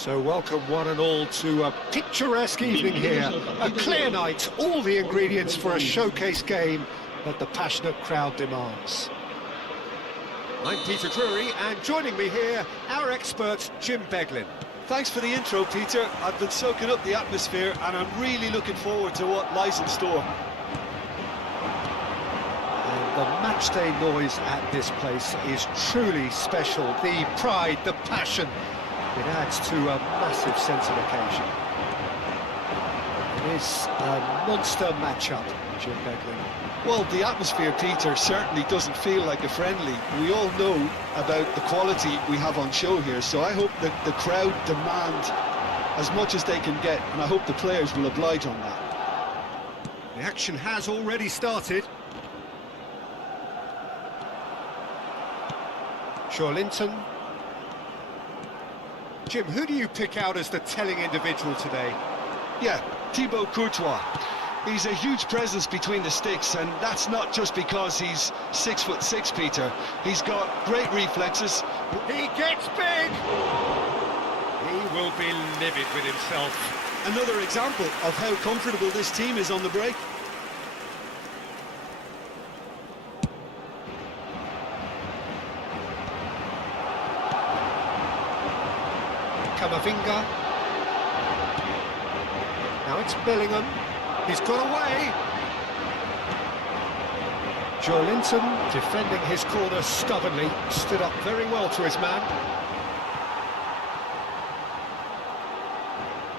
So welcome one and all to a picturesque evening here. A clear night, all the ingredients for a showcase game that the passionate crowd demands. I'm Peter Drury, and joining me here, our expert, Jim Beglin. Thanks for the intro, Peter. I've been soaking up the atmosphere, and I'm really looking forward to what lies in store. And the matchday noise at this place is truly special. The pride, the passion. It adds to a massive sense of occasion. It is a monster matchup, Jim Beglin. Well, the atmosphere, Peter, certainly doesn't feel like a friendly. We all know about the quality we have on show here, so I hope that the crowd demand as much as they can get, and I hope the players will oblige on that. The action has already started. Linton. Jim, who do you pick out as the telling individual today? Yeah, Thibaut Courtois. He's a huge presence between the sticks, and that's not just because he's 6'6", Peter. He's got great reflexes. He gets big! He will be livid with himself. Another example of how comfortable this team is on the break. Camavinga. Now it's Bellingham. He's got away. Linton, defending his corner stubbornly, stood up very well to his man.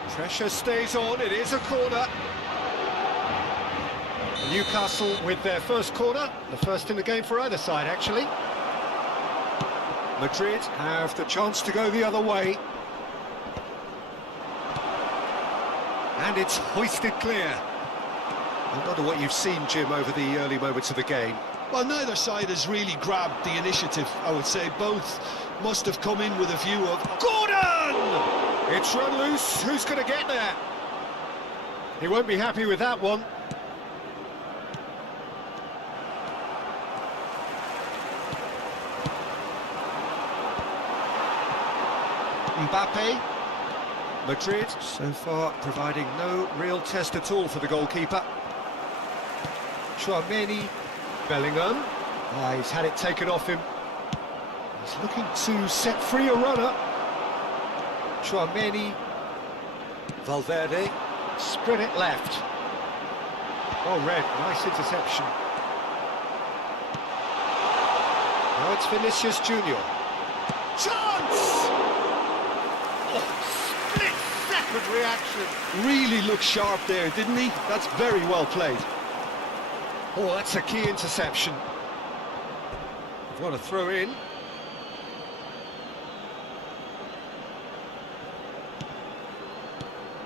Pressure stays on, it is a corner. Newcastle with their first corner, the first in the game for either side, actually. Madrid have the chance to go the other way. And it's hoisted clear. I wonder what you've seen, Jim, over the early moments of the game. Well, neither side has really grabbed the initiative, I would say. Both must have come in with a view of... Gordon! It's run loose. Who's going to get there? He won't be happy with that one. Mbappe. Madrid, so far, providing no real test at all for the goalkeeper. Tchouaméni, Bellingham. He's had it taken off him. He's looking to set free a runner. Tchouaméni. Valverde. Spread it left. Oh, red. Nice interception. Now it's Vinicius Junior. Chance! Split-second reaction. Really looked sharp there, didn't he? That's very well played. Oh, that's a key interception. What a throw in.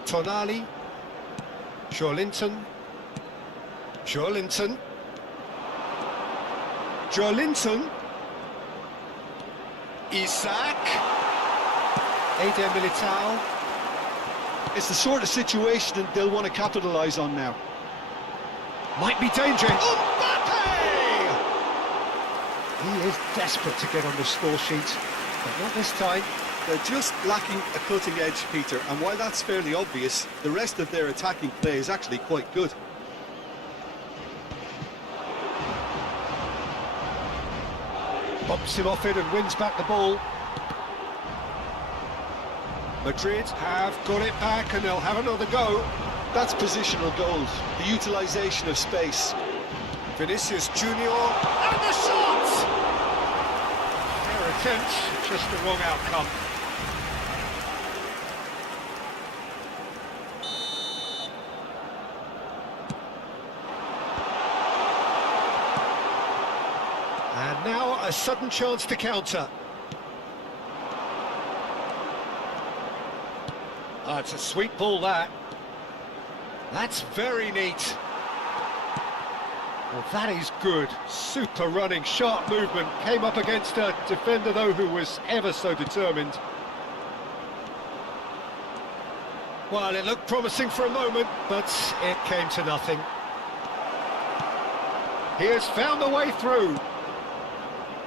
Tonali. Linton. Linton. Linton. Isaac. Eder Militao. It's the sort of situation that they'll want to capitalise on now. Might be dangerous. Mbappe! He is desperate to get on the score sheet, but not this time. They're just lacking a cutting edge, Peter, and while that's fairly obvious, the rest of their attacking play is actually quite good. Bumps him off it and wins back the ball. Madrid have got it back and they'll have another go. That's positional goals, the utilisation of space. Vinicius Junior, and the shot! Fair attempt, just the wrong outcome. And now a sudden chance to counter. Oh, it's a sweet ball, that. That's very neat. Well, that is good. Super running, sharp movement. Came up against a defender, though, who was ever so determined. Well, it looked promising for a moment, but it came to nothing. He has found a way through.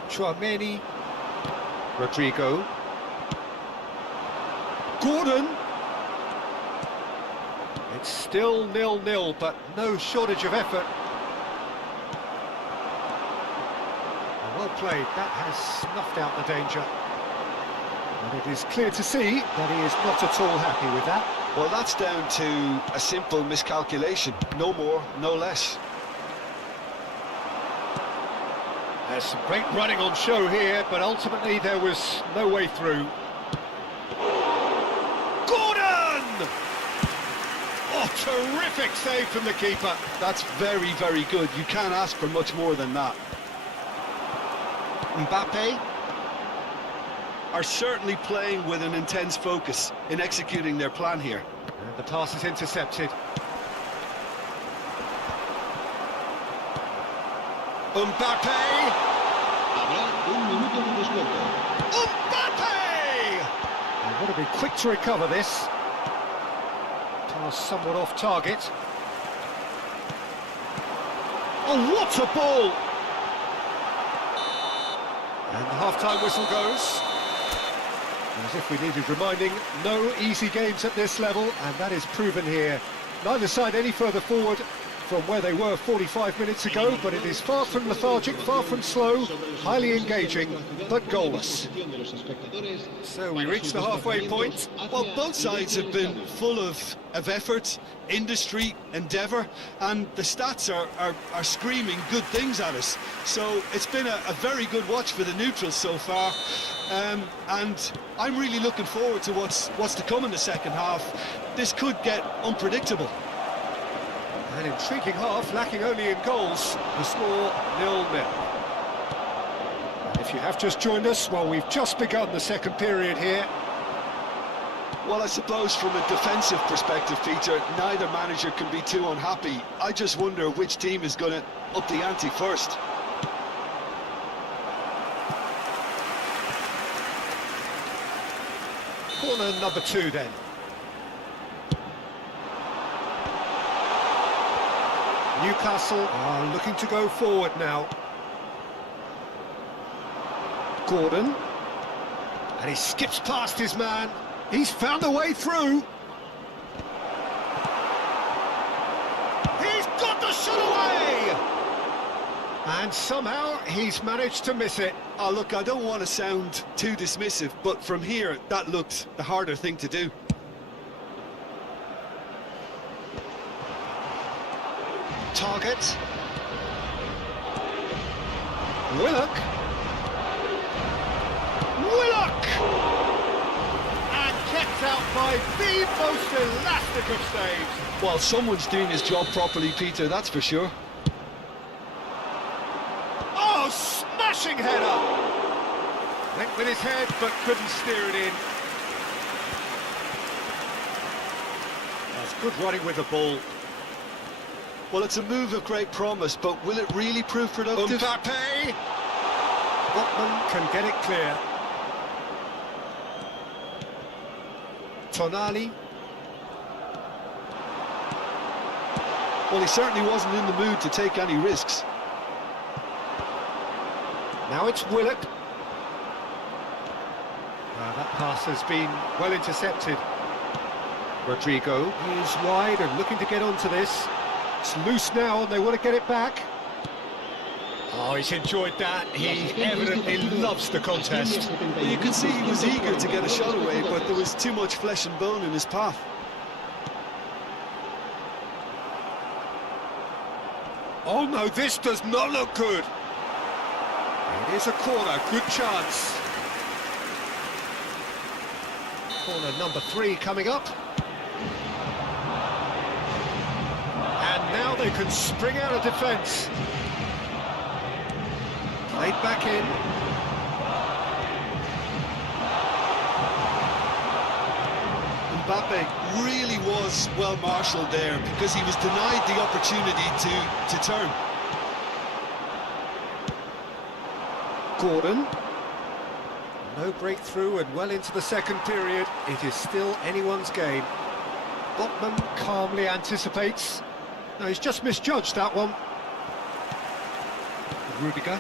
Tchouaméni. Rodrigo. Gordon. It's still 0-0, but no shortage of effort. Well played, that has snuffed out the danger. And it is clear to see that he is not at all happy with that. Well, that's down to a simple miscalculation. No more, no less. There's some great running on show here, but ultimately there was no way through. Gordon! Oh, terrific save from the keeper. That's very, very good. You can't ask for much more than that. Mbappe. Are certainly playing with an intense focus in executing their plan here. And the pass is intercepted. Mbappe! Mbappe! And got to be quick to recover this. Pass somewhat off target. Oh, what a ball! And the half-time whistle goes. As if we needed reminding, no easy games at this level, and that is proven here. Neither side any further forward from where they were 45 minutes ago, but it is far from lethargic, far from slow, highly engaging, but goalless. So we reach the halfway point. Well, both sides have been full of effort, industry, endeavour, and the stats are screaming good things at us. So it's been a very good watch for the neutrals so far, and I'm really looking forward to what's to come in the second half. This could get unpredictable. An intriguing half, lacking only in goals. The score 0-0. If you have just joined us, well, we've just begun the second period here. Well, I suppose from a defensive perspective, Peter, neither manager can be too unhappy. I just wonder which team is going to up the ante first. Corner number 2 then. Newcastle are looking to go forward now. Gordon. And he skips past his man. He's found a way through. He's got the shot away! And somehow he's managed to miss it. Oh, look, I don't want to sound too dismissive, but from here, that looked the harder thing to do. Target. Willock. Willock! And kept out by the most elastic of saves. Well, someone's doing his job properly, Peter, that's for sure. Oh, smashing header! Went with his head, but couldn't steer it in. That's good running with the ball. Well, it's a move of great promise, but will it really prove productive? Mbappe! Botman can get it clear. Tonali. Well, he certainly wasn't in the mood to take any risks. Now it's Willock. That pass has been well intercepted. Rodrigo is wide and looking to get onto this. It's loose now and they want to get it back. Oh, he's enjoyed that. He evidently loves the contest. Well, you can see he was eager to get a shot away, but there was too much flesh and bone in his path. Oh no, this does not look good. It is a corner, good chance. Corner number 3 coming up. And now they can spring out of defence. Played back in. Mbappe really was well marshalled there because he was denied the opportunity to turn. Gordon. No breakthrough and well into the second period. It is still anyone's game. Botman calmly anticipates. No, he's just misjudged that one. Rudiger.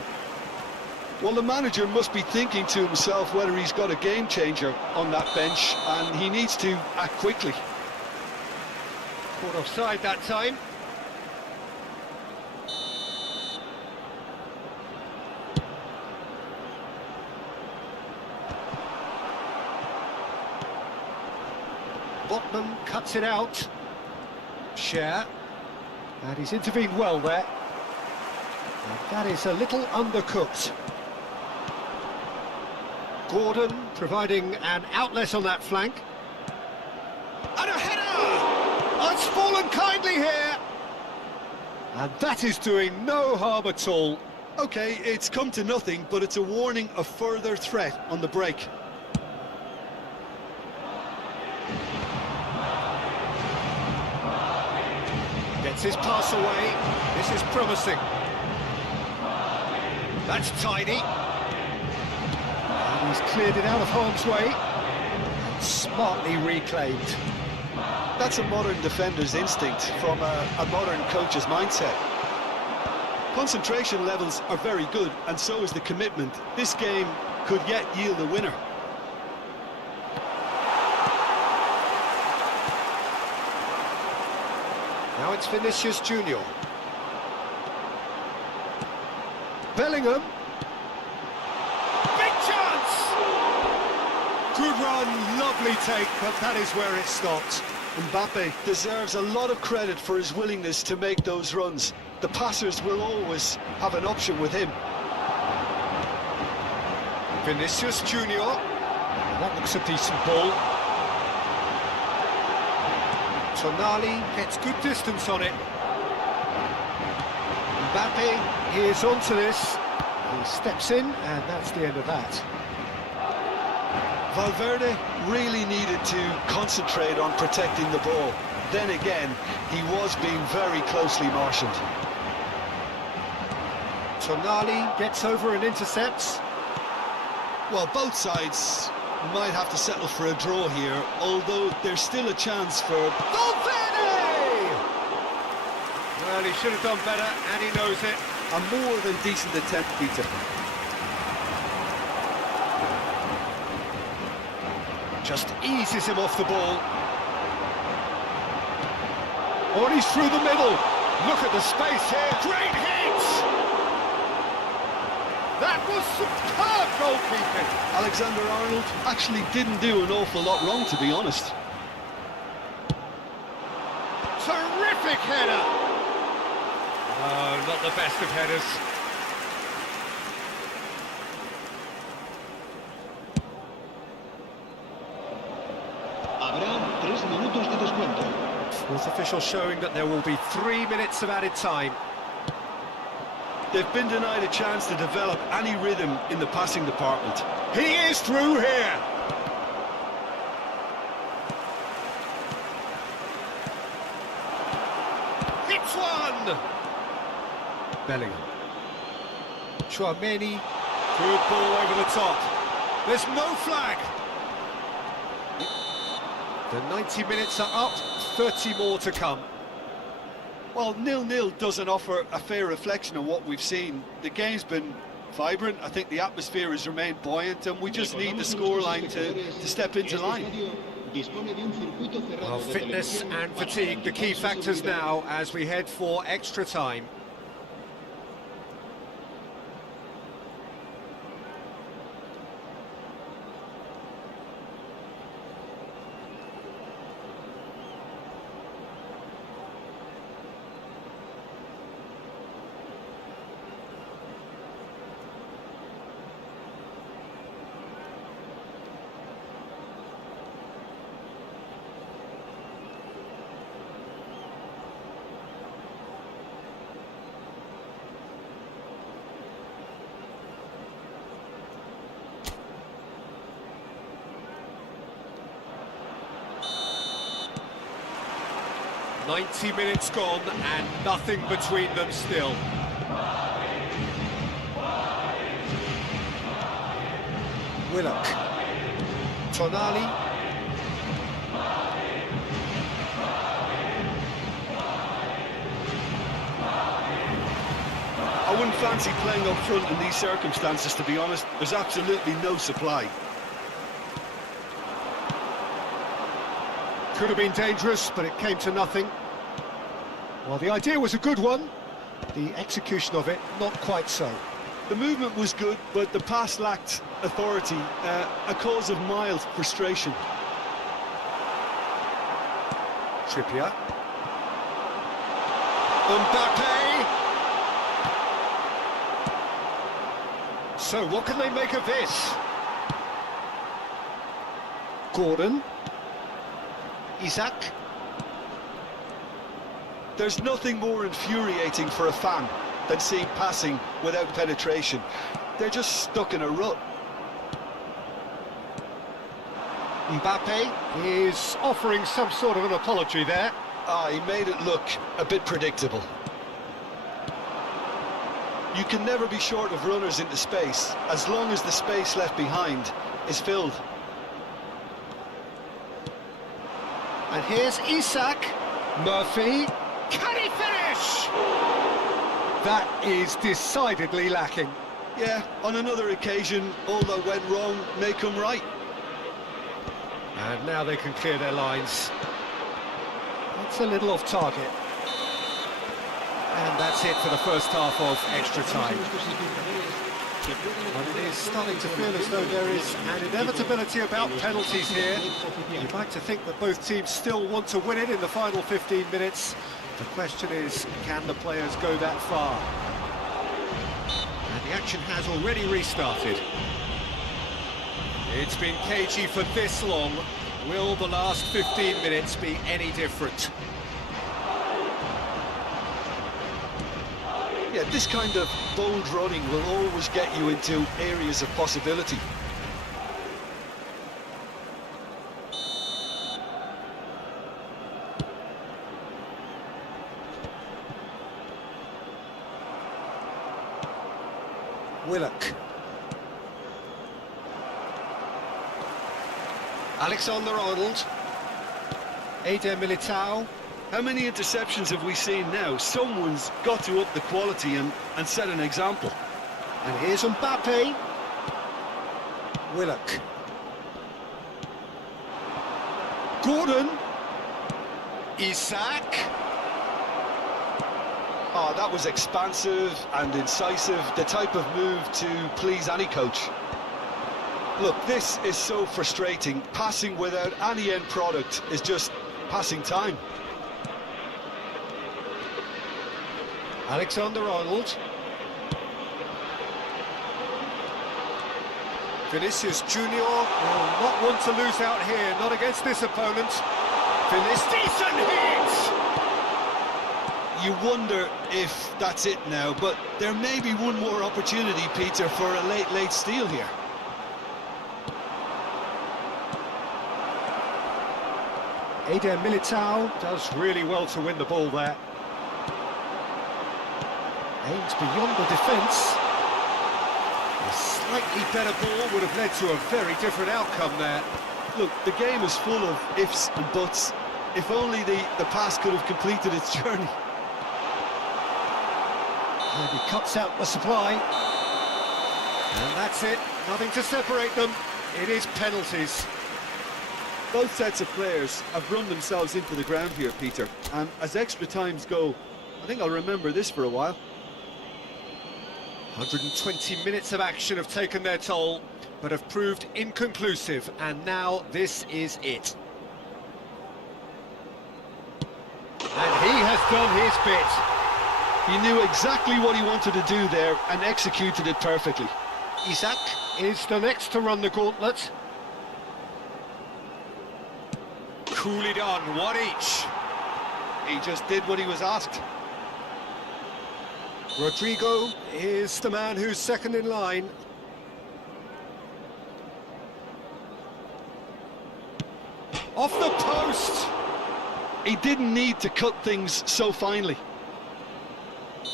Well, the manager must be thinking to himself whether he's got a game changer on that bench, and he needs to act quickly. Caught offside that time. Botman cuts it out. Share. And he's intervened well there. And that is a little undercooked. Gordon providing an outlet on that flank. And a header! Oh, it's fallen kindly here! And that is doing no harm at all. Okay, it's come to nothing, but it's a warning of further threat on the break. Gets his pass away. This is promising. That's tidy. And he's cleared it out of harm's way. And smartly reclaimed. That's a modern defender's instinct from a modern coach's mindset. Concentration levels are very good, and so is the commitment. This game could yet yield a winner. Now it's Vinicius Junior. Bellingham. Big chance! Good run, lovely take, but that is where it stopped. Mbappe deserves a lot of credit for his willingness to make those runs. The passers will always have an option with him. Vinicius Junior. That looks a decent ball. Tonali gets good distance on it. Mbappe is onto this. He steps in, and that's the end of that. Valverde really needed to concentrate on protecting the ball. Then again, he was being very closely marshalled. Tonali gets over and intercepts. Well, both sides might have to settle for a draw here, although there's still a chance for... Valverde! Well, he should have done better, and he knows it. A more than decent attempt, Peter. Just eases him off the ball. Oh, and he's through the middle. Look at the space here. Great hit! That was superb goalkeeping. Alexander-Arnold actually didn't do an awful lot wrong, to be honest. Terrific header. Oh, not the best of headers. Habrá 3 minutos de descuento. Fourth official showing that there will be 3 minutes of added time. They've been denied a chance to develop any rhythm in the passing department. He is through here. Hits one. Bellingham. Chouameni. Good ball over the top. There's no flag. The 90 minutes are up, 30 more to come. Well, 0-0 doesn't offer a fair reflection of what we've seen. The game's been vibrant. I think the atmosphere has remained buoyant, and we just need the scoreline to step into line. Well, fitness and fatigue, the key factors now as we head for extra time. "90 minutes gone and nothing between them still." Willock. Tonali. I wouldn't fancy playing up front in these circumstances, to be honest. There's absolutely no supply. Could have been dangerous, but it came to nothing. Well, the idea was a good one. The execution of it, not quite so. The movement was good, but the pass lacked authority, a cause of mild frustration. Trippier. Mbappe! So, what can they make of this? Gordon. Isaac. There's nothing more infuriating for a fan than seeing passing without penetration. They're just stuck in a rut. Mbappe is offering some sort of an apology there. He made it look a bit predictable. You can never be short of runners into space, as long as the space left behind is filled. And here's Isak. Murphy. Can he finish? That is decidedly lacking. Yeah, on another occasion, all that went wrong may come right. And now they can clear their lines. It's a little off target. And that's it for the first half of extra time. And it is starting to feel as though there is an inevitability about penalties here. You'd like to think that both teams still want to win it in the final 15 minutes. The question is, can the players go that far? And the action has already restarted. It's been cagey for this long. Will the last 15 minutes be any different? Yeah, this kind of bold running will always get you into areas of possibility. Willock. Alexander-Arnold. Eder Militao. How many interceptions have we seen now? Someone's got to up the quality and set an example. And here's Mbappe. Willock. Gordon. Isaac. Oh, that was expansive and incisive, the type of move to please any coach. Look, this is so frustrating. Passing without any end product is just passing time. Alexander-Arnold. Vinicius Junior will not want to lose out here, not against this opponent. Vinicius, decent hit! You wonder if that's it now, but there may be one more opportunity, Peter, for a late steal here. Eder Militao does really well to win the ball there. Aims beyond the defence. A slightly better ball would have led to a very different outcome there. Look, the game is full of ifs and buts. If only the pass could have completed its journey. And he cuts out the supply. And that's it. Nothing to separate them. It is penalties. Both sets of players have run themselves into the ground here, Peter. And as extra times go, I think I'll remember this for a while. 120 minutes of action have taken their toll, but have proved inconclusive, and now this is it. And he has done his bit. He knew exactly what he wanted to do there and executed it perfectly. Isaac is the next to run the gauntlet. Coolly done, one each. He just did what he was asked. Rodrigo is the man who's second in line. Off the post! He didn't need to cut things so finely.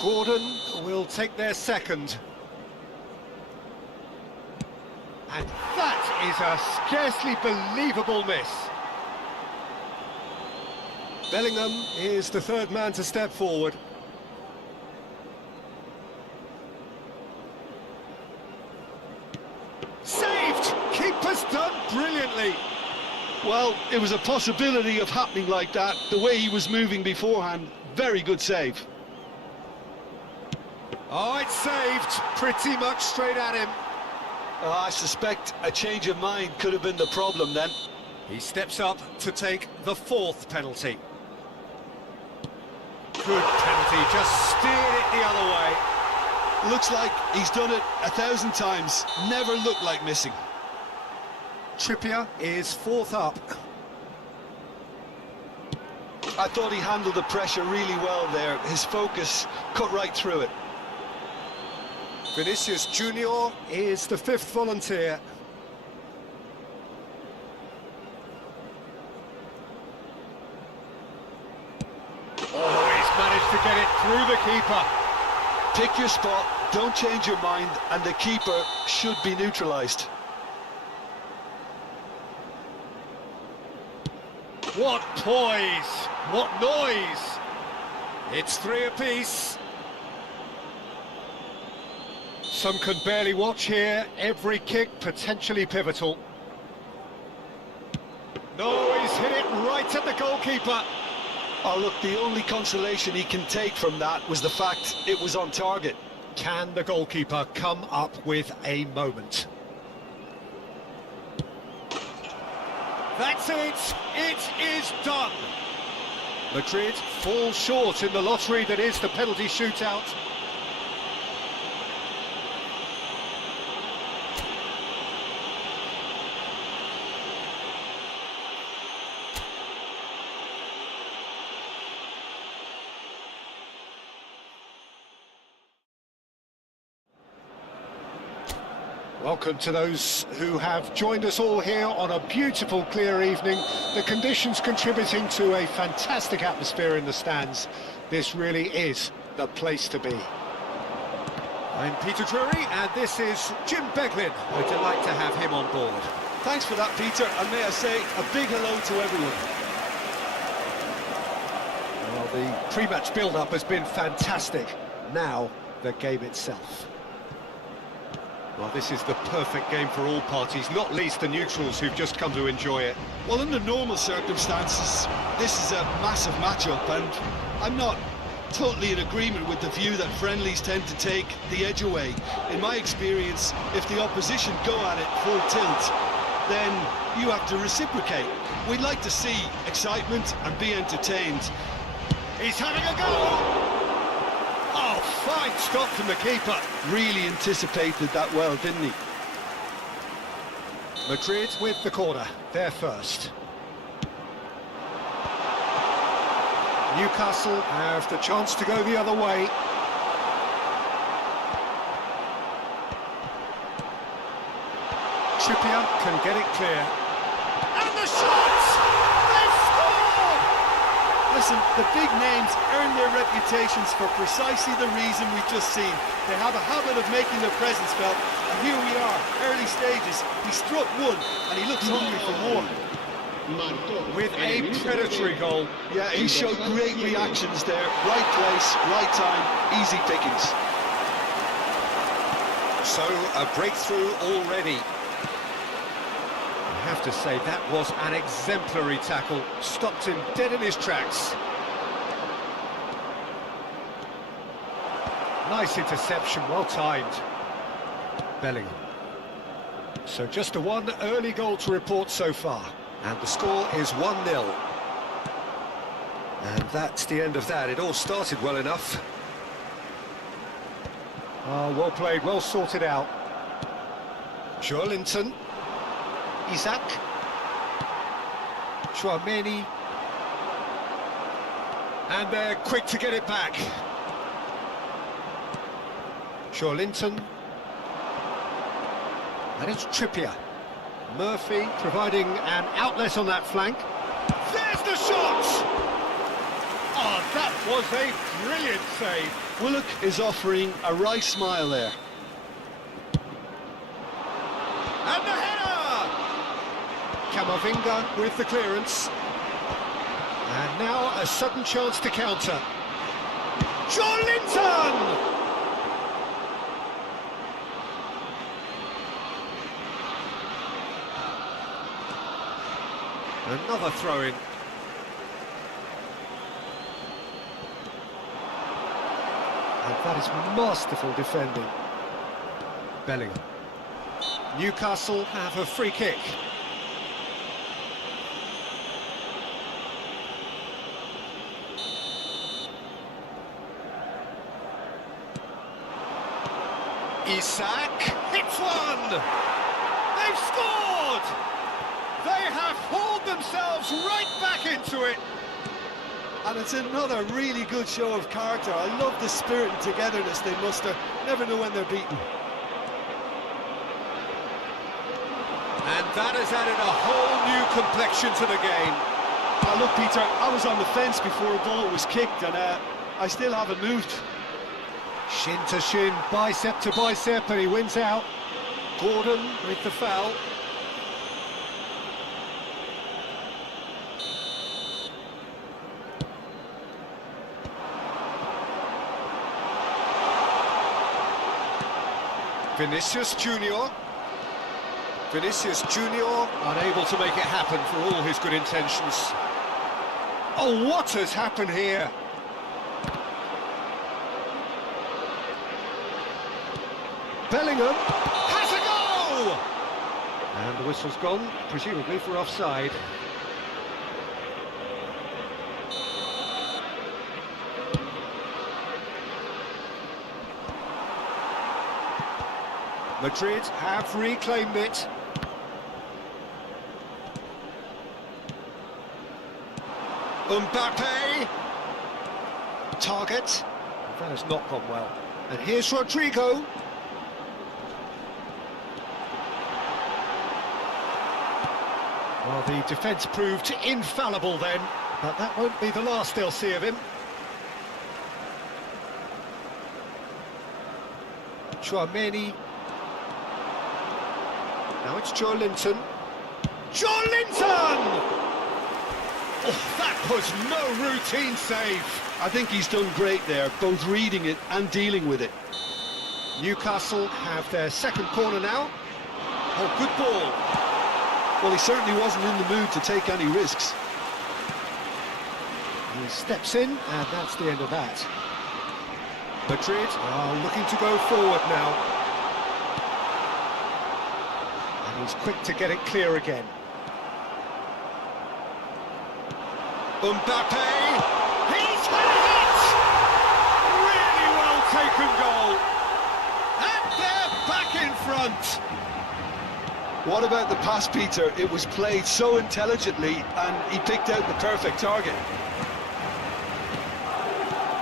Gordon will take their second. And that is a scarcely believable miss. Bellingham is the third man to step forward. Well, it was a possibility of happening like that. The way he was moving beforehand, very good save. Oh, it's saved pretty much straight at him. I suspect a change of mind could have been the problem then. He steps up to take the fourth penalty. Good penalty, just steered it the other way. Looks like he's done it 1,000 times. Never looked like missing. Trippier is fourth up. I thought he handled the pressure really well there. His focus cut right through it. Vinicius Junior is the fifth volunteer. Oh, he's managed to get it through the keeper. Pick your spot, don't change your mind, and the keeper should be neutralised. What poise! What noise! It's three apiece. Some can barely watch here. Every kick potentially pivotal. No, he's hit it right at the goalkeeper. Oh, look, the only consolation he can take from that was the fact it was on target. Can the goalkeeper come up with a moment? That's it! It is done! Madrid fall short in the lottery that is the penalty shootout. Welcome to those who have joined us all here on a beautiful, clear evening. The conditions contributing to a fantastic atmosphere in the stands. This really is the place to be. I'm Peter Drury, and this is Jim Beglin. We're delighted to have him on board. Thanks for that, Peter, and may I say a big hello to everyone. Well, the pre-match build-up has been fantastic. Now, the game itself. Well, this is the perfect game for all parties, not least the neutrals who've just come to enjoy it. Well, under normal circumstances, this is a massive matchup, and I'm not totally in agreement with the view that friendlies tend to take the edge away. In my experience, if the opposition go at it full tilt, then you have to reciprocate. We'd like to see excitement and be entertained. He's having a go! Oh, fine stop from the keeper. Really anticipated that well, didn't he? Madrid with the corner, they're first. Newcastle have the chance to go the other way. Trippier can get it clear. And the shot! They've scored! Listen, the big names earn their reputations for precisely the reason we've just seen. They have a habit of making their presence felt, and here we are, early stages. He struck one, and he looks hungry for more. With a predatory goal. Yeah, he showed great reactions there. Right place, right time, easy pickings. So, a breakthrough already. I have to say, that was an exemplary tackle. Stopped him dead in his tracks. Nice interception, well timed. Bellingham. So just the one early goal to report so far. And the score is 1-0. And that's the end of that. It all started well enough. Oh, well played, well sorted out. Joelinton. Isaac. Chouameni. And they're quick to get it back. Joelinton. And it's Trippier. Murphy providing an outlet on that flank. There's the shot! Oh, that was a brilliant save. Willock is offering a wry smile there. And the header! Camavinga with the clearance. And now a sudden chance to counter. Joelinton! And another throw-in. And that is masterful defending. Bellingham. Newcastle have a free kick. Isak hits one! They've scored! They have hauled themselves right back into it! And it's another really good show of character. I love the spirit and togetherness they muster. Never know when they're beaten. And that has added a whole new complexion to the game. Now look, Peter, I was on the fence before a ball was kicked, and I still haven't moved. Shin to shin, bicep to bicep, and he wins out. Gordon with the foul. Vinicius Junior. Vinicius Junior unable to make it happen for all his good intentions. Oh, what has happened here? Bellingham has a goal! And the whistle's gone, presumably for offside. Madrid have reclaimed it. Mbappe. Target. That has not gone well. And here's Rodrigo. Well, the defence proved infallible then, but that won't be the last they'll see of him. Chouameni. Now it's Joe Linton. Joe Linton! Oh, that was no routine save. I think he's done great there, both reading it and dealing with it. Newcastle have their second corner now. Oh, good ball. Well, he certainly wasn't in the mood to take any risks. He steps in, and that's the end of that. Madrid are looking to go forward now. And he's quick to get it clear again. Mbappe! He's had it! Really well taken goal. And they're back in front. What about the pass, Peter? It was played so intelligently, and he picked out the perfect target.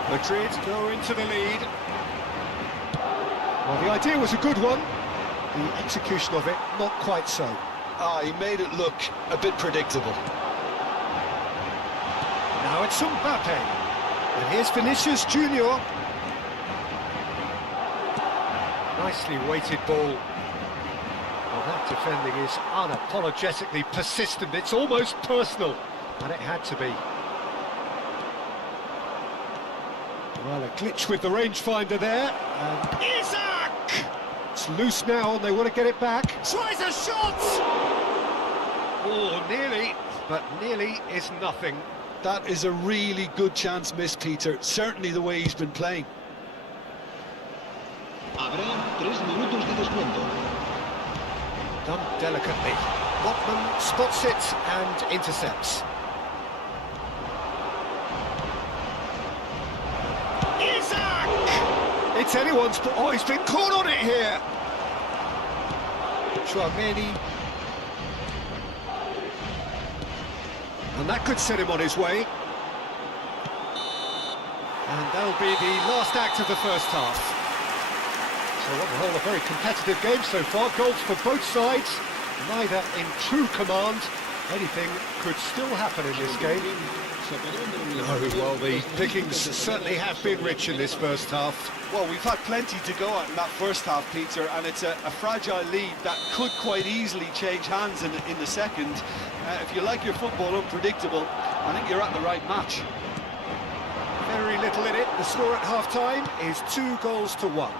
Madrid go into the lead. Well, the idea was a good one. The execution of it, not quite so. He made it look a bit predictable. Now it's Mbappe. And here's Vinicius Junior. Nicely weighted ball. Well, that defending is unapologetically persistent. It's almost personal, and it had to be. Well, a glitch with the rangefinder there. And Isak! It's loose now, and they want to get it back. Tries a shot! Oh, nearly, but nearly is nothing. That is a really good chance missed, Peter. Certainly the way he's been playing. Habrá 3 minutos de descuento. Done delicately. Botman spots it and intercepts. Isak! It's anyone's... Oh, he's been caught on it here! Chouameni. And that could set him on his way. And that'll be the last act of the first half. So on the whole, a very competitive game so far. Goals for both sides, neither in true command. Anything could still happen in this game. No, well, the pickings certainly have been rich in this first half. Well, we've had plenty to go at in that first half, Peter, and it's a fragile lead that could quite easily change hands in the second. If you like your football unpredictable, I think you're at the right match. Very little in it. The score at half-time is 2-1.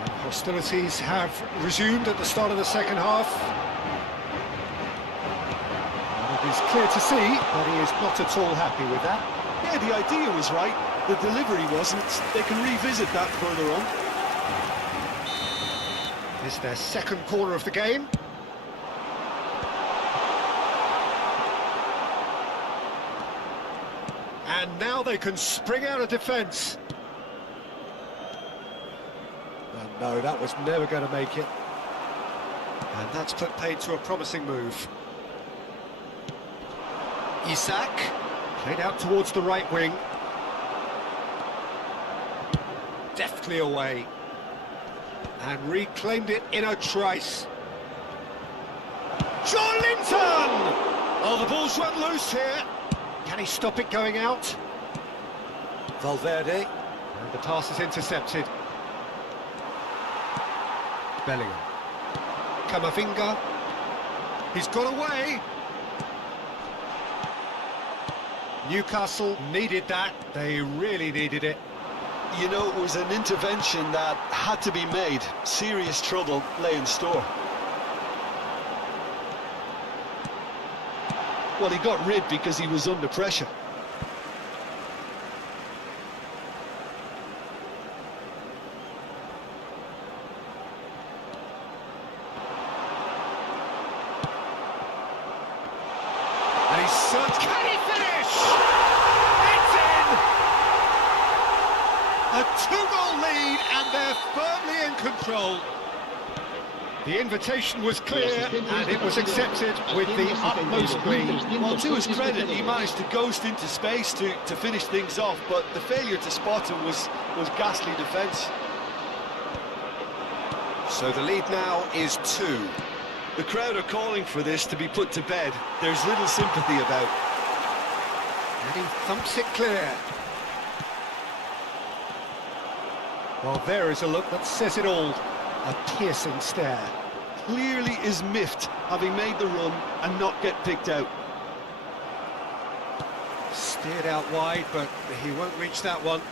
And hostilities have resumed at the start of the second half. He's clear to see, but he is not at all happy with that. Yeah, the idea was right. The delivery wasn't. They can revisit that further on. This is their second corner of the game. And now they can spring out of defence. No, that was never going to make it. And that's put paid to a promising move. Isak, played out towards the right wing. Deftly away. And reclaimed it in a trice. Joelinton! Oh, the ball's run loose here. Can he stop it going out? Valverde. And the pass is intercepted. Bellingham. Camavinga. He's got away. Newcastle needed that. They really needed it. You know, it was an intervention that had to be made. Serious trouble lay in store. Well, he got rid because he was under pressure. And he's searched. Can he finish? It's in! A two-goal lead, and they're firmly in control. The invitation was clear, and it was accepted with the utmost glee. Well, to his credit, he managed to ghost into space to finish things off, but the failure to spot him was ghastly defence. So the lead now is 2. The crowd are calling for this to be put to bed. There's little sympathy about. And he thumps it clear. Well, there is a look that says it all. A piercing stare. Clearly is miffed, having made the run and not get picked out. Steered out wide, but he won't reach that one.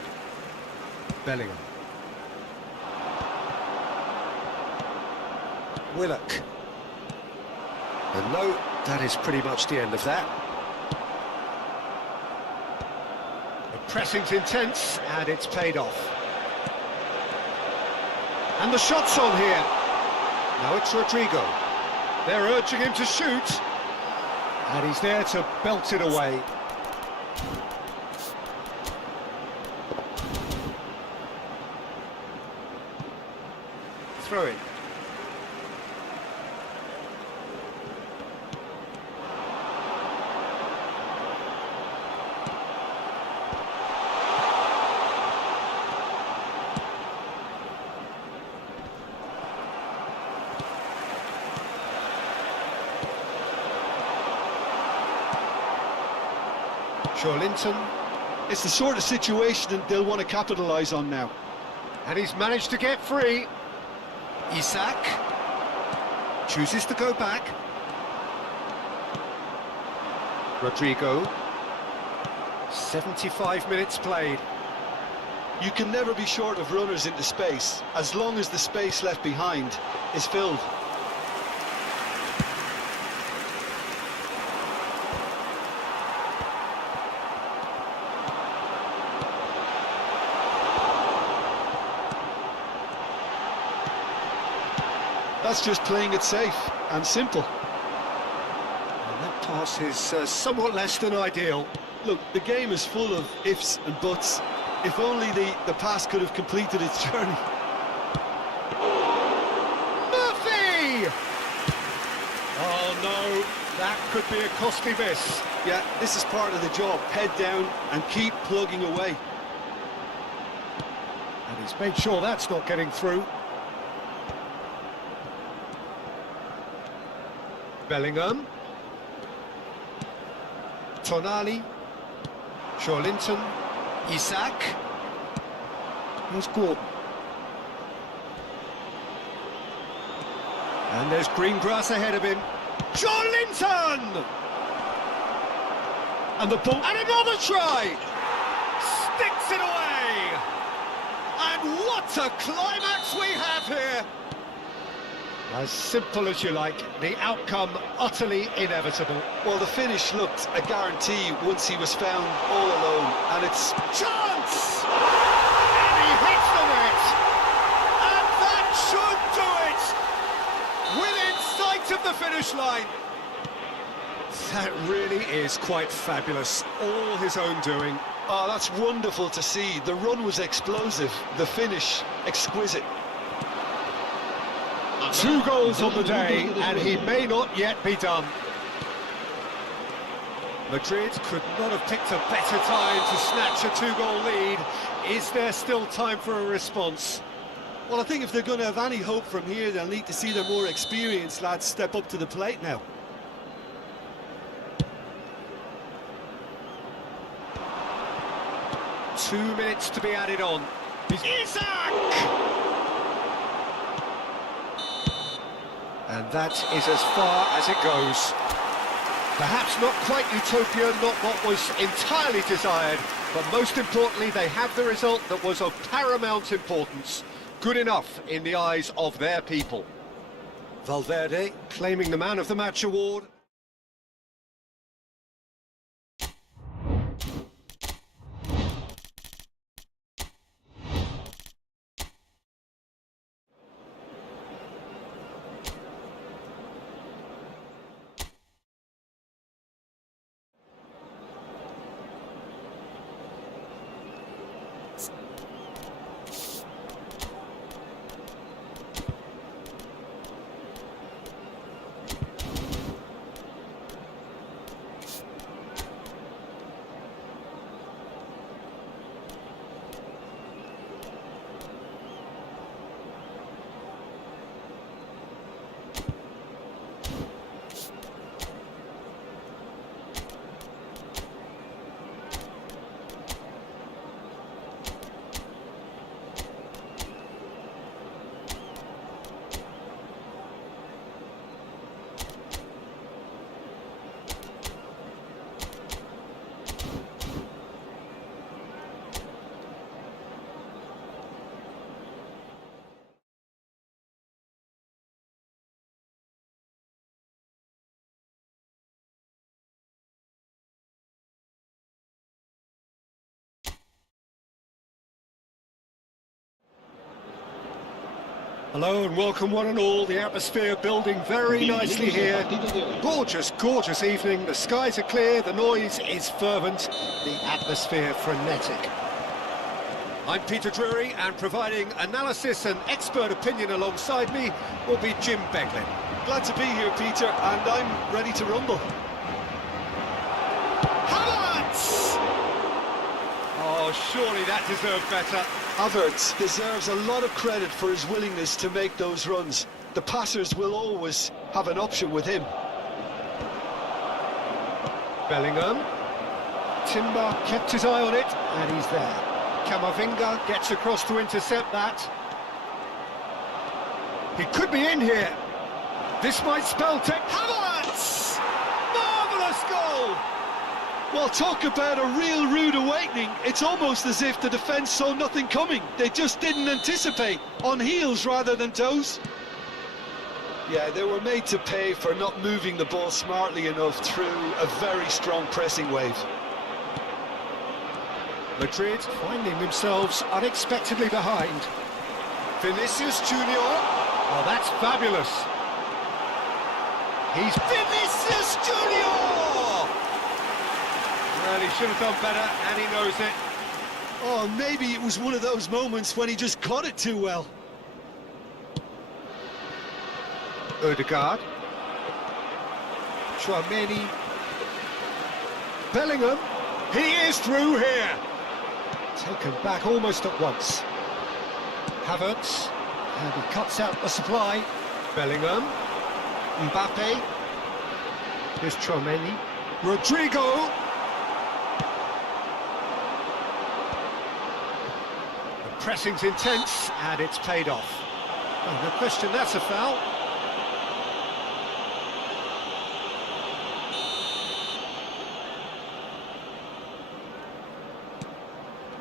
Bellingham. Willock. And no, that is pretty much the end of that. The pressing's intense, and it's paid off. And the shot's on here. Now it's Rodrigo. They're urging him to shoot. And he's there to belt it away. Throw it. Joelinton. It's the sort of situation that they'll want to capitalise on now. And he's managed to get free. Isak chooses to go back. Rodrigo. 75 minutes played. You can never be short of runners into space, as long as the space left behind is filled. That's just playing it safe and simple. And that pass is somewhat less than ideal. Look, the game is full of ifs and buts. If only the pass could have completed its journey. Murphy! Oh no, that could be a costly miss. Yeah, this is part of the job. Head down and keep plugging away. And he's made sure that's not getting through. Bellingham. Tonali. Joelinton. Isak. Here's Gordon. And there's green grass ahead of him. Joelinton! And the ball. And another try! Sticks it away! And what a climax we have here! As simple as you like, the outcome utterly inevitable. Well, the finish looked a guarantee once he was found all alone, and it's... Chance! And he hits the net! And that should do it! Within sight of the finish line! That really is quite fabulous. All his own doing. Oh, that's wonderful to see. The run was explosive, the finish exquisite. 2 goals on the day, and he may not yet be done. Madrid could not have picked a better time to snatch a 2-goal lead. Is there still time for a response? Well, I think if they're going to have any hope from here, they'll need to see their more experienced lads step up to the plate now. Two minutes to be added on. Isaac! And that is as far as it goes. Perhaps not quite utopia, not what was entirely desired, but most importantly, they have the result that was of paramount importance. Good enough in the eyes of their people. Valverde claiming the Man of the Match award. Hello and welcome one and all, the atmosphere building very nicely here. Gorgeous, gorgeous evening, the skies are clear, the noise is fervent, the atmosphere frenetic. I'm Peter Drury, and providing analysis and expert opinion alongside me will be Jim Beglin. Glad to be here, Peter, and I'm ready to rumble. Havertz! Oh, surely that deserved better. Havertz deserves a lot of credit for his willingness to make those runs. The passers will always have an option with him. Bellingham. Timber kept his eye on it, and he's there. Camavinga gets across to intercept that. He could be in here. This might spell Havertz! Marvellous goal! Well, talk about a real rude awakening. It's almost as if the defence saw nothing coming. They just didn't anticipate, on heels rather than toes. Yeah, they were made to pay for not moving the ball smartly enough through a very strong pressing wave. Madrid finding themselves unexpectedly behind. Vinicius Junior. Oh, that's fabulous. He's Vinicius Junior! Well, he should have done better, and he knows it. Oh, maybe it was one of those moments when he just caught it too well. Odegaard. Chouameni. Bellingham. He is through here. Taken back almost at once. Havertz. And he cuts out the supply. Bellingham. Mbappe. Here's Chouameni. Rodrigo. The pressing's intense, and it's paid off. Oh, no question, that's a foul.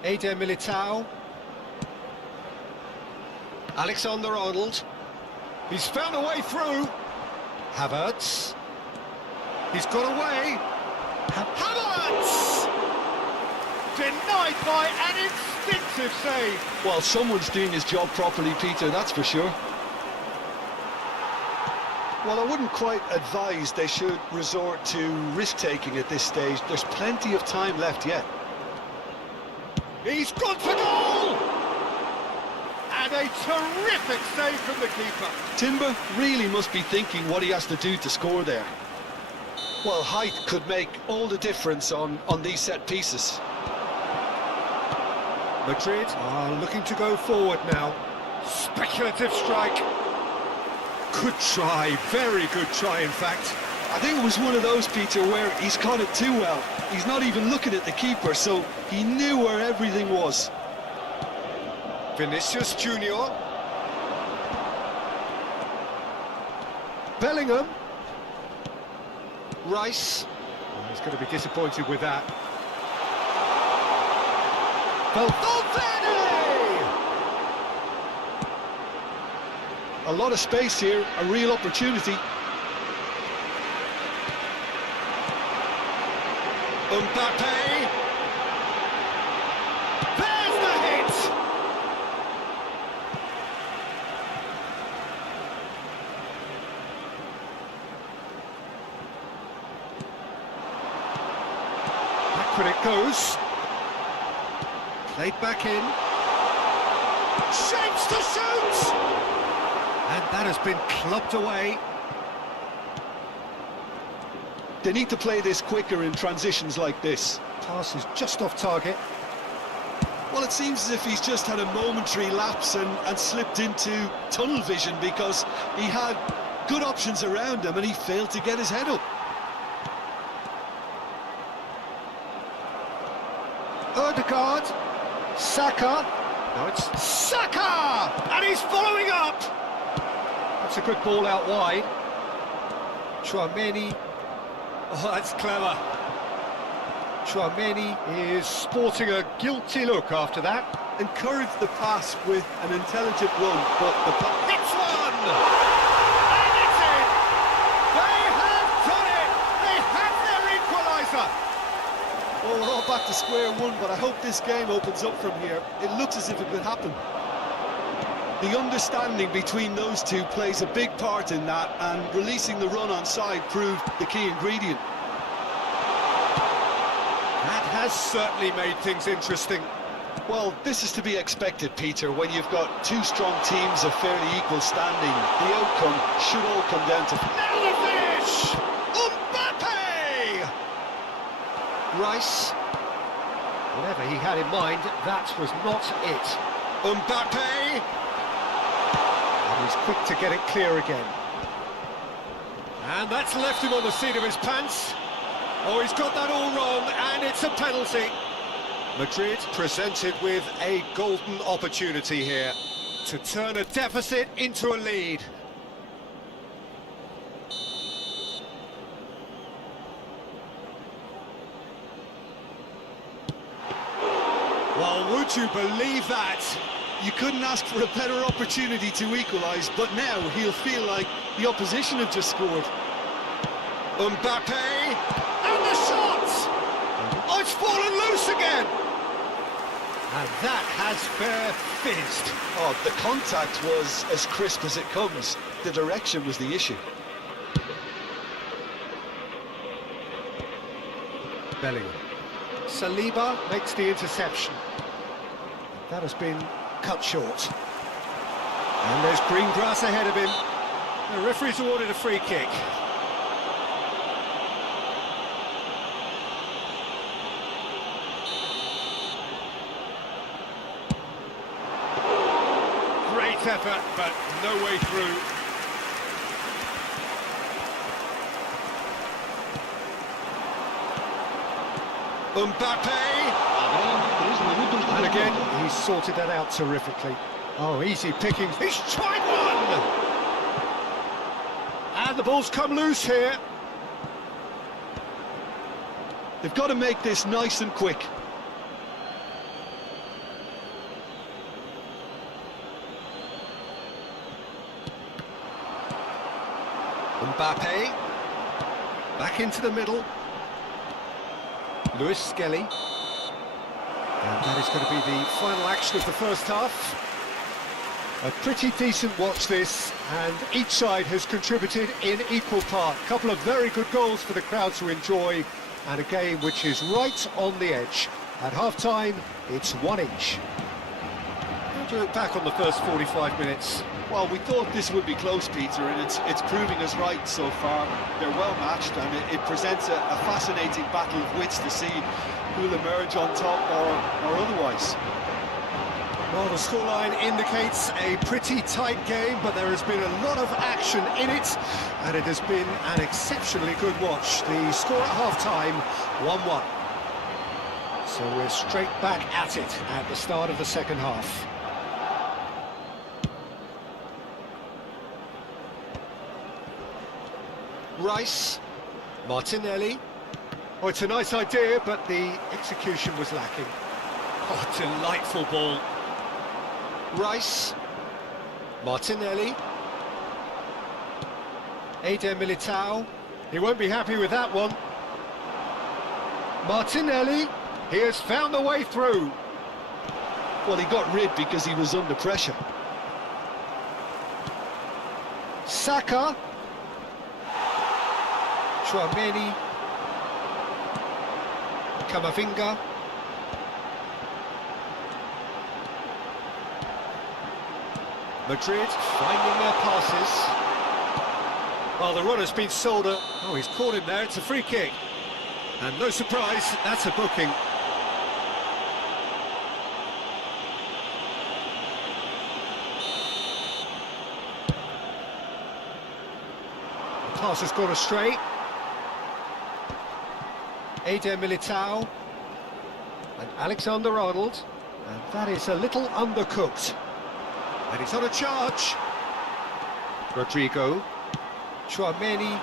Eder Militao. Alexander-Arnold. He's found a way through. Havertz. He's got away. Havertz! Denied by an instinctive save. Well, someone's doing his job properly, Peter, that's for sure. Well, I wouldn't quite advise they should resort to risk-taking at this stage. There's plenty of time left yet. He's gone for goal! And a terrific save from the keeper. Timber really must be thinking what he has to do to score there. Well, height could make all the difference on these set pieces. Madrid are looking to go forward now. Speculative strike. Good try, very good try in fact. I think it was one of those, Peter, where he's caught it too well. He's not even looking at the keeper, so he knew where everything was. Vinicius Junior. Bellingham. Rice. Oh, he's going to be disappointed with that. Valverde! A lot of space here, a real opportunity. Mbappe. There's the hit! Backward it goes. Played back in. Shapes to shoot! And that has been clubbed away. They need to play this quicker in transitions like this. Pass is just off target. Well, it seems as if he's just had a momentary lapse and slipped into tunnel vision because he had good options around him and he failed to get his head up. Odegaard. Saka. No, it's Saka! And he's following up! That's a good ball out wide. Chouameni. Oh, that's clever. Chouameni is sporting a guilty look after that. Encouraged the pass with an intelligent run, but the pass... Hits one! And it's in! They have done it! They have their equaliser! Well, we're all back to square one, but I hope this game opens up from here. It looks as if it could happen. The understanding between those two plays a big part in that, and releasing the run on side proved the key ingredient. That has certainly made things interesting. Well, this is to be expected, Peter, when you've got two strong teams of fairly equal standing. The outcome should all come down to... Now the finish! Mbappe! Rice. Whatever he had in mind, that was not it. Mbappe! And he's quick to get it clear again. And that's left him on the seat of his pants. Oh, he's got that all wrong, and it's a penalty. Madrid presented with a golden opportunity here to turn a deficit into a lead. Well, would you believe that? You couldn't ask for a better opportunity to equalise, but now he'll feel like the opposition have just scored. Mbappe, and the shot! Oh, it's fallen loose again! And that has fair fizzed. Oh, the contact was as crisp as it comes. The direction was the issue. Bellingham. Saliba makes the interception. That has been cut short. And there's green grass ahead of him. The referee's awarded a free kick. Great effort, but no way through. Mbappe! And again, he's sorted that out terrifically. Oh, easy picking. He's tried one! And the ball's come loose here. They've got to make this nice and quick. Mbappe. Back into the middle. Lewis Skelly. And that is going to be the final action of the first half. A pretty decent watch this, and each side has contributed in equal part. A couple of very good goals for the crowd to enjoy, and a game which is right on the edge. At half-time, it's 1 each. How do you look back on the first 45 minutes? Well, we thought this would be close, Peter, and it's proving us right so far. They're well matched, and it presents a fascinating battle of wits to see who'll emerge on top or otherwise. Well, the scoreline indicates a pretty tight game, but there has been a lot of action in it, and it has been an exceptionally good watch. The score at half-time, 1-1. So we're straight back at it at the start of the second half. Rice, Martinelli. Oh, it's a nice idea, but the execution was lacking. Oh, delightful ball. Rice, Martinelli, Eder Militao. He won't be happy with that one. Martinelli, he has found the way through. Well, he got rid because he was under pressure. Saka, Chouameni, Camavinga. Madrid finding their passes. Well, the runner's been sold a... Oh, he's caught him there, it's a free kick. And no surprise, that's a booking. The pass has gone astray. Eder Militao and Alexander-Arnold. And that is a little undercooked. And he's on a charge. Rodrigo, Chouameni.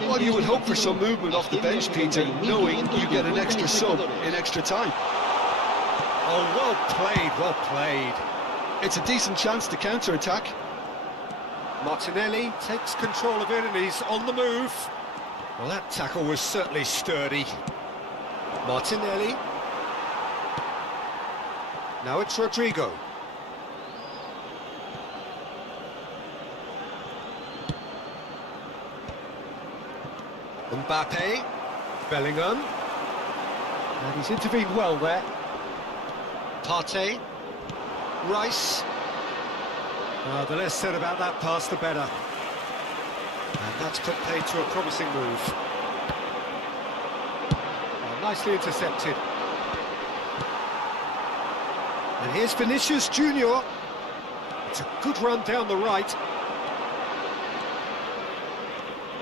Well, you would hope for some movement off the bench, Peter, knowing you get an extra sub in extra time. Oh, well played, well played. It's a decent chance to counter-attack. Martinelli takes control of it and he's on the move. Well, that tackle was certainly sturdy. Martinelli. Now it's Rodrigo. Mbappe. Bellingham. And he's intervened well there. Partey. Rice. The less said about that pass, the better. And that's put paid to a promising move. Oh, nicely intercepted. And here's Vinicius Junior. It's a good run down the right.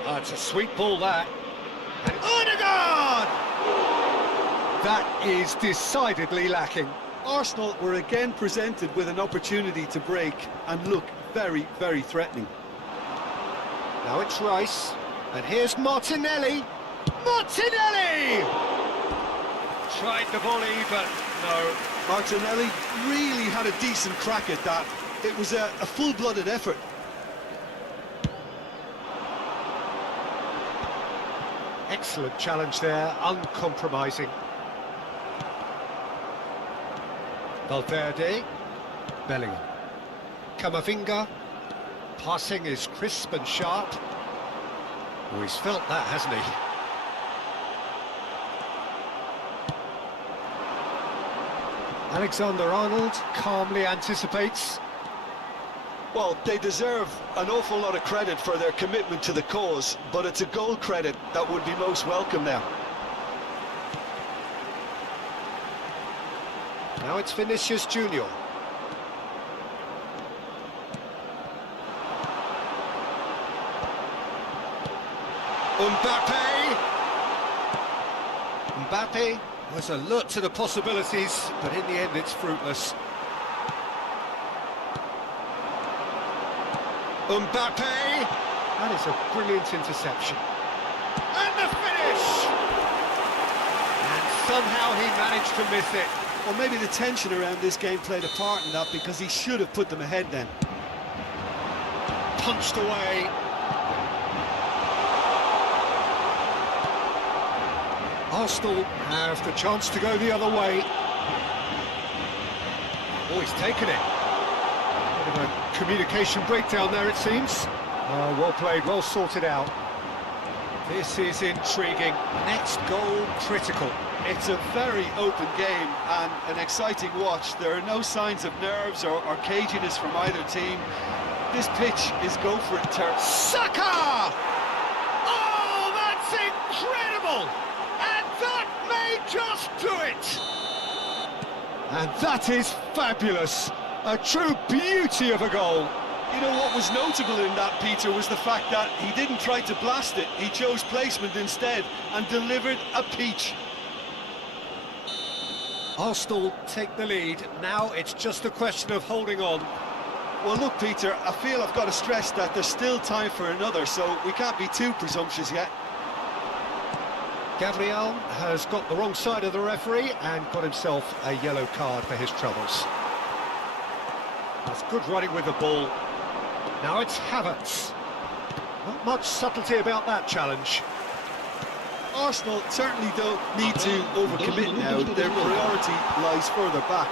Oh, it's a sweet ball, that. And Odegaard! That is decidedly lacking. Arsenal were again presented with an opportunity to break and look very, very threatening. Now it's Rice. And here's Martinelli. Martinelli! Tried the volley, but no. Martinelli really had a decent crack at that. It was a full-blooded effort. Excellent challenge there, uncompromising. Valverde, Bellingham, Camavinga, passing is crisp and sharp. Oh, he's felt that, hasn't he? Alexander-Arnold calmly anticipates. Well, they deserve an awful lot of credit for their commitment to the cause, but it's a goal credit that would be most welcome now. Now it's Vinicius Junior. Mbappe was alert to the possibilities, but in the end it's fruitless. Mbappe! That is a brilliant interception. And the finish! And somehow he managed to miss it. Well, maybe the tension around this game played a part in that, because he should have put them ahead then. Punched away. Arsenal have the chance to go the other way. Oh, he's taken it. Bit of a communication breakdown there, it seems. Oh, well played, well sorted out. This is intriguing. Next goal critical. It's a very open game and an exciting watch. There are no signs of nerves or caginess from either team. This pitch is go for it turf. Saka! Oh, that's incredible! And that may just do it! And that is fabulous. A true beauty of a goal. You know what was notable in that, Peter, was the fact that he didn't try to blast it. He chose placement instead and delivered a peach. Arsenal take the lead. Now it's just a question of holding on. Well, look, Peter, I feel I've got to stress that there's still time for another, so we can't be too presumptuous yet. Gabriel has got the wrong side of the referee and got himself a yellow card for his troubles. That's good running with the ball. Now it's Havertz. Not much subtlety about that challenge. Arsenal certainly don't need to overcommit now. Their priority lies further back.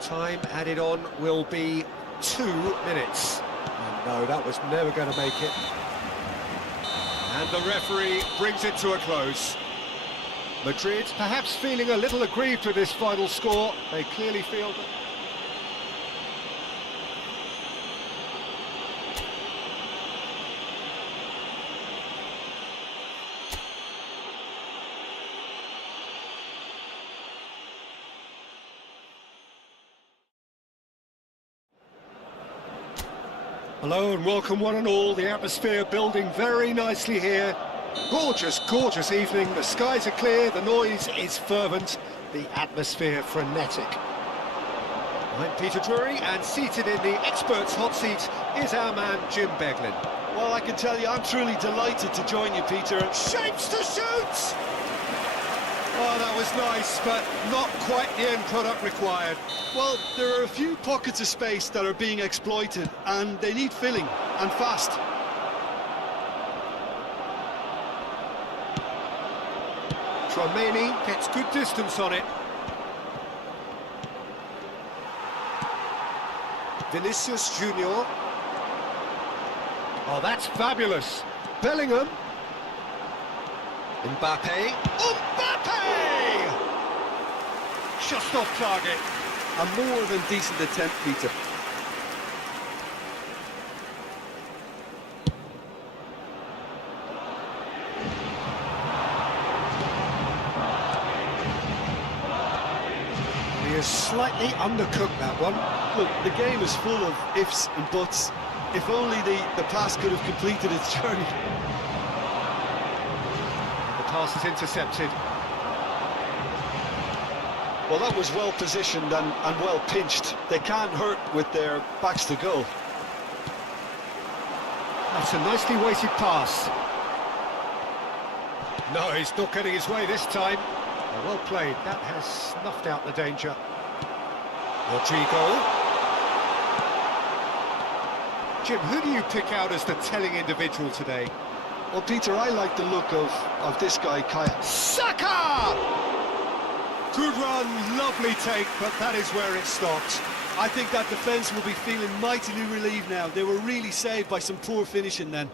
Time added on will be 2 minutes. And no, that was never going to make it. And the referee brings it to a close. Madrid perhaps feeling a little aggrieved with this final score. They clearly feel that... Hello and welcome one and all. The atmosphere building very nicely here. Gorgeous, gorgeous evening. The skies are clear, the noise is fervent, the atmosphere frenetic. I'm Peter Drury, and seated in the experts' hot seat is our man Jim Beglin. Well, I can tell you, I'm truly delighted to join you, Peter. Shapes to shoot! Oh, that was nice, but not quite the end product required. Well, there are a few pockets of space that are being exploited, and they need filling, and fast. Tromeni gets good distance on it. Vinicius Junior. Oh, that's fabulous. Bellingham. Mbappe. Mbappe! Just off target. A more than decent attempt, Peter. He is slightly undercooked, that one. Look, the game is full of ifs and buts. If only the pass could have completed its journey. The pass is intercepted. Well, that was well positioned and well pinched. They can't hurt with their backs to goal. That's a nicely weighted pass. No, he's not getting his way this time. Oh, well played. That has snuffed out the danger. Rodrigo. Jim, who do you pick out as the telling individual today? Well, Peter, I like the look of this guy, Kaya. Saka! Good run, lovely take, but that is where it stopped. I think that defence will be feeling mightily relieved now. They were really saved by some poor finishing then.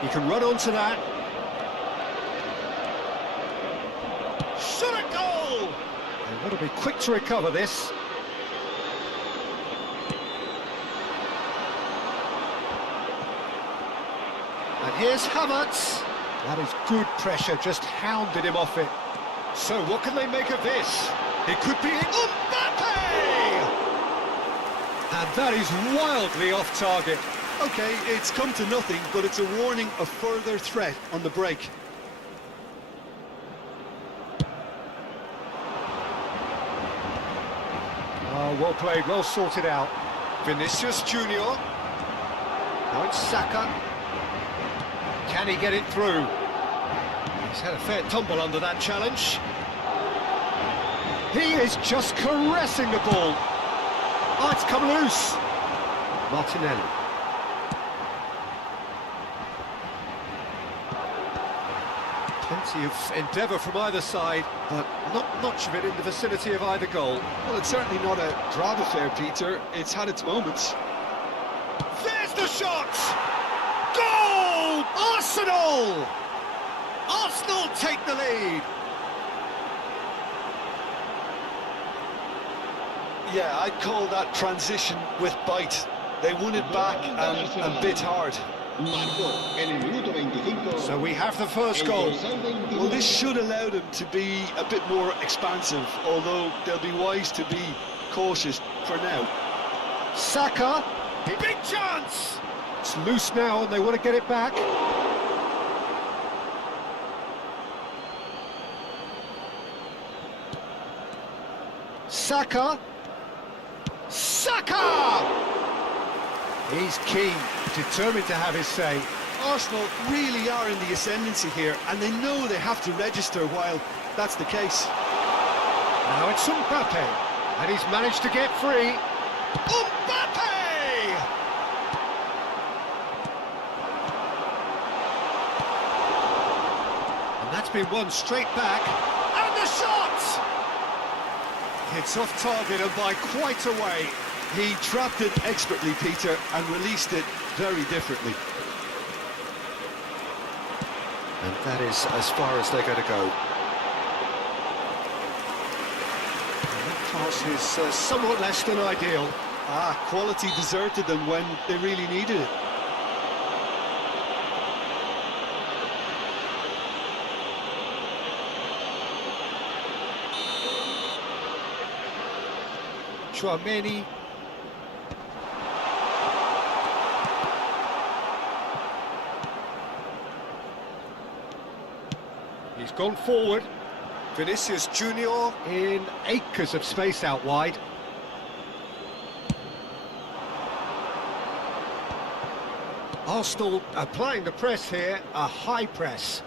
He can run onto that. Shot a goal! They've got to be quick to recover this. And here's Havertz. That is good pressure, just hounded him off it. So what can they make of this? It could be Mbappe! And that is wildly off target. Okay, it's come to nothing, but it's a warning of further threat on the break. Oh, well played, well sorted out. Vinicius Junior. Now it's Saka. Can he get it through? He's had a fair tumble under that challenge. He is just caressing the ball. Oh, it's come loose. Martinelli. Plenty of endeavour from either side, but not much of it in the vicinity of either goal. Well, it's certainly not a drab affair, Peter. It's had its moments. There's the shot! Goal! Arsenal! Arsenal take the lead. Yeah, I'd call that transition with bite. They won it back and bit hard. So we have the first goal. Well, this should allow them to be a bit more expansive, although they'll be wise to be cautious for now. Saka, big chance! It's loose now and they want to get it back. Saka! Saka! He's keen, determined to have his say. Arsenal really are in the ascendancy here, and they know they have to register while that's the case. Now it's Mbappe, and he's managed to get free. Mbappe! And that's been won straight back, and the shot! It's off target and by quite a way. He trapped it expertly, Peter, and released it very differently. And that is as far as they're going to go. And that pass is somewhat less than ideal. Quality deserted them when they really needed it. Chouameni. He's gone forward. Vinicius Junior in acres of space out wide. Arsenal applying the press here, a high press.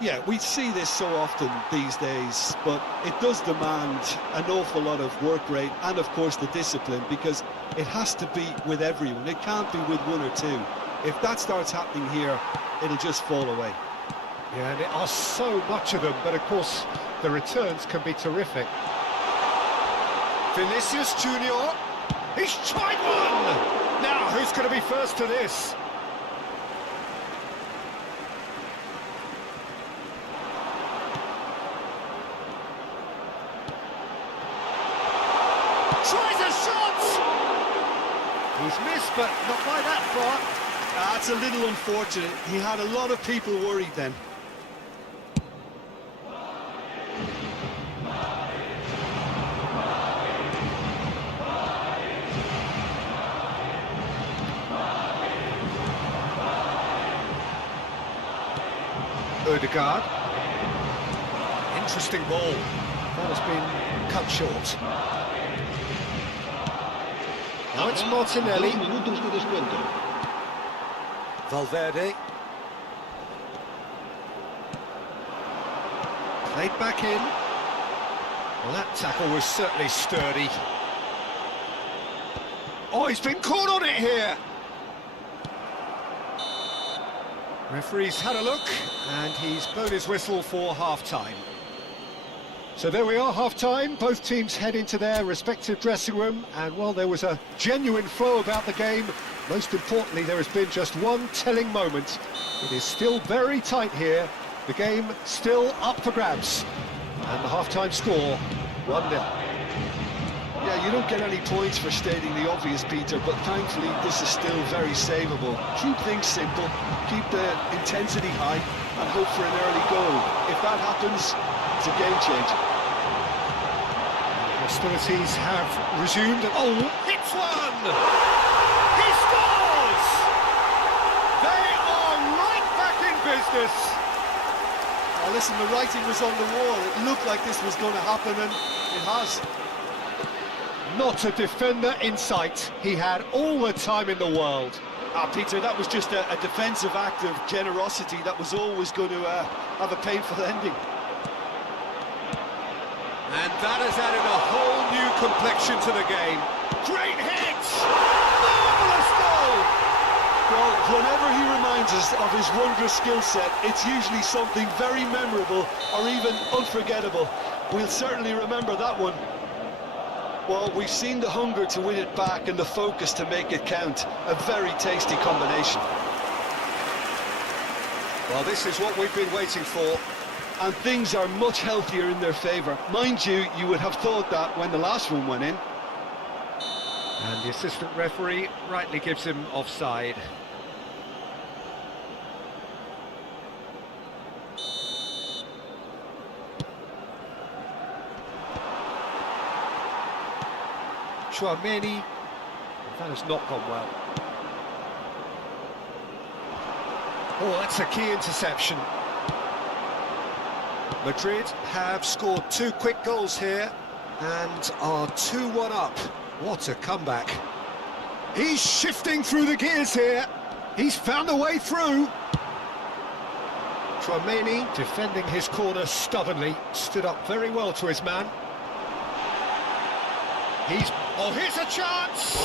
Yeah, we see this so often these days, but it does demand an awful lot of work rate and, of course, the discipline, because it has to be with everyone. It can't be with one or two. If that starts happening here, it'll just fall away. Yeah, and there are so much of them, but of course the returns can be terrific. Vinicius Junior, he's tried one! Now, who's going to be first to this? Tries a shot! He's missed, but not by that far. That's a little unfortunate. He had a lot of people worried then. Odegaard. Interesting ball. That has been cut short. Now it's Martinelli. Valverde. Played back in. Well, that tackle was certainly sturdy. Oh, he's been caught on it here. Referee's had a look, and he's blown his whistle for half-time. So there we are, half-time. Both teams head into their respective dressing room, and while there was a genuine flow about the game, most importantly, there has been just one telling moment. It is still very tight here. The game still up for grabs. And the half-time score, 1-0. Yeah, you don't get any points for stating the obvious, Peter, but thankfully this is still very savable. Keep things simple, keep the intensity high, and hope for an early goal. If that happens, it's a game changer. Hostilities have resumed. Oh, hits one! He scores! this. Oh, listen, the writing was on the wall. It looked like this was going to happen, and it has. Not a defender in sight. He had all the time in the world. Peter, that was just a defensive act of generosity that was always going to have a painful ending. And that has added a whole new complexion to the game. Great hit! Marvellous goal! Well, whenever he reminds us of his wondrous skill set, it's usually something very memorable or even unforgettable. We'll certainly remember that one. Well, we've seen the hunger to win it back and the focus to make it count. A very tasty combination. Well, this is what we've been waiting for. And things are much healthier in their favour. Mind you, you would have thought that when the last one went in. And the assistant referee rightly gives him offside. Chouameni, that has not gone well. Oh, that's a key interception. Madrid have scored 2 quick goals here and are 2-1 up. What a comeback. He's shifting through the gears here. He's found a way through. Chouameni defending his corner stubbornly, stood up very well to his man. Oh, here's a chance!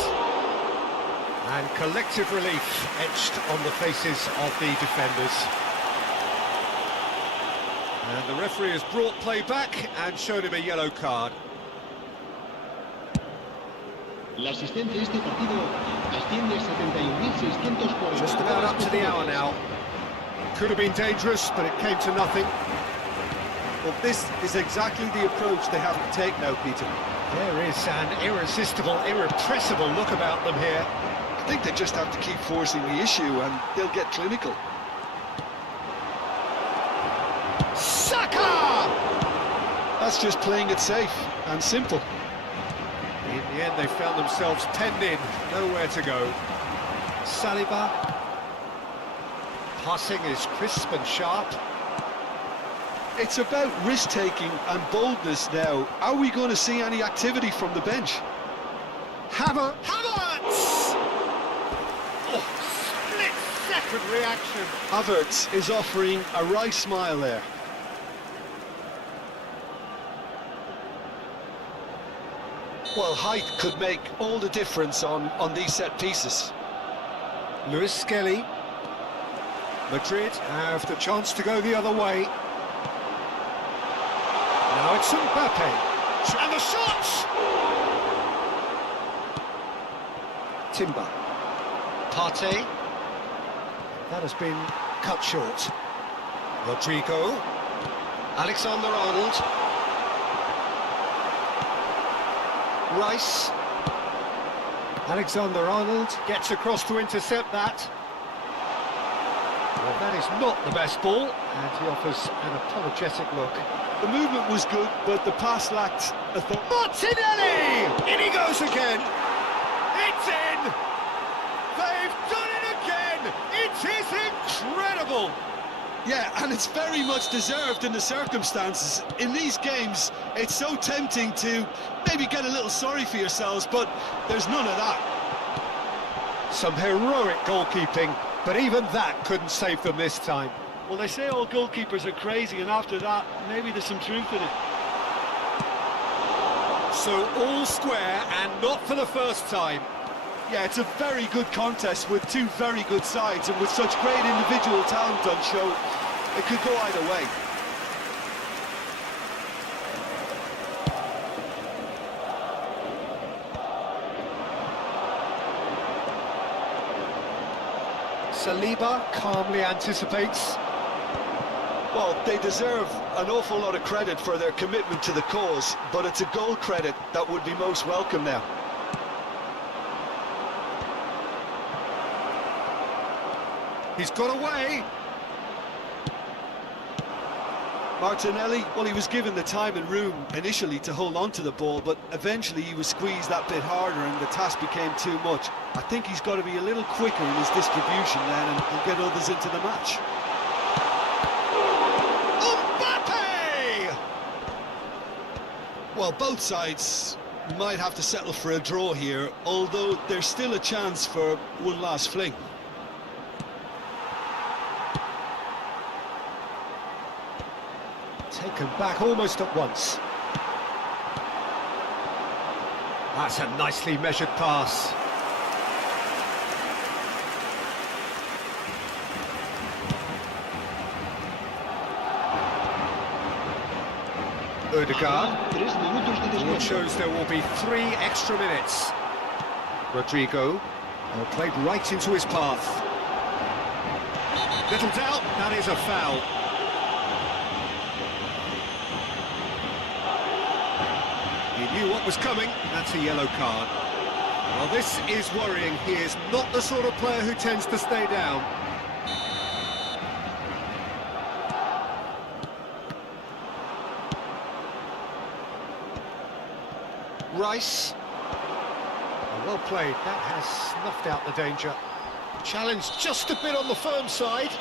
And collective relief etched on the faces of the defenders. And the referee has brought play back and shown him a yellow card. La asistencia a este partido asciende a 71.640. Just about up to the hour now. Could have been dangerous, but it came to nothing. Well, this is exactly the approach they have to take now, Peter. There is an irresistible, irrepressible look about them here. I think they just have to keep forcing the issue and they'll get clinical. Saka! That's just playing it safe and simple. In the end, they found themselves penned in, nowhere to go. Saliba. Passing is crisp and sharp. It's about risk-taking and boldness now. Are we going to see any activity from the bench? Havertz! Oh, split-second reaction. Havertz is offering a wry smile there. Well, height could make all the difference on these set pieces. Lewis Skelly. Madrid have the chance to go the other way. Now it's Mbappe. And the shot! Timber. Partey. That has been cut short. Rodrigo. Alexander-Arnold. Rice. Alexander-Arnold gets across to intercept that. Well, that is not the best ball, and he offers an apologetic look. The movement was good, but the pass lacked a thought. Martinelli! In he goes again! It's in! They've done it again! It is incredible! Yeah, and it's very much deserved in the circumstances. In these games, it's so tempting to maybe get a little sorry for yourselves, but there's none of that. Some heroic goalkeeping, but even that couldn't save them this time. Well, they say all goalkeepers are crazy, and after that, maybe there's some truth in it. So all square, and not for the first time. Yeah, it's a very good contest with two very good sides, and with such great individual talent on show, it could go either way. Saliba calmly anticipates. Well, they deserve an awful lot of credit for their commitment to the cause, but it's a goal credit that would be most welcome now. He's got away. Martinelli, well, he was given the time and room initially to hold on to the ball, but eventually he was squeezed that bit harder and the task became too much. I think he's got to be a little quicker in his distribution then and get others into the match. Well, both sides might have to settle for a draw here, although there's still a chance for one last fling. Taken back almost at once. That's a nicely measured pass. Ødegaard. 3 minutos de What descuento. shows there will be 3 extra minutes. Rodrigo, played right into his path. Little doubt, that is a foul. He knew what was coming, that's a yellow card. Well, this is worrying. He is not the sort of player who tends to stay down. Rice. Well played, that has snuffed out the danger. Challenge just a bit on the firm side.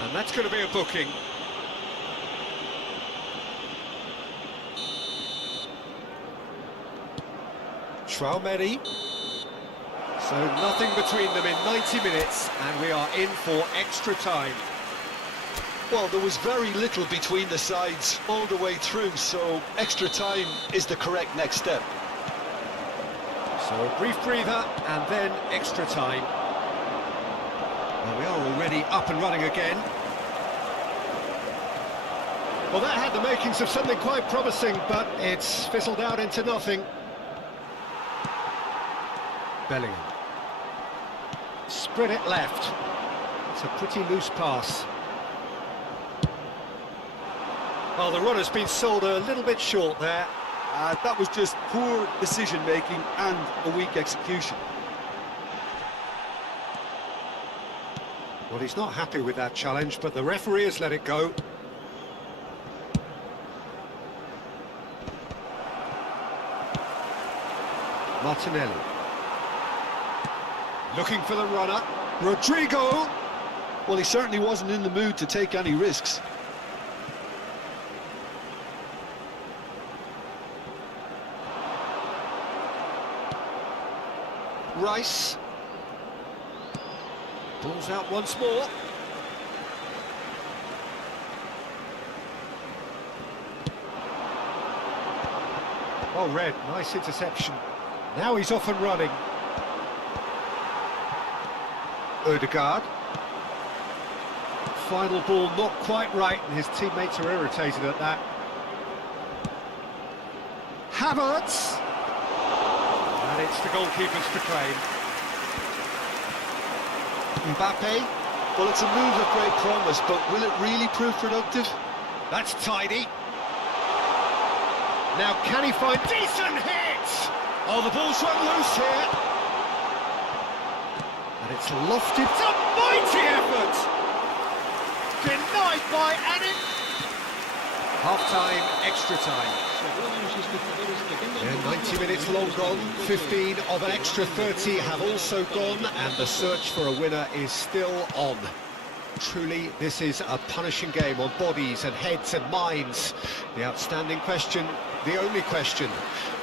And that's going to be a booking. Traumeri. So nothing between them in 90 minutes, and we are in for extra time. Well, there was very little between the sides all the way through, so extra time is the correct next step. So a brief breather, and then extra time. Well, we are already up and running again. Well, that had the makings of something quite promising, but it's fizzled out into nothing. Bellingham. Spread it left. It's a pretty loose pass. Well, the runner's been sold a little bit short there. That was just poor decision-making and a weak execution. Well, he's not happy with that challenge, but the referee has let it go. Martinelli. Looking for the runner. Rodrigo! Well, he certainly wasn't in the mood to take any risks. Rice. Pulls out once more. Oh, Red, nice interception. Now he's off and running. Ødegaard. Final ball not quite right, and his teammates are irritated at that. Havertz. And it's the goalkeepers to claim. Mbappe. Well, it's a move of great promise, but will it really prove productive? That's tidy. Now can he find decent hits? Oh, the ball's run loose here. And it's lofted. It's a mighty effort. Denied by Anin. Half-time, extra time. Yeah, 90 minutes long gone, 15 of an extra 30 have also gone, and the search for a winner is still on. Truly, this is a punishing game on bodies and heads and minds. The outstanding question, the only question,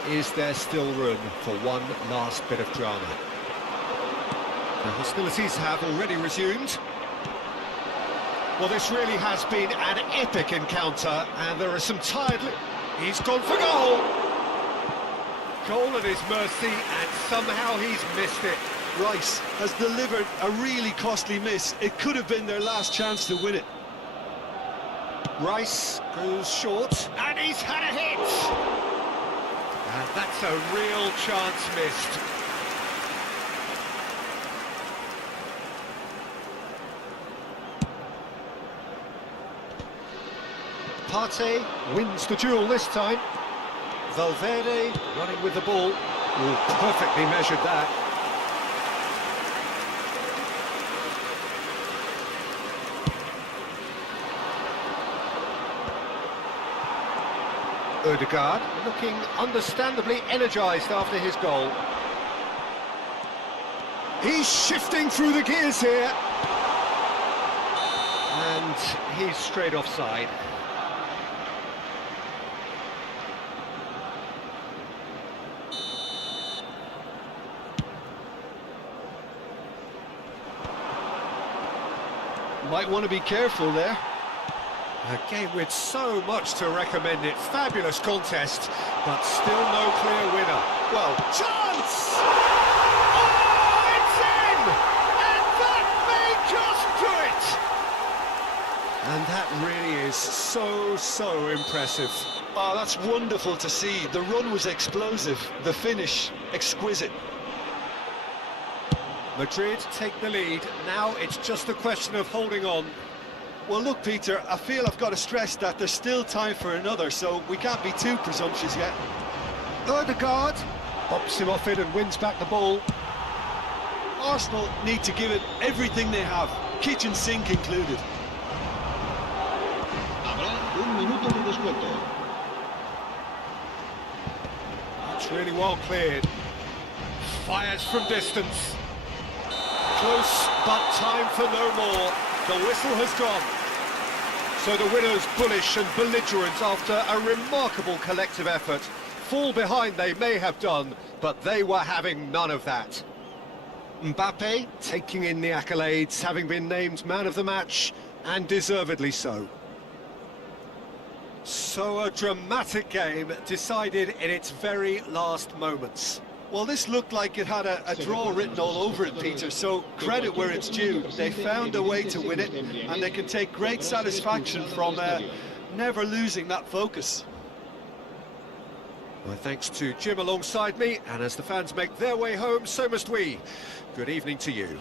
is there still room for one last bit of drama? The hostilities have already resumed. Well, this really has been an epic encounter, and there are some tired... He's gone for goal! Goal at his mercy, and somehow he's missed it. Rice has delivered a really costly miss. It could have been their last chance to win it. Rice goes short, and he's had a hit! And that's a real chance missed. Partey wins the duel this time. Valverde running with the ball. Ooh, perfectly measured that. Ødegaard looking understandably energised after his goal. He's shifting through the gears here. And he's straight offside. Might want to be careful there. A game with so much to recommend it. Fabulous contest, but still no clear winner. Well, Chance! Oh, it's in! And that may just do it! And that really is so impressive. oh, that's wonderful to see. The run was explosive, the finish exquisite. Madrid take the lead. Now it's just a question of holding on. Well, look, Peter, I feel I've got to stress that there's still time for another, so we can't be too presumptuous yet. Odegaard pops him off it and wins back the ball. Arsenal need to give it everything they have, kitchen sink included. Habrá un minuto de descuento. That's really well cleared. Fires from distance. Close, but time for no more. The whistle has gone. So the winners bullish and belligerent after a remarkable collective effort. Fall behind they may have done, but they were having none of that. Mbappe taking in the accolades, having been named man of the match, and deservedly so. So a dramatic game decided in its very last moments. Well, this looked like it had a draw written all over it, Peter, so credit where it's due. They found a way to win it, and they can take great satisfaction from never losing that focus. My thanks to Jim alongside me, and as the fans make their way home, so must we. Good evening to you.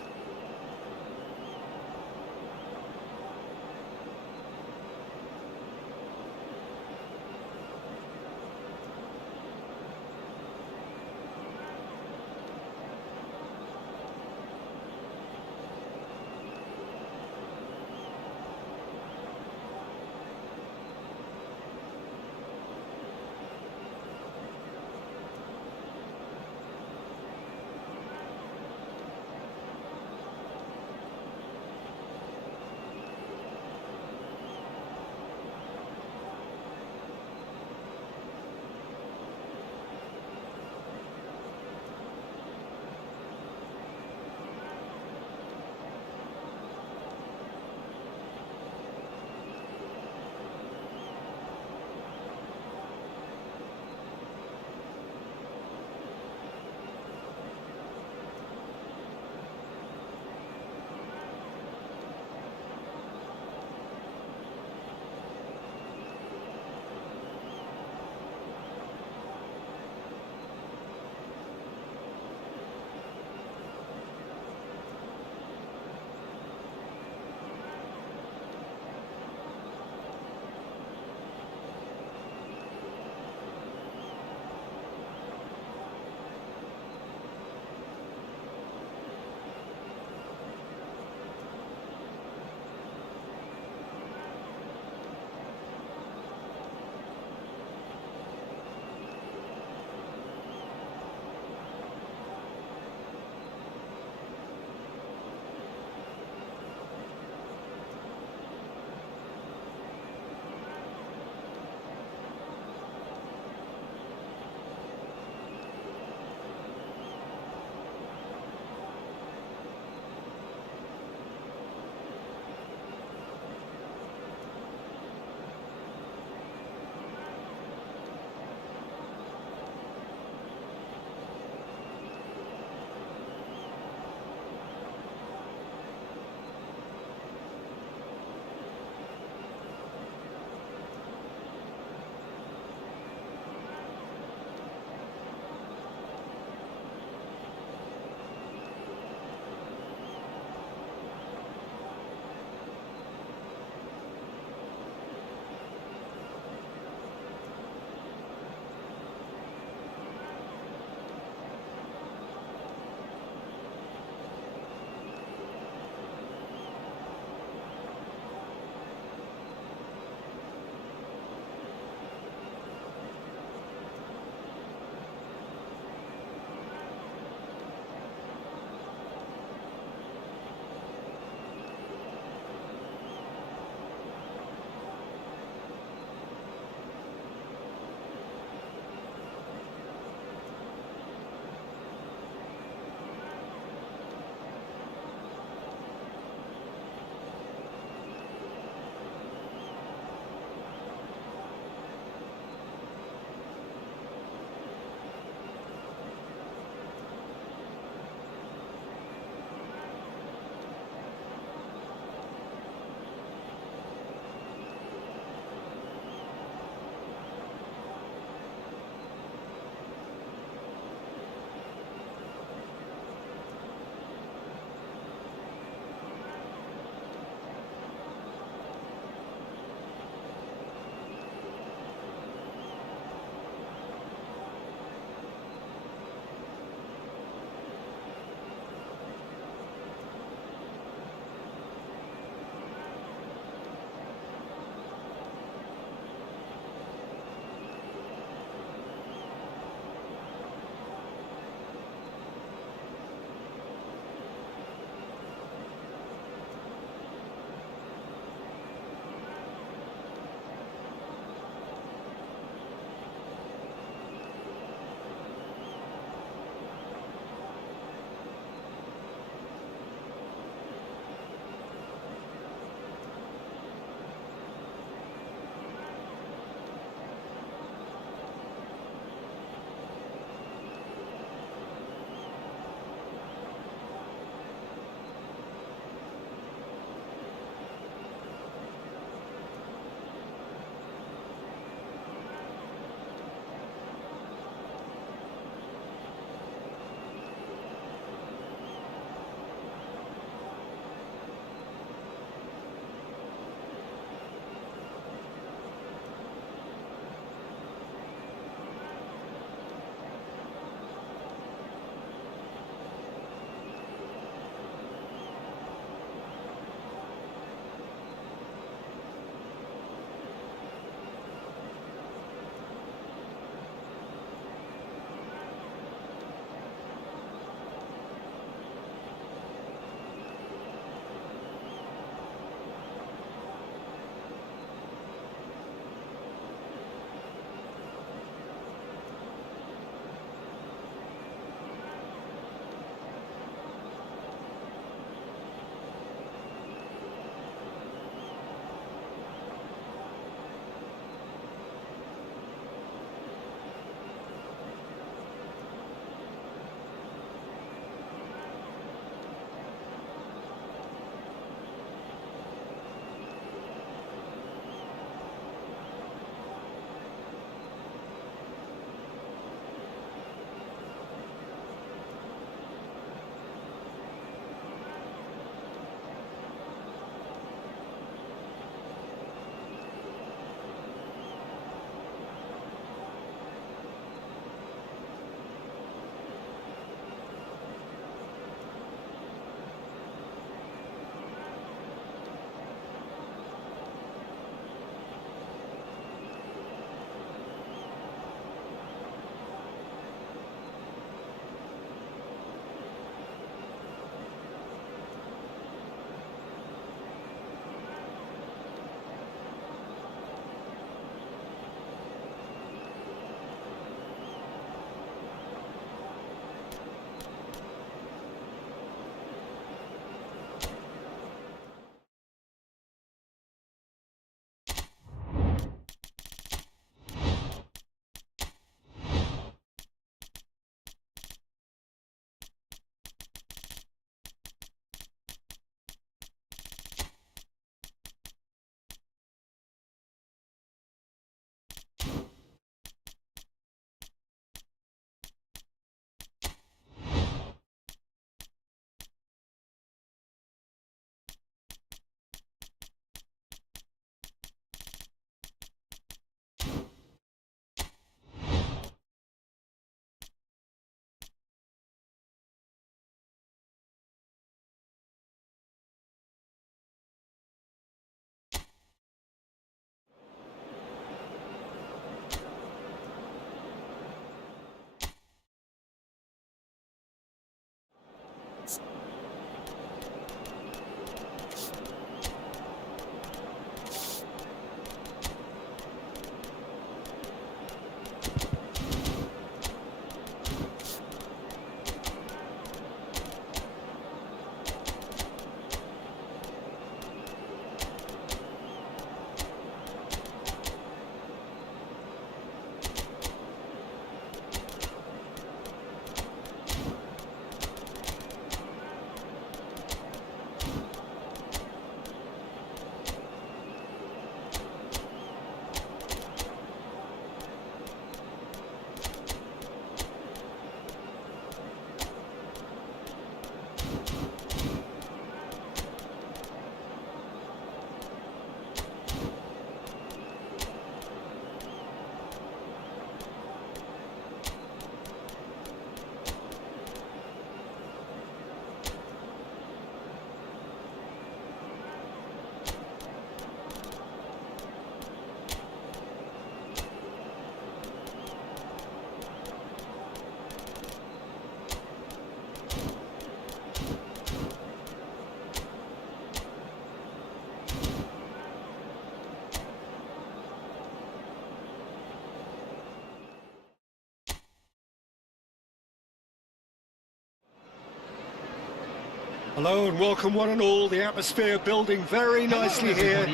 Hello and welcome one and all. The atmosphere building very nicely here.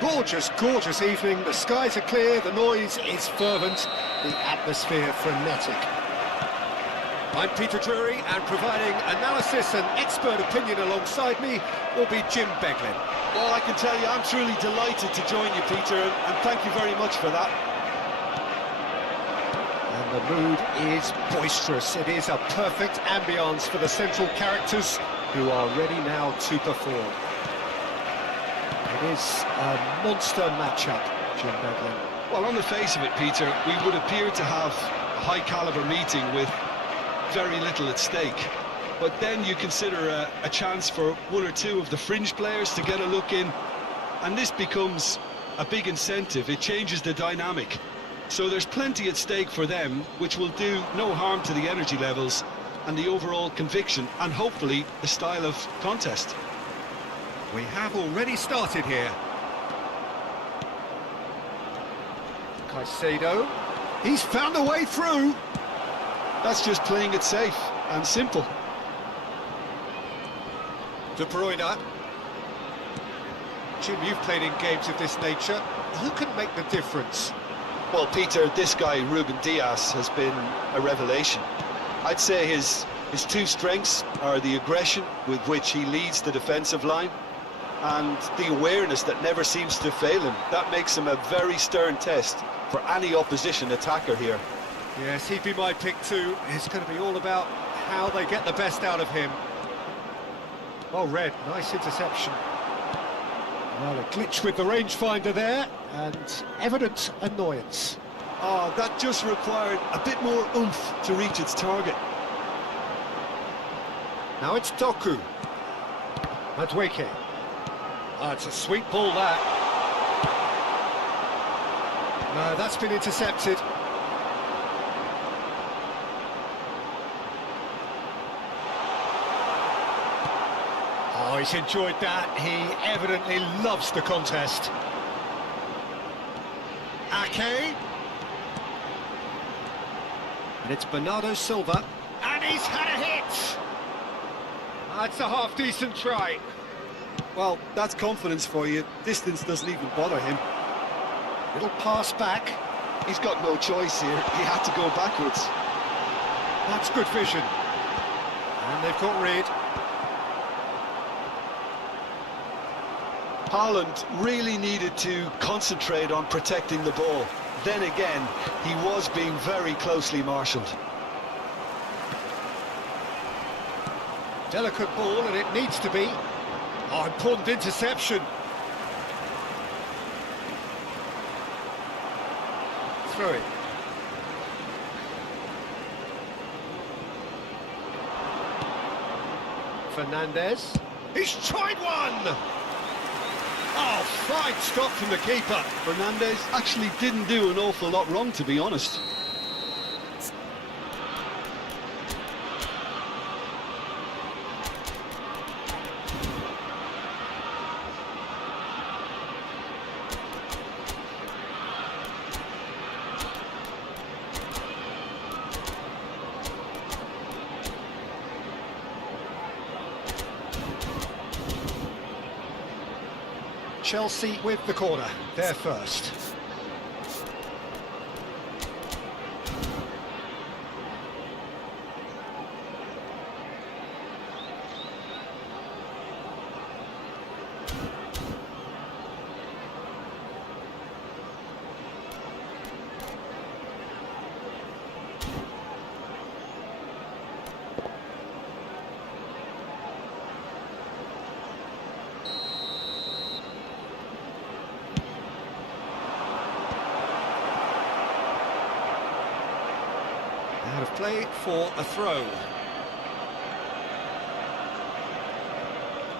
Gorgeous, gorgeous evening. The skies are clear, the noise is fervent, the atmosphere frenetic. I'm Peter Drury, and providing analysis and expert opinion alongside me will be Jim Beglin. Well, I can tell you, I'm truly delighted to join you, Peter, and thank you very much for that. And the mood is boisterous. It is a perfect ambience for the central characters who are ready now to perform. It is a monster matchup, Jim Beglin. Well, on the face of it, Peter, we would appear to have a high-caliber meeting with very little at stake. But then you consider a chance for one or two of the fringe players to get a look in, and this becomes a big incentive. It changes the dynamic. So there's plenty at stake for them, which will do no harm to the energy levels and the overall conviction, and hopefully the style of contest. We have already started here. Caicedo, he's found a way through. That's just playing it safe and simple. De Bruyne. Jim, you've played in games of this nature. Who can make the difference? Well, Peter, this guy, Ruben Dias, has been a revelation. I'd say his two strengths are the aggression with which he leads the defensive line and the awareness that never seems to fail him. That makes him a very stern test for any opposition attacker here. Yes, he'd be my pick too. It's going to be all about how they get the best out of him. Well read, nice interception. Well, a glitch with the rangefinder there, and evident annoyance. Oh, that just required a bit more oomph to reach its target. Now it's Doku. Madueke. Oh, it's a sweet ball, that. No, that's been intercepted. Oh, he's enjoyed that. He evidently loves the contest. Ake. And it's Bernardo Silva. And he's had a hit! That's a half-decent try. Well, that's confidence for you. Distance doesn't even bother him. Little pass back. He's got no choice here. He had to go backwards. That's good vision. And they've got rid. Haaland really needed to concentrate on protecting the ball. Then again, he was being very closely marshalled. Delicate ball, and it needs to be. Oh, important interception. Throw it. Fernandez. He's tried one! Oh, fine stop from the keeper. Fernandez actually didn't do an awful lot wrong, to be honest. Chelsea with the corner, they're first. Out of play for a throw.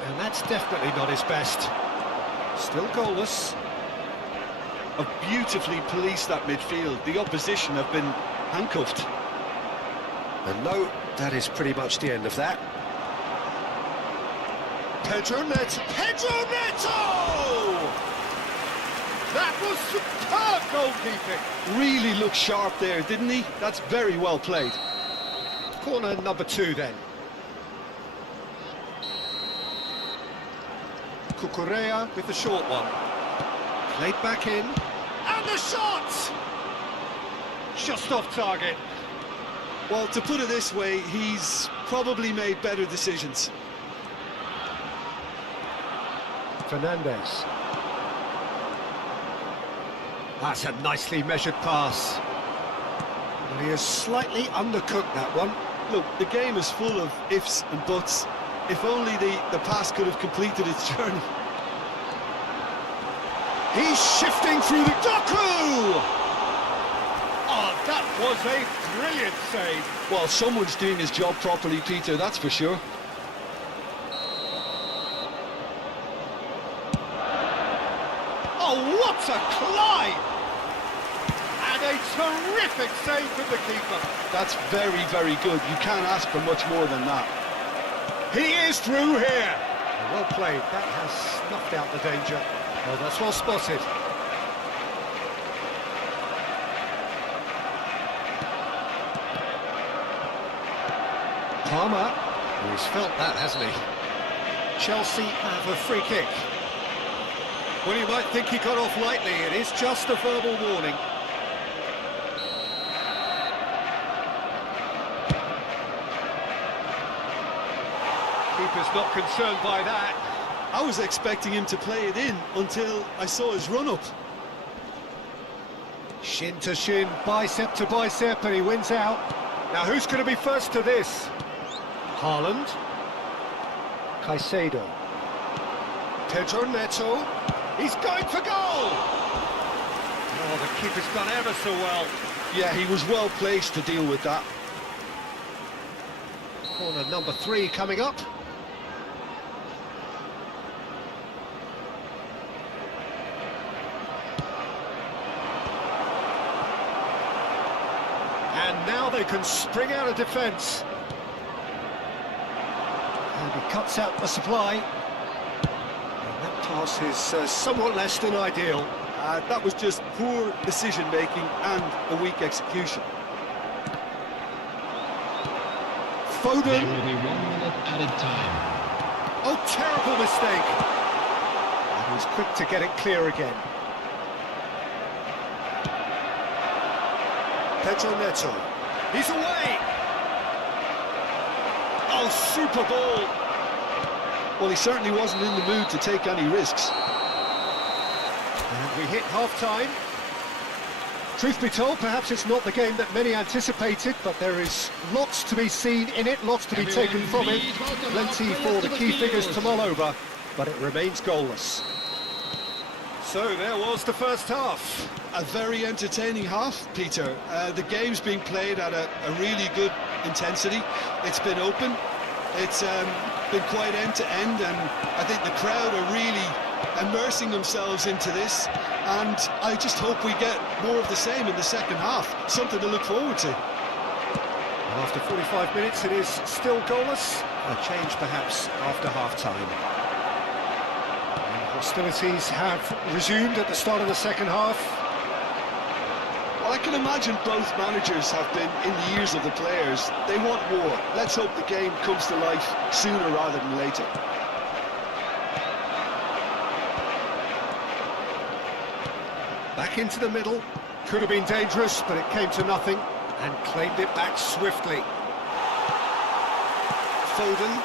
And that's definitely not his best. Still goalless. Have beautifully policed that midfield. The opposition have been handcuffed. And no, that is pretty much the end of that. Pedro Neto! Pedro Neto! That was superb goalkeeping! Really looked sharp there, didn't he? That's very well played. Corner number 2 then. Cucurella with the short one. Played back in. And the shot! Just off target. Well, to put it this way, he's probably made better decisions. Fernandez. That's a nicely measured pass. And he has slightly undercooked that one. Look, the game is full of ifs and buts. If only the pass could have completed its journey. He's shifting through the Doku! Oh, that was a brilliant save. Well, someone's doing his job properly, Peter, that's for sure. Oh, what a climb! And a terrific save from the keeper. That's very, very good. You can't ask for much more than that. He is through here. Well played. That has snuffed out the danger. Oh, that's well spotted. Palmer. Oh, he's felt that, hasn't he? Chelsea have a free kick. Well, you might think he got off lightly. It is just a verbal warning. Keeper's not concerned by that. I was expecting him to play it in until I saw his run-up. Shin to shin, bicep to bicep, and he wins out. Now, who's going to be first to this? Haaland. Caicedo. Pedro Neto. He's going for goal! Oh, the keeper's done ever so well. Yeah, he was well placed to deal with that. Corner number 3 coming up. And now they can spring out of defence. And he cuts out the supply. And that pass is somewhat less than ideal. That was just poor decision-making and a weak execution. There Foden. will be 1 minute added time. Oh, terrible mistake. And he's quick to get it clear again. Pedro Neto. He's away. Oh, super ball. Well, he certainly wasn't in the mood to take any risks. And we hit half-time. Truth be told, perhaps it's not the game that many anticipated, but there is lots to be seen in it, lots to be taken from it. Plenty for the key figures to mull over, but it remains goalless. So there was the first half. A very entertaining half, Peter. The game's being played at a really good intensity. It's been open. It's been quite end-to-end, and I think the crowd are really immersing themselves into this, and I just hope we get more of the same in the second half. Something to look forward to. After 45 minutes, it is still goalless. A change, perhaps, after half-time. Hostilities have resumed at the start of the second half. Well, I can imagine both managers have been in the ears of the players. They want war. Let's hope the game comes to life sooner rather than later. Back into the middle. Could have been dangerous, but it came to nothing. And claimed it back swiftly. Foden.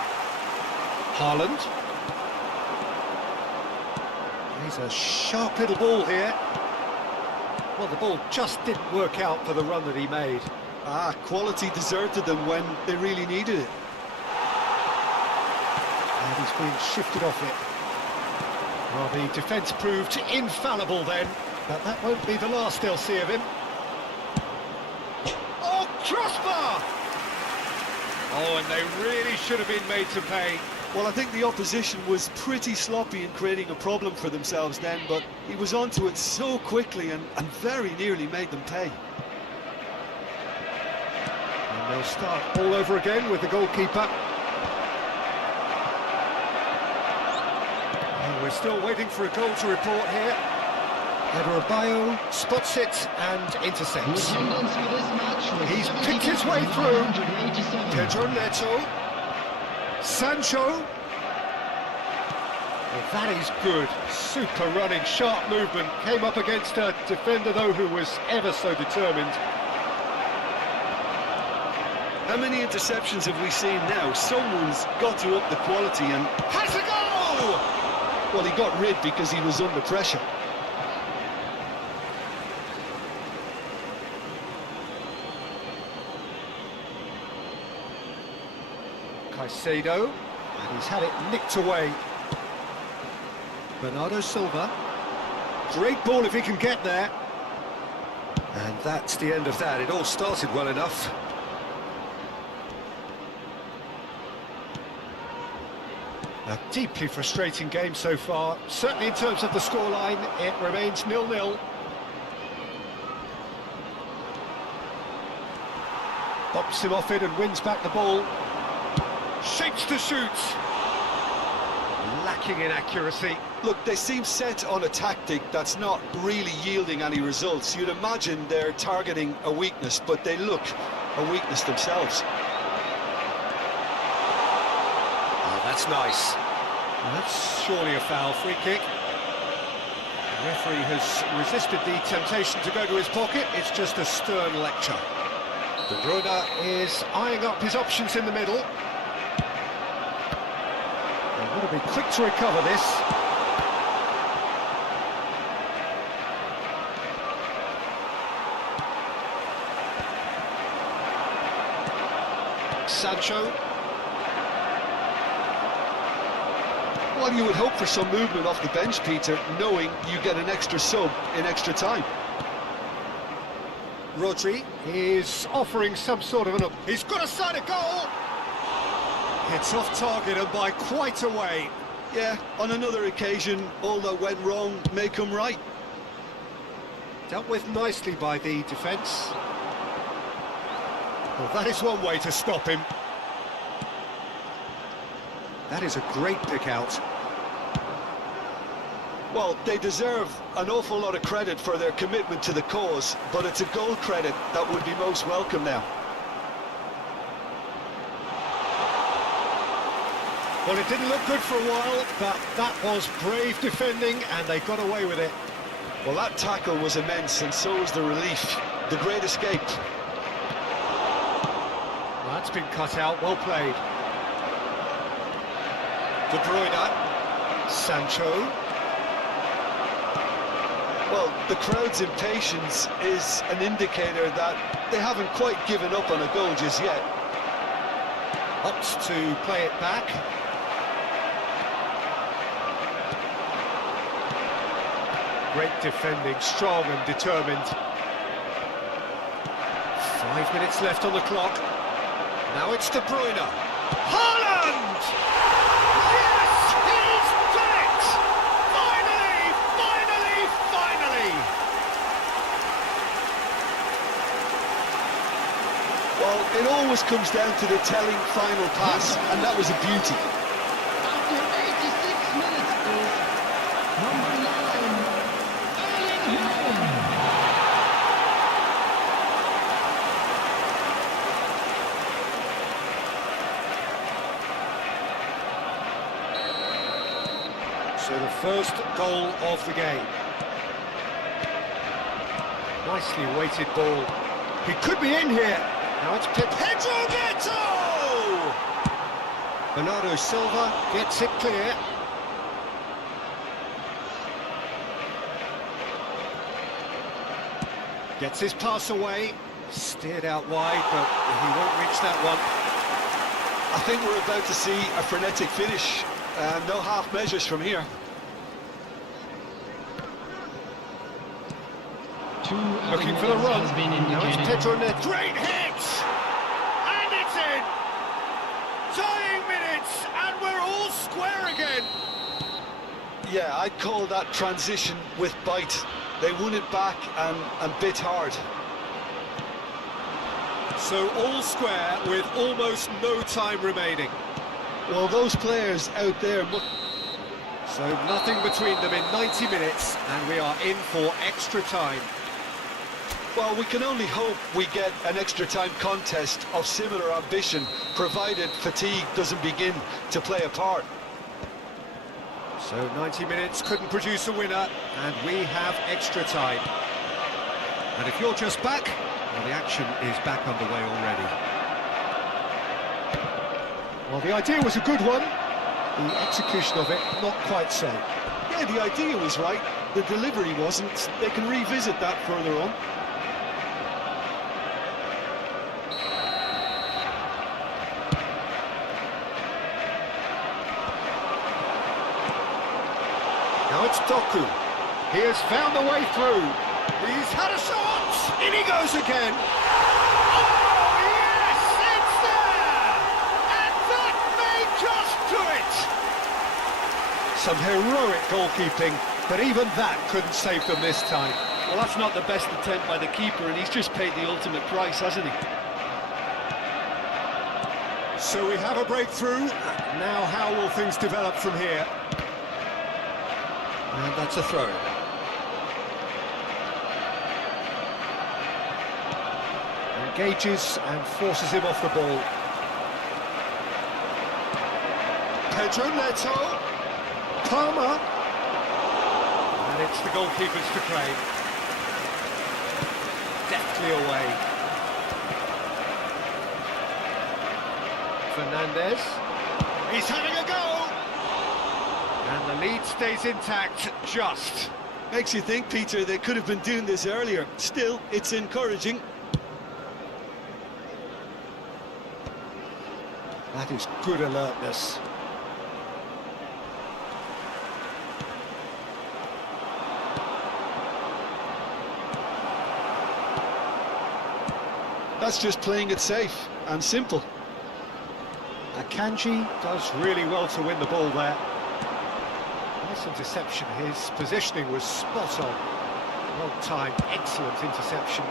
Haaland. He's a sharp little ball here. Well, the ball just didn't work out for the run that he made. Quality deserted them when they really needed it. And he's been shifted off it. Well, the defence proved infallible then, but that won't be the last they'll see of him. Oh, crossbar! Oh, and they really should have been made to pay. Well, I think the opposition was pretty sloppy in creating a problem for themselves then, but he was onto it so quickly and very nearly made them pay. And they'll start all over again with the goalkeeper. And we're still waiting for a goal to report here. BERBAYAR spots it and intercepts. He's picked his way through. Pedro Neto. Sancho. Well, that is good. Super running, sharp movement. Came up against a defender, though, who was ever so determined. How many interceptions have we seen now? Someone's got to up the quality and... Has a goal! Well, he got rid because he was under pressure. Caicedo, and he's had it nicked away. Bernardo Silva. Great ball if he can get there. And that's the end of that. It all started well enough. A deeply frustrating game so far. Certainly in terms of the scoreline, it remains 0-0. Bops him off it and wins back the ball. Shapes to shoot. Lacking in accuracy. Look, they seem set on a tactic that's not really yielding any results. You'd imagine they're targeting a weakness, but they look a weakness themselves. Oh, that's nice. Well, that's surely a foul. Free kick. The referee has resisted the temptation to go to his pocket. It's just a stern lecture. De Bruyne is eyeing up his options in the middle. They've got to be quick to recover this. Sancho. Well, you would hope for some movement off the bench, Peter, knowing you get an extra sub in extra time. Rodri is offering some sort of an... He's got a side of goal! It's off target and by quite a way. Yeah, on another occasion, all that went wrong may come right. Dealt with nicely by the defence. Well, that is one way to stop him. That is a great pick out. Well, they deserve an awful lot of credit for their commitment to the cause, but it's a goal credit that would be most welcome now. Well, it didn't look good for a while, but that was brave defending, and they got away with it. Well, that tackle was immense, and so was the relief. The great escape. Well, that's been cut out, well played. De Bruyne. Sancho. Well, the crowd's impatience is an indicator that they haven't quite given up on a goal just yet. Opts to play it back. Great defending, strong and determined. 5 minutes left on the clock. Now it's De Bruyne. Haaland! Yes, he's done it! Finally, finally, finally! Well, it always comes down to the telling final pass, and that was a beauty. After 86 minutes is number 9, So the first goal of the game. Nicely weighted ball. He could be in here. Now it's Pedro Neto! Bernardo Silva gets it clear. Gets his pass away. Steered out wide, but he won't reach that one. I think we're about to see a frenetic finish. No half measures from here. Looking for the run. Now it's Pedro Neto. Great hit! And it's in! Dying minutes, and we're all square again. Yeah, I'd call that transition with bite. They won it back and bit hard. So all square with almost no time remaining. Well, those players out there... So nothing between them in 90 minutes, and we are in for extra time. Well, we can only hope we get an extra time contest of similar ambition, provided fatigue doesn't begin to play a part. So 90 minutes couldn't produce a winner, and we have extra time. And if you're just back, well, the action is back underway already. Well, the idea was a good one. The execution of it, not quite so. Yeah, the idea was right. The delivery wasn't. They can revisit that further on. Now it's Doku. He has found a way through. He's had a shot! In he goes again! Oh, yes! It's there! And that may just do it! Some heroic goalkeeping, but even that couldn't save them this time. Well, that's not the best attempt by the keeper, and he's just paid the ultimate price, hasn't he? So we have a breakthrough. Now how will things develop from here? And that's a throw. Engages and forces him off the ball. Pedro Neto. Palmer. And it's the goalkeepers to claim. Deftly away. Fernandez. He's having a go! And the lead stays intact, just. Makes you think, Peter, they could have been doing this earlier. Still, it's encouraging. That is good alertness. That's just playing it safe and simple. Akanji does really well to win the ball there. Nice interception. His positioning was spot on. Well timed, excellent interception.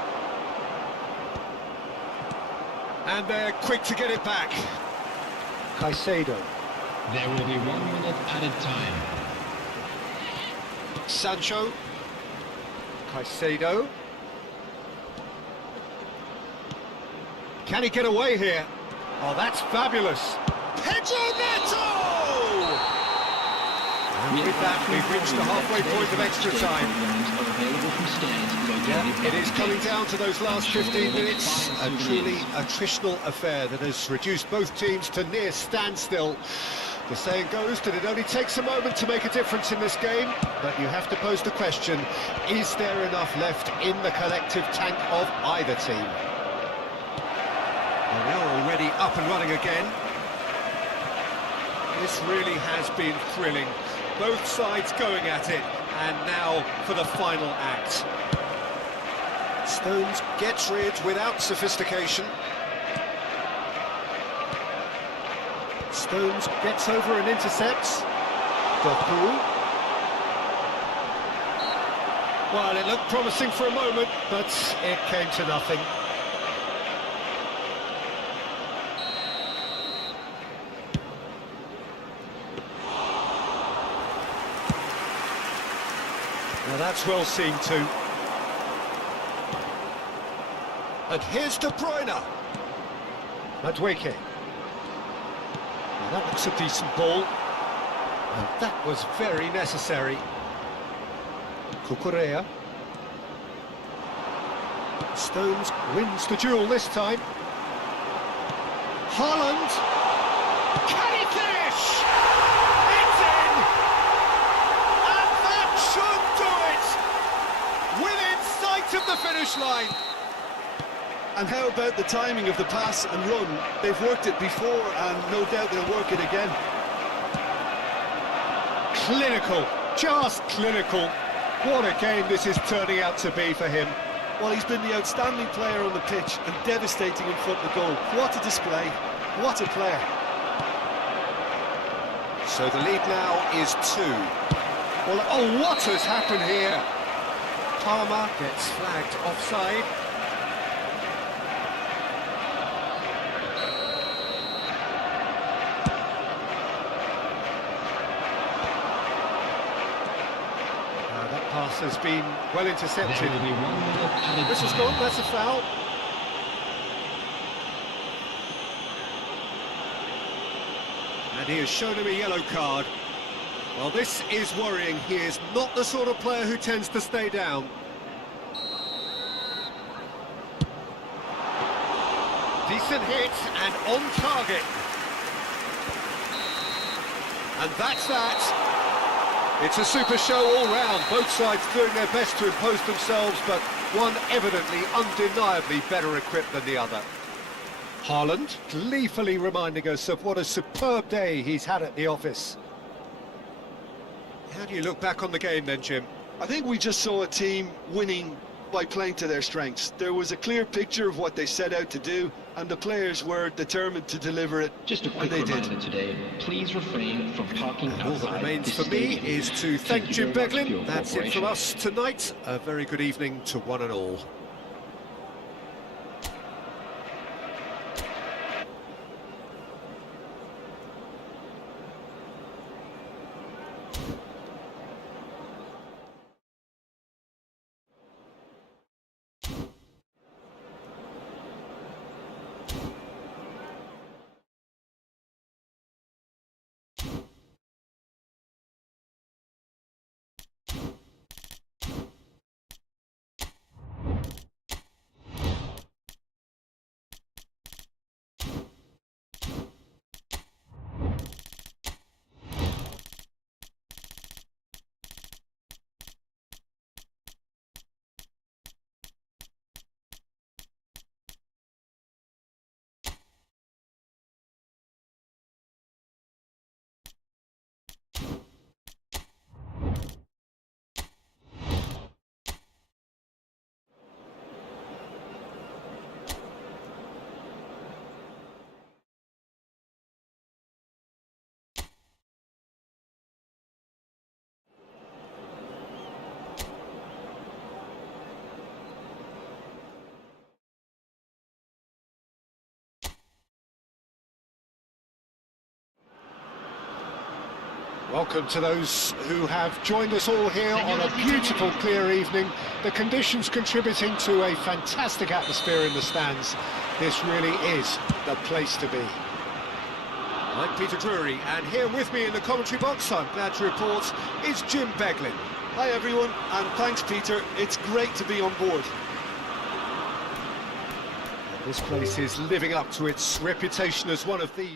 And they're quick to get it back. Caicedo. There will be 1 minute added time. Sancho. Caicedo. Can he get away here? Oh, that's fabulous. Pedro Neto! And with that, we've reached the halfway point of extra time. Yeah, it is coming down to those last 15 minutes. A truly attritional affair that has reduced both teams to near standstill. The saying goes that it only takes a moment to make a difference in this game, but you have to pose the question, is there enough left in the collective tank of either team? Well, we are already up and running again. This really has been thrilling. Both sides going at it, and now for the final act. Stones gets rid without sophistication. Stones gets over and intercepts. Doku. Well, it looked promising for a moment, but it came to nothing. Now that's well seen too. And here's De Bruyne. Madueke. Now that looks a decent ball. And that was very necessary. Cucurella. Stones wins the duel this time. Haaland. Can he finish? It's in! And that should do it! Within sight of the finish line. And how about the timing of the pass and run? They've worked it before and no doubt they'll work it again. Clinical, just clinical. What a game this is turning out to be for him. Well, he's been the outstanding player on the pitch and devastating in front of the goal. What a display, what a player. So the lead now is 2. Well, oh, what has happened here? Palmer gets flagged offside. That pass has been well intercepted. This has gone, that's a foul. And he has shown him a yellow card. Well, this is worrying. He is not the sort of player who tends to stay down. Decent hit and on target. And that's that. It's a super show all round. Both sides doing their best to impose themselves, but one evidently, undeniably better equipped than the other. Haaland gleefully reminding us of what a superb day he's had at the office. How do you look back on the game then, Jim? I think we just saw a team winning by playing to their strengths. There was a clear picture of what they set out to do, and the players were determined to deliver it. Just a quick reminder today, please refrain from talking outside. All that remains for me is to thank Jim Beglin. That's it from us tonight. A very good evening to one and all. Welcome to those who have joined us all here on a beautiful, clear evening. The conditions contributing to a fantastic atmosphere in the stands. This really is the place to be. I'm Peter Drury, and here with me in the commentary box, I'm glad to report, is Jim Beglin. Hi everyone, and thanks Peter, it's great to be on board. This place is living up to its reputation as one of the...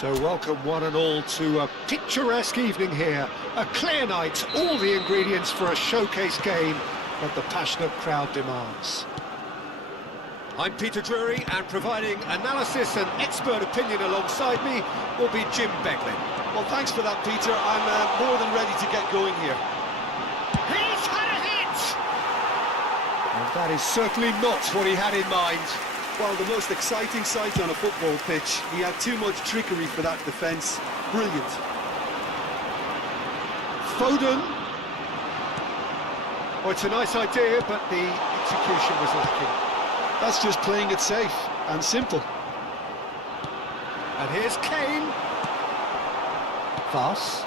So welcome one and all to a picturesque evening here. A clear night, all the ingredients for a showcase game that the passionate crowd demands. I'm Peter Drury, and providing analysis and expert opinion alongside me will be Jim Becklin. Well, thanks for that, Peter. I'm more than ready to get going here. He's had a hit! And that is certainly not what he had in mind. Well, the most exciting sight on a football pitch. He had too much trickery for that defence. Brilliant. Foden. Well, it's a nice idea, but the execution was lacking. That's just playing it safe and simple. And here's Kane. Voss.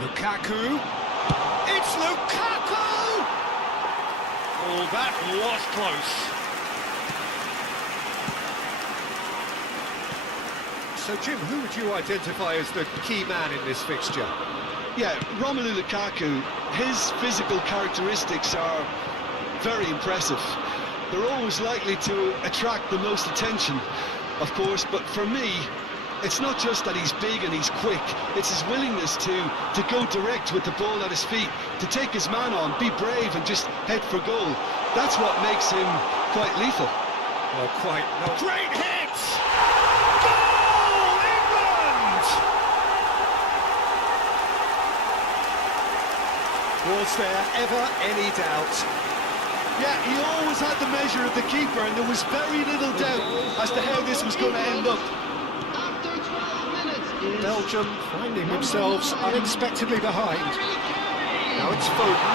Lukaku. It's Lukaku! Oh, that was close. So, Jim, who would you identify as the key man in this fixture? Yeah, Romelu Lukaku, his physical characteristics are very impressive. They're always likely to attract the most attention, of course, but for me, it's not just that he's big and he's quick, it's his willingness to go direct with the ball at his feet, to take his man on, be brave and just head for goal. That's what makes him quite lethal. Well, quite not. Great hit! Goal, England! Was there ever any doubt? Yeah, he always had the measure of the keeper, and there was very little doubt as to how this was going to end up. Belgium finding themselves unexpectedly behind. Now it's Foden.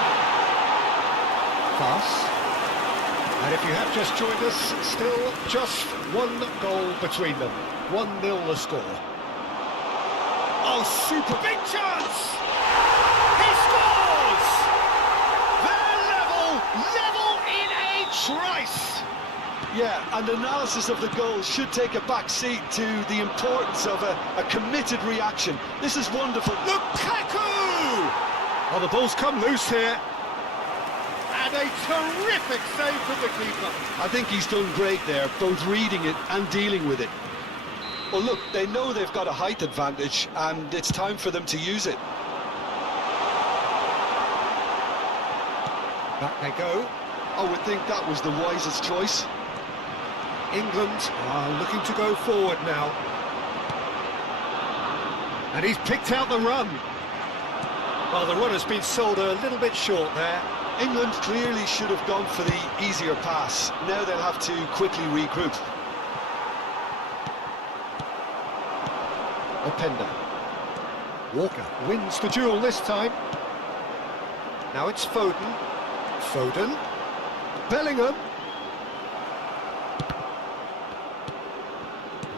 Voss. And if you have just joined us, still just one goal between them. 1-0 the score. Oh, super big chance! He scores! They're level in a trice! Yeah, and analysis of the goal should take a back seat to the importance of a committed reaction. This is wonderful. Lukaku! Oh, the ball's come loose here. And a terrific save from the keeper. I think he's done great there, both reading it and dealing with it. Well, look, they know they've got a height advantage, and it's time for them to use it. Back they go. I would think that was the wisest choice. England are looking to go forward now. And he's picked out the run. Well, the run has been sold a little bit short there. England clearly should have gone for the easier pass. Now they'll have to quickly regroup. Openda. Walker wins the duel this time. Now it's Foden. Foden. Bellingham.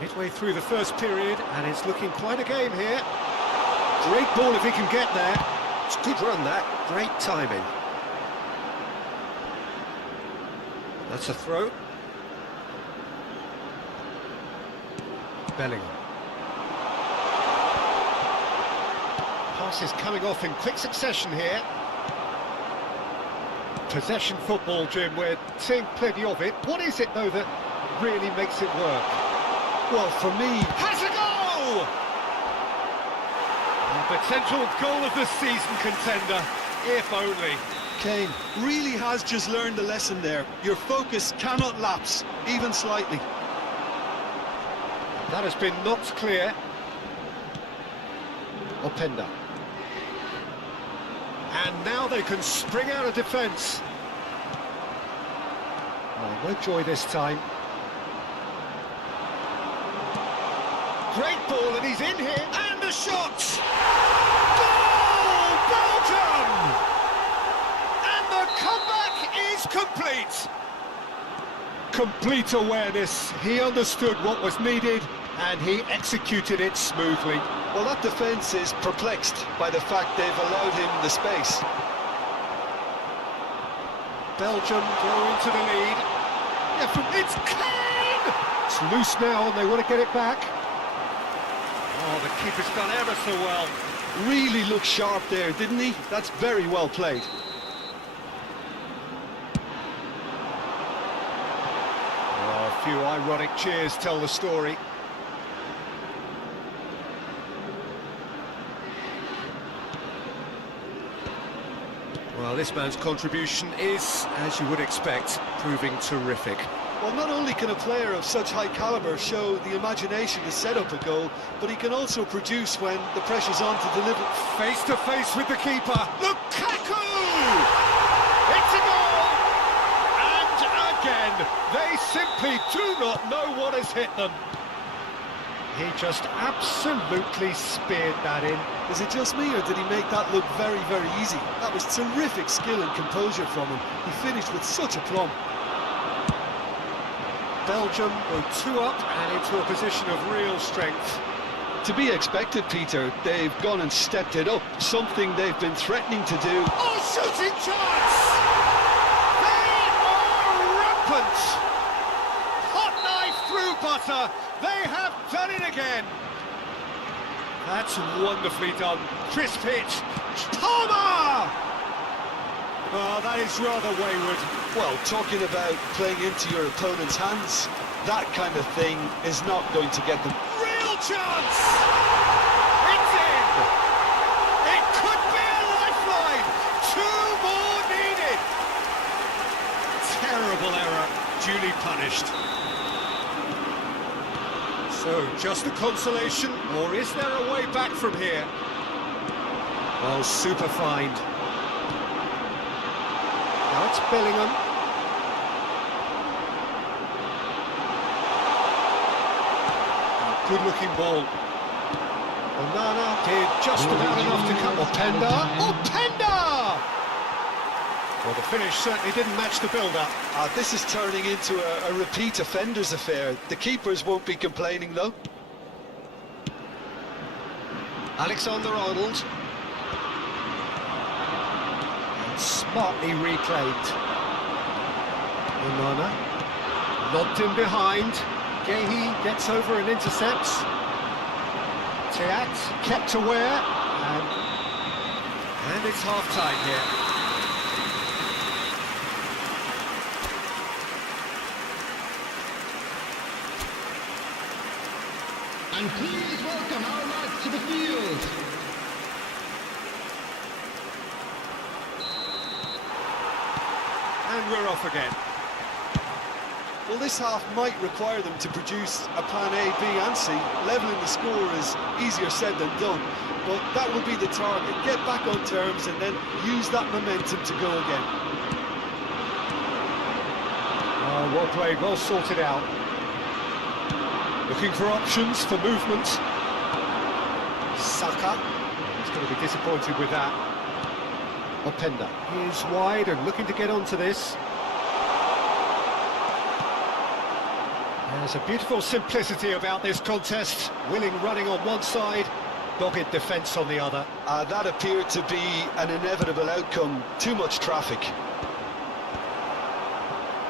Midway through the first period, and it's looking quite a game here. Great ball if he can get there. It's a good run, that. Great timing. That's a throw. Bellingham. Pass is coming off in quick succession here. Possession football, Jim, we're seeing plenty of it. What is it, though, that really makes it work? Well, for me... Has a goal! A potential goal of the season contender, if only. Kane really has just learned the lesson there. Your focus cannot lapse, even slightly. That has been knocked clear. Openda. And now they can spring out of defence. Oh, no joy this time. Great ball, and he's in here. And the shot! Goal, Belgium! And the comeback is complete. Complete awareness. He understood what was needed, and he executed it smoothly. Well, that defence is perplexed by the fact they've allowed him the space. Belgium go into the lead. It's Kane! It's loose now, and they want to get it back. Oh, the keeper's done ever so well. Really looked sharp there, didn't he? That's very well played. A few ironic cheers tell the story. Well, this man's contribution is, as you would expect, proving terrific. Well, not only can a player of such high calibre show the imagination to set up a goal, but he can also produce when the pressure's on to deliver. Face to face with the keeper, Lukaku! It's a goal! And again, they simply do not know what has hit them. He just absolutely speared that in. Is it just me, or did he make that look very, very easy? That was terrific skill and composure from him. He finished with such aplomb. Belgium go 2 up and into a position of real strength. To be expected, Peter. They've gone and stepped it up, something they've been threatening to do. Oh, shooting chance! They are rampant! Hot knife through butter! They have done it again! That's wonderfully done. Crisp hit. Palmer! Oh, that is rather wayward. Well, talking about playing into your opponent's hands, that kind of thing is not going to get them. Real chance! It's in! It could be a lifeline! 2 more needed! Terrible error, duly punished. So, just a consolation, or is there a way back from here? Well, super find. Now it's Bellingham. Good-looking ball. Onana did just about enough to come. Openda! Well, the finish certainly didn't match the build-up. This is turning into a repeat offenders affair. The keepers won't be complaining, though. Alexander-Arnold. And smartly reclaimed. Onana. Lobbed in behind. Gehi gets over and intercepts. Teat kept aware. And it's half-time here. And please welcome our lads to the field. And we're off again. Well, this half might require them to produce a plan A, B and C. Levelling the score is easier said than done, but that will be the target. Get back on terms and then use that momentum to go again. Oh, well played, well sorted out. Looking for options for movement. Saka. He's going to be disappointed with that. Openda is wide and looking to get onto this. There's a beautiful simplicity about this contest. Willing running on one side, dogged defence on the other. That appeared to be an inevitable outcome. Too much traffic.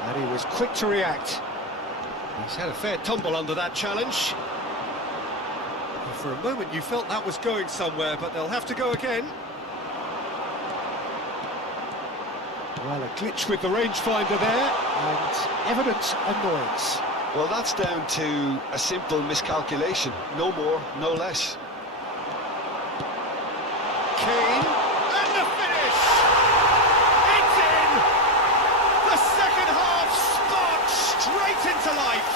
And he was quick to react. He's had a fair tumble under that challenge. And for a moment you felt that was going somewhere, but they'll have to go again. Well, a glitch with the rangefinder there, and evident annoyance. Well, that's down to a simple miscalculation. No more, no less. Kane, and the finish! It's in! The second half sparked straight into life!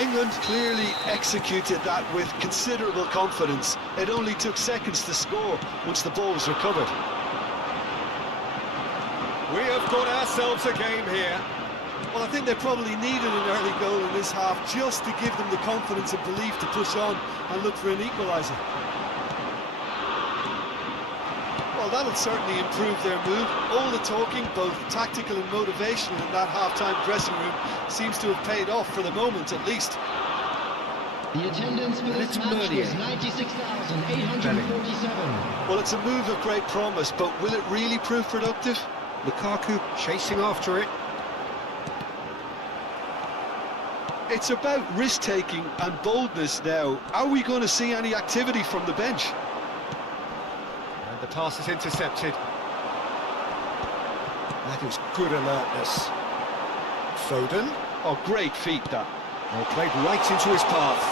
England clearly executed that with considerable confidence. It only took seconds to score once the ball was recovered. We have got ourselves a game here. Well, I think they probably needed an early goal in this half just to give them the confidence and belief to push on and look for an equaliser. Well, that'll certainly improve their mood. All the talking, both tactical and motivational, in that half-time dressing room seems to have paid off for the moment, at least. The attendance for this match was 96,847. Well, it's a move of great promise, but will it really prove productive? Lukaku chasing after it. It's about risk-taking and boldness now. Are we going to see any activity from the bench? And the pass is intercepted. That is good alertness. Foden. Oh, great feat, that. Well, played right into his path.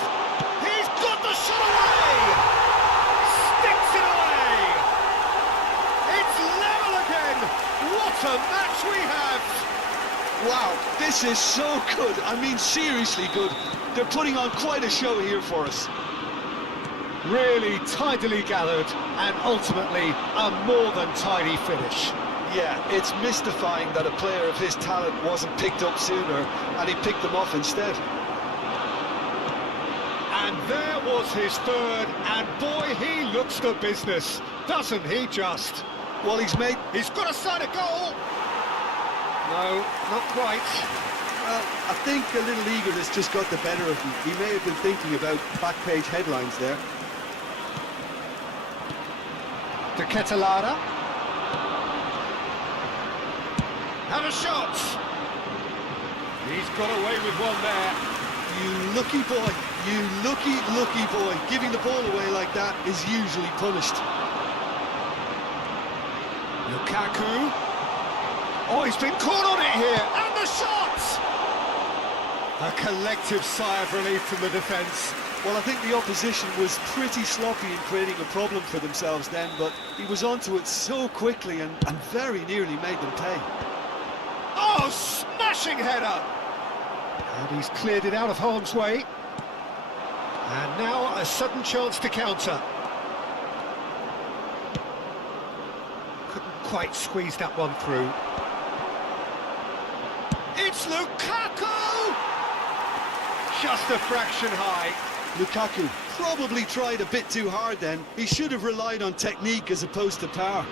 He's got the shot away! Sticks it away! It's level again! What a match we have! Wow, this is so good. I mean, seriously good. They're putting on quite a show here for us. Really tidily gathered, and ultimately a more than tidy finish. Yeah, it's mystifying that a player of his talent wasn't picked up sooner, and he picked them off instead. And there was his third, and boy, he looks the business, doesn't he just? Well, He's got a side of goal! No, not quite. Well, I think a little eagerness just got the better of him. He may have been thinking about back-page headlines there. De Ketelada. Have a shot! He's got away with one there. You lucky boy, you lucky boy. Giving the ball away like that is usually punished. Lukaku. Oh, he's been caught on it here, and the shot! A collective sigh of relief from the defence. Well, I think the opposition was pretty sloppy in creating a problem for themselves then, but he was onto it so quickly and very nearly made them pay. Oh, smashing header! And he's cleared it out of harm's way. And now a sudden chance to counter. Couldn't quite squeeze that one through. It's Lukaku! Just a fraction high. Lukaku probably tried a bit too hard then. He should have relied on technique as opposed to power.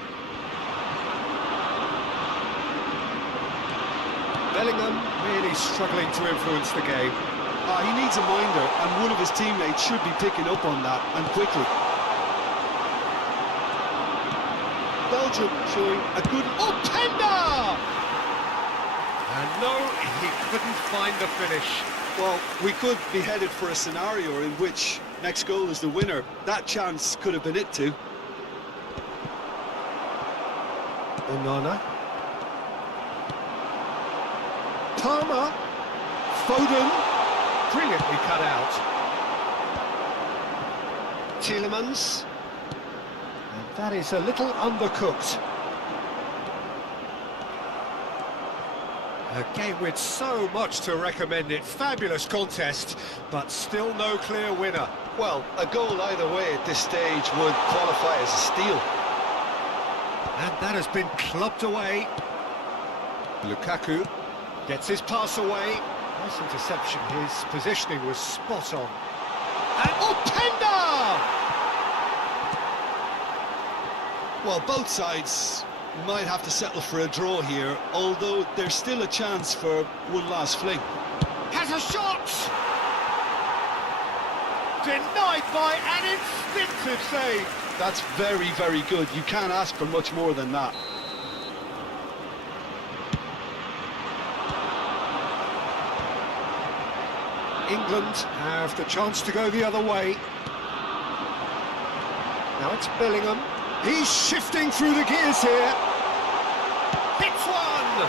Bellingham really struggling to influence the game. He needs a minder, and one of his teammates should be picking up on that, and quickly. Belgium showing a good... Oh, Penda! And no, he couldn't find the finish. Well, we could be headed for a scenario in which next goal is the winner. That chance could have been it too. Onana. Palmer. Foden. Brilliantly cut out. Tielemans. And that is a little undercooked. A game with so much to recommend it. Fabulous contest, but still no clear winner. Well, a goal either way at this stage would qualify as a steal. And that has been clubbed away. Lukaku gets his pass away. Nice interception. His positioning was spot on. And oh, Penda! Well, both sides might have to settle for a draw here, although there's still a chance for one last fling. Has a shot! Denied by an instinctive save. That's very, very good. You can't ask for much more than that. England have the chance to go the other way. Now it's Bellingham. He's shifting through the gears here. Hits one!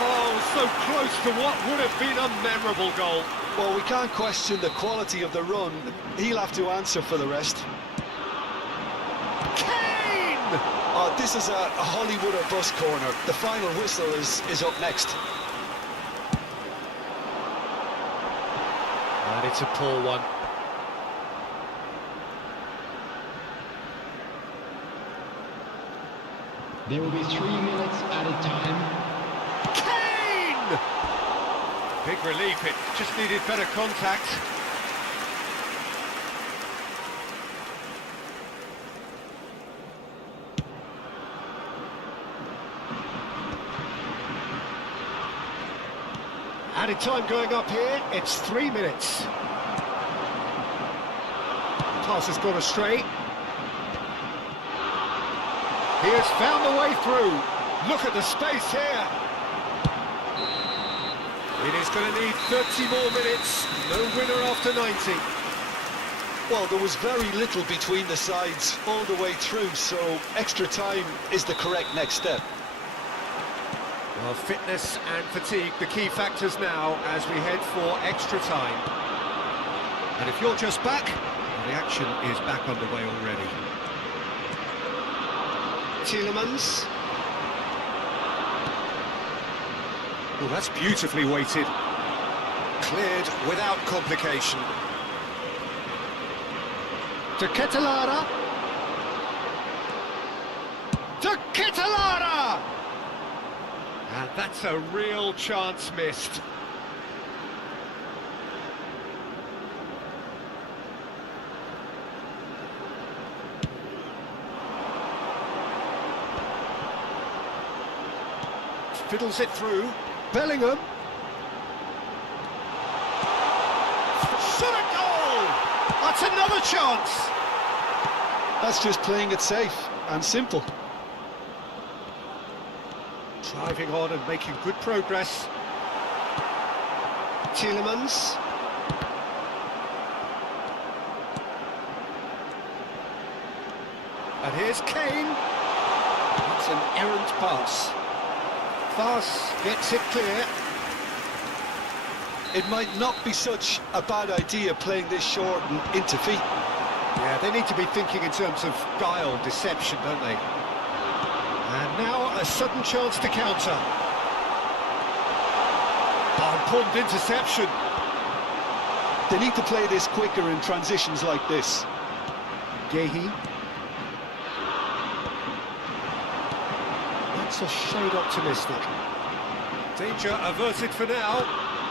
Oh, so close to what would have been a memorable goal. Well, we can't question the quality of the run. He'll have to answer for the rest. Kane! Oh, this is a Hollywood or bust corner. The final whistle is up next. And it's a poor one. There will be 3 minutes added time. Kane! Big relief, it just needed better contact. Added time going up here, it's 3 minutes. Pass has gone astray. He has found the way through. Look at the space here. It is going to need 30 more minutes. No winner after 90. Well, there was very little between the sides all the way through, so extra time is the correct next step. Well, fitness and fatigue, the key factors now as we head for extra time. And if you're just back, well, the action is back underway already. Tielemans. Oh, that's beautifully weighted. Cleared without complication. To Ketelara. To Ketelara! And that's a real chance missed. Fiddles it through. Bellingham. Shot a goal! That's another chance! That's just playing it safe and simple. Driving on and making good progress. Tielemans. And here's Kane. It's an errant pass. Fast gets it clear. It might not be such a bad idea playing this short and into feet. Yeah, they need to be thinking in terms of guile, deception, don't they? And now a sudden chance to counter. Oh, important interception. They need to play this quicker in transitions like this. Gehi. That's a shade optimistic. Danger averted for now.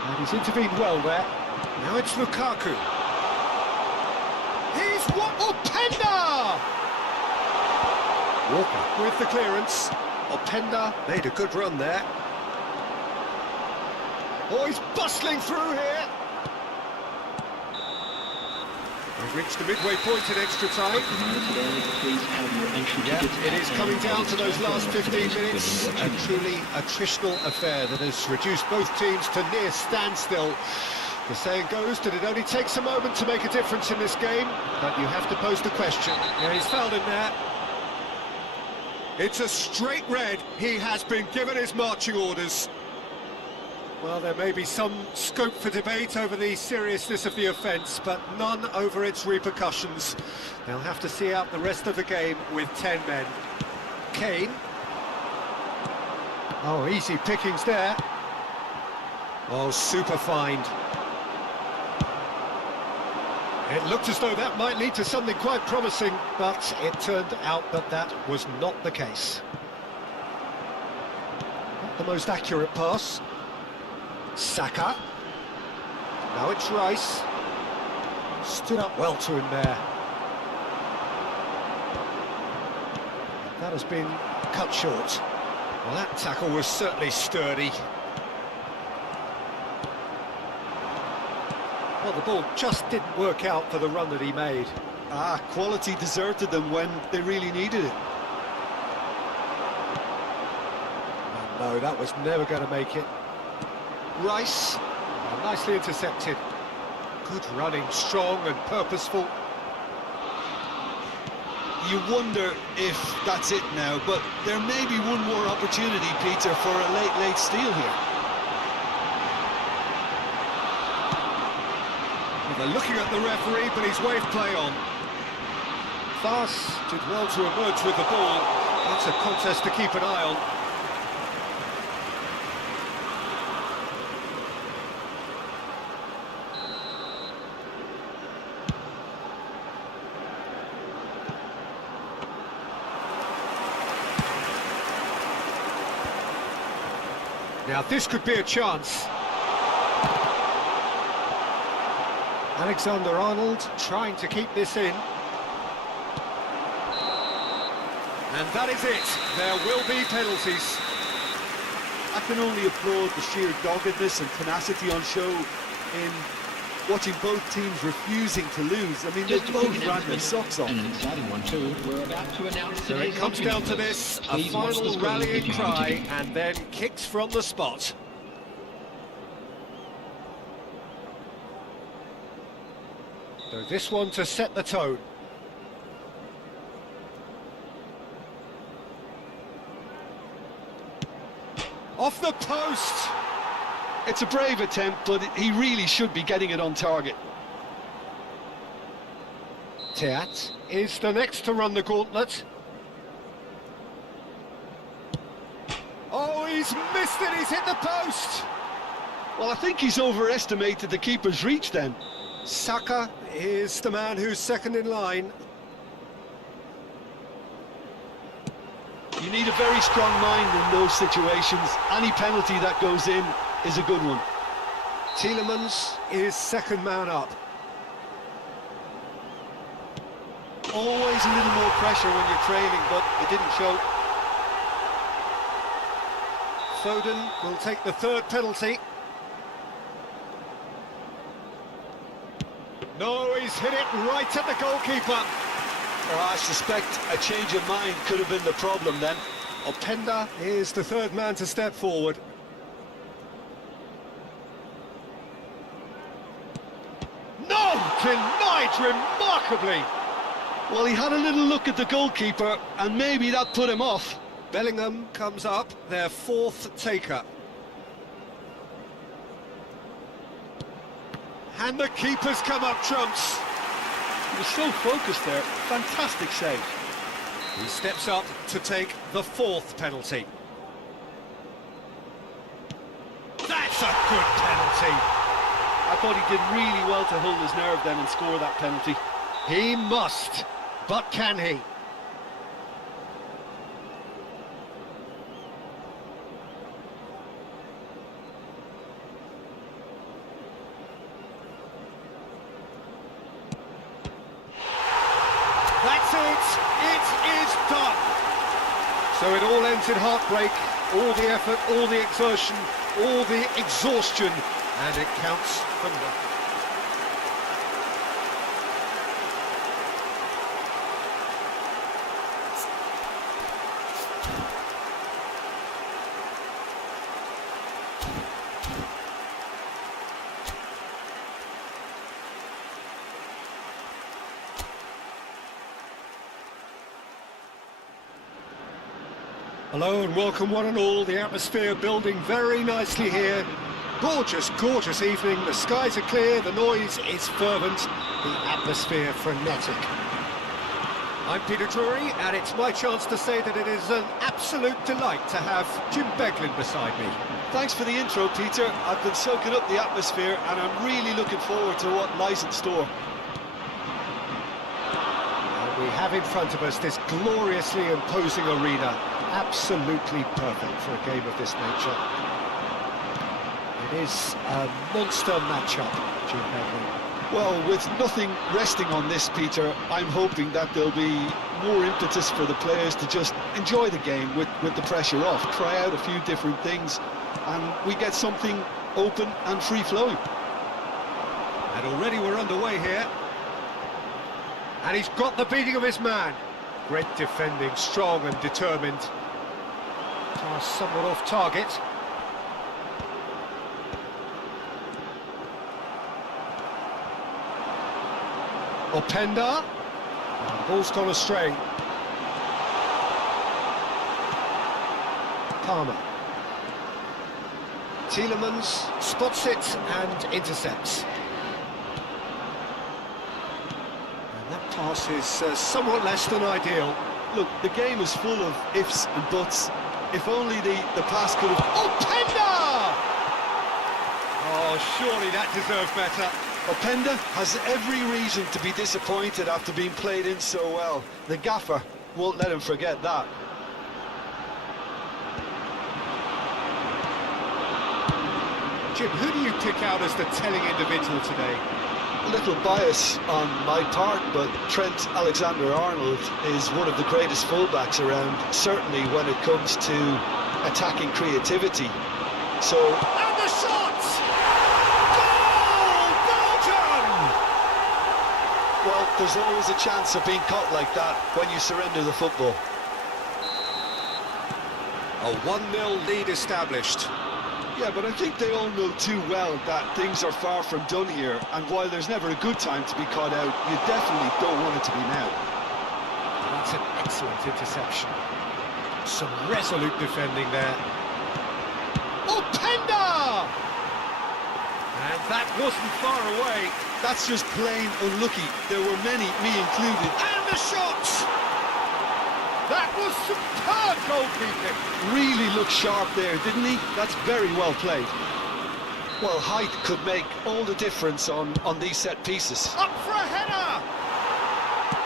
And he's intervened well there. Now it's Lukaku. He's what? Openda! Walker with the clearance. Openda made a good run there. Oh, he's bustling through here. We've reached the midway point in extra time. Yeah, it is coming down to those last 15 minutes. A truly attritional affair that has reduced both teams to near standstill. The saying goes that it only takes a moment to make a difference in this game, but you have to pose the question. Yeah, he's fouled him there. It's a straight red. He has been given his marching orders. Well, there may be some scope for debate over the seriousness of the offence, but none over its repercussions. They'll have to see out the rest of the game with 10 men. Kane. Oh, easy pickings there. Oh, super find. It looked as though that might lead to something quite promising, but it turned out that that was not the case. Not the most accurate pass. Saka. Now it's Rice. Stood up well to him there. That has been cut short. Well, that tackle was certainly sturdy. Well, the ball just didn't work out for the run that he made. Quality deserted them when they really needed it. Oh, no, that was never going to make it. Rice, nicely intercepted. Good running, strong and purposeful. You wonder if that's it now, but there may be one more opportunity, Peter, for a late steal here. Well, they're looking at the referee, but he's waved play on. Fast did well to emerge with the ball. That's a contest to keep an eye on. Now this could be a chance. Alexander-Arnold trying to keep this in. And that is it. There will be penalties. I can only applaud the sheer doggedness and tenacity on show in watching both teams refusing to lose. I mean, they both ran their socks off. And an exciting one too. We're about to announce So it comes down to this, a final rallying cry, and then kicks from the spot. So this one to set the tone. Off the post! It's a brave attempt, but he really should be getting it on target. Teat is the next to run the gauntlet. Oh, he's missed it, he's hit the post! Well, I think he's overestimated the keeper's reach then. Saka is the man who's second in line. You need a very strong mind in those situations. Any penalty that goes in is a good one. Tielemans is second man up. Always a little more pressure when you're trailing, but it didn't show. Foden will take the third penalty. No, he's hit it right at the goalkeeper. I suspect a change of mind could have been the problem then. Openda is the third man to step forward. No! Denied remarkably! Well, he had a little look at the goalkeeper, and maybe that put him off. Bellingham comes up, their fourth taker. And the keeper's come up trumps. He was so focused there. Fantastic save. He steps up to take the fourth penalty. That's a good penalty. I thought he did really well to hold his nerve then and score that penalty. He must, but can he? That's it! It is done! So it all ends in heartbreak, all the effort, all the exertion, all the exhaustion, and it counts for nothing. Hello and welcome one and all, the atmosphere building very nicely here. Gorgeous, gorgeous evening, the skies are clear, the noise is fervent, the atmosphere frenetic. I'm Peter Drury and it's my chance to say that it is an absolute delight to have Jim Beglin beside me. Thanks for the intro, Peter. I've been soaking up the atmosphere and I'm really looking forward to what lies in store. And we have in front of us this gloriously imposing arena. Absolutely perfect for a game of this nature. It is a monster matchup, Jim Beglin. Well, with nothing resting on this, Peter, I'm hoping that there'll be more impetus for the players to just enjoy the game with the pressure off, try out a few different things, and we get something open and free-flowing. And already we're underway here. And he's got the beating of his man. Great defending, strong and determined. Pass somewhat off target. Openda. And ball's gone astray. Palmer. Tielemans spots it and intercepts. And that pass is somewhat less than ideal. Look, the game is full of ifs and buts. If only the pass could have... Openda! Oh, surely that deserved better. Openda has every reason to be disappointed after being played in so well. The gaffer won't let him forget that. Jim, who do you pick out as the telling individual today? A little bias on my part, but Trent Alexander-Arnold is one of the greatest fullbacks around, certainly when it comes to attacking creativity. So... And the shot! Goal! Belgium! Well, there's always a chance of being caught like that when you surrender the football. A 1-0 lead established. Yeah, but I think they all know too well that things are far from done here, and while there's never a good time to be caught out, you definitely don't want it to be now. That's an excellent interception. Some resolute defending there. That wasn't far away. That's just plain unlucky. There were many, me included. And the shot! That was superb goalkeeping. Really looked sharp there, didn't he? That's very well played. Well, height could make all the difference on these set pieces. Up for a header!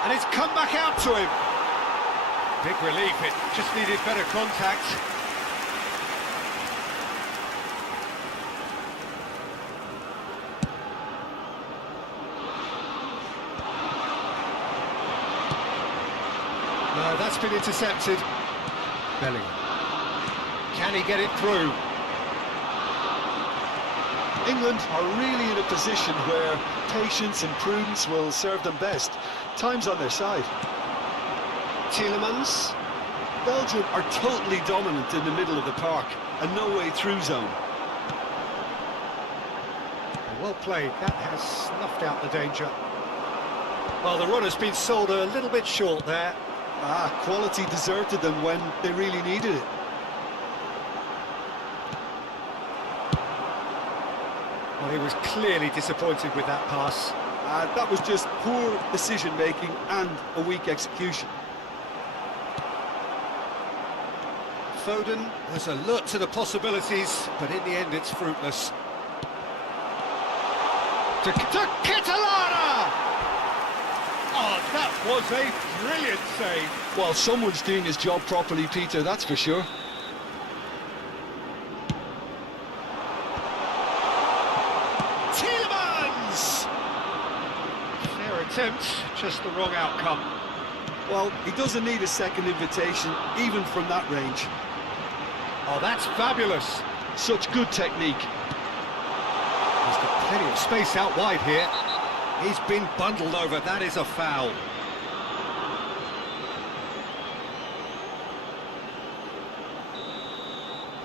And it's come back out to him. Big relief, it just needed better contact. No, that's been intercepted. BELIIN. Can he get it through? England are really in a position where patience and prudence will serve them best. Time's on their side. Tielemans. Belgium are totally dominant in the middle of the park, a no-way through zone. Well played, that has snuffed out the danger. Well, the runner's been sold a little bit short there. Quality deserted them when they really needed it. Well, he was clearly disappointed with that pass. That was just poor decision-making and a weak execution. Foden was alert to the possibilities, but in the end it's fruitless. To Catalana! Oh, that was a brilliant save. Well, someone's doing his job properly, Peter, that's for sure. Tielemans! Fair attempt, just the wrong outcome. Well, he doesn't need a second invitation, even from that range. Oh, that's fabulous. Such good technique. He's got plenty of space out wide here. He's been bundled over, that is a foul.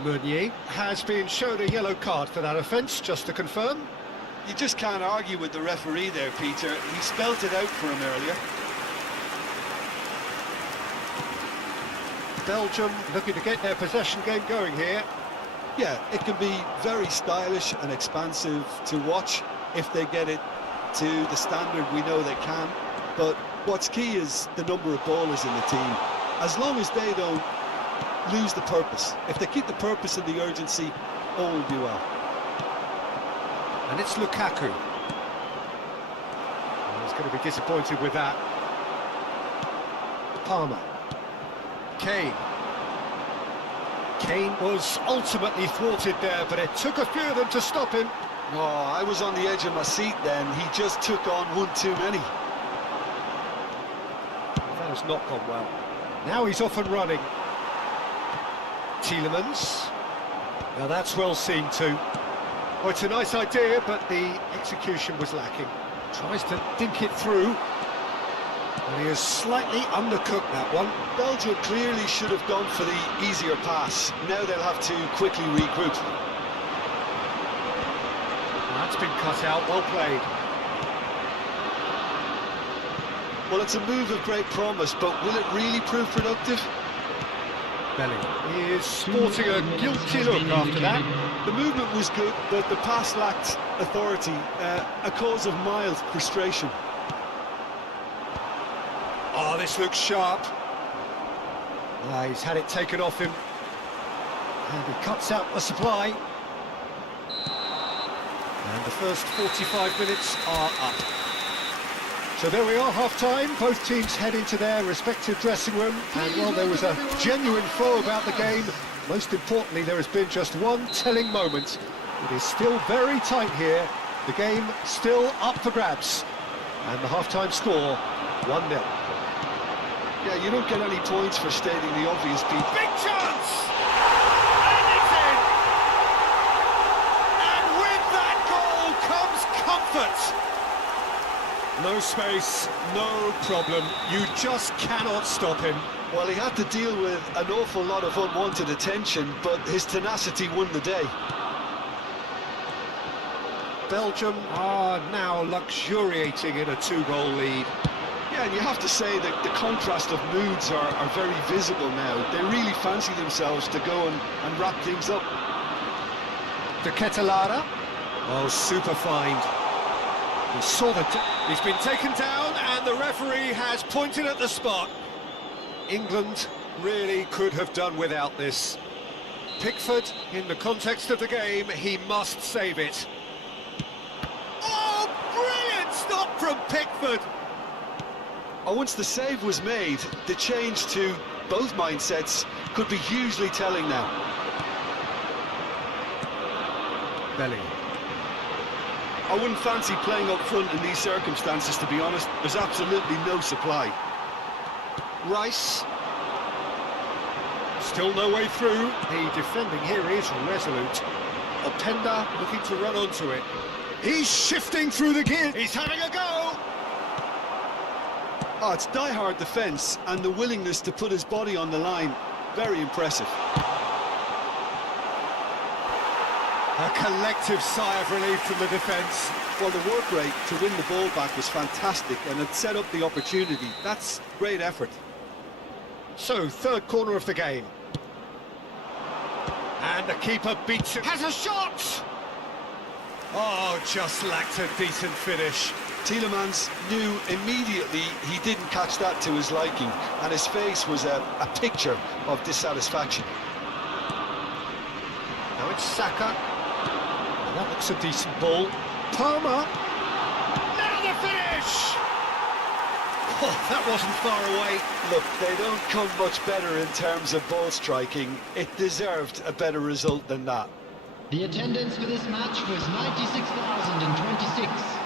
Meunier has been shown a yellow card for that offence, just to confirm. You just can't argue with the referee there, Peter. He spelt it out for him earlier. Belgium looking to get their possession game going here. Yeah, it can be very stylish and expansive to watch if they get it to the standard we know they can. But what's key is the number of ballers in the team. As long as they don't lose the purpose, if they keep the purpose and the urgency, all will be well. And it's Lukaku. He's going to be disappointed with that. Palmer. Kane. Kane was ultimately thwarted there, but it took a few of them to stop him. Oh, I was on the edge of my seat then. He just took on one too many. That has not gone well. Now he's off and running. Tielemans. Now that's well seen too. Oh, it's a nice idea, but the execution was lacking. Tries to dink it through. And he has slightly undercooked that one. Belgium clearly should have gone for the easier pass. Now they'll have to quickly regroup. That's been cut out, well played. Well, it's a move of great promise, but will it really prove productive? BELIIN. He is sporting a guilty look after that. The movement was good, but the pass lacked authority, a cause of mild frustration. Oh, this looks sharp. He's had it taken off him. And he cuts out the supply. And the first 45 minutes are up. So there we are, half-time. Both teams head into their respective dressing room. And while there was a genuine flow about the game, most importantly, there has been just one telling moment. It is still very tight here. The game still up for grabs. And the half-time score, 1-0. Yeah, you don't get any points for stating the obvious, Pete. Big chance! And it's in! And with that goal comes comfort! No space, no problem. You just cannot stop him. Well, he had to deal with an awful lot of unwanted attention, but his tenacity won the day. Belgium are now luxuriating in a two-goal lead. Yeah, and you have to say that the contrast of moods are very visible now. They really fancy themselves to go and wrap things up. De Ketelare. Oh, super find. He saw the... He's been taken down and the referee has pointed at the spot. England really could have done without this. Pickford, in the context of the game, he must save it. Oh, brilliant stop from Pickford! Oh, once the save was made, the change to both mindsets could be hugely telling now. BELIIN. I wouldn't fancy playing up front in these circumstances, to be honest. There's absolutely no supply. Rice. Still no way through. The defending here is resolute. Openda looking to run onto it. He's shifting through the gear. He's having a go. Oh, it's die-hard defence and the willingness to put his body on the line. Very impressive. A collective sigh of relief from the defence. Well, the work rate to win the ball back was fantastic and it set up the opportunity. That's great effort. So, third corner of the game. And the keeper beats it. Has a shot! Oh, just lacked a decent finish. Tielemans knew immediately he didn't catch that to his liking, and his face was a picture of dissatisfaction. Now it's Saka. And that looks a decent ball. Palmer. Now the finish! Oh, that wasn't far away. Look, they don't come much better in terms of ball striking. It deserved a better result than that. The attendance for this match was 96,026.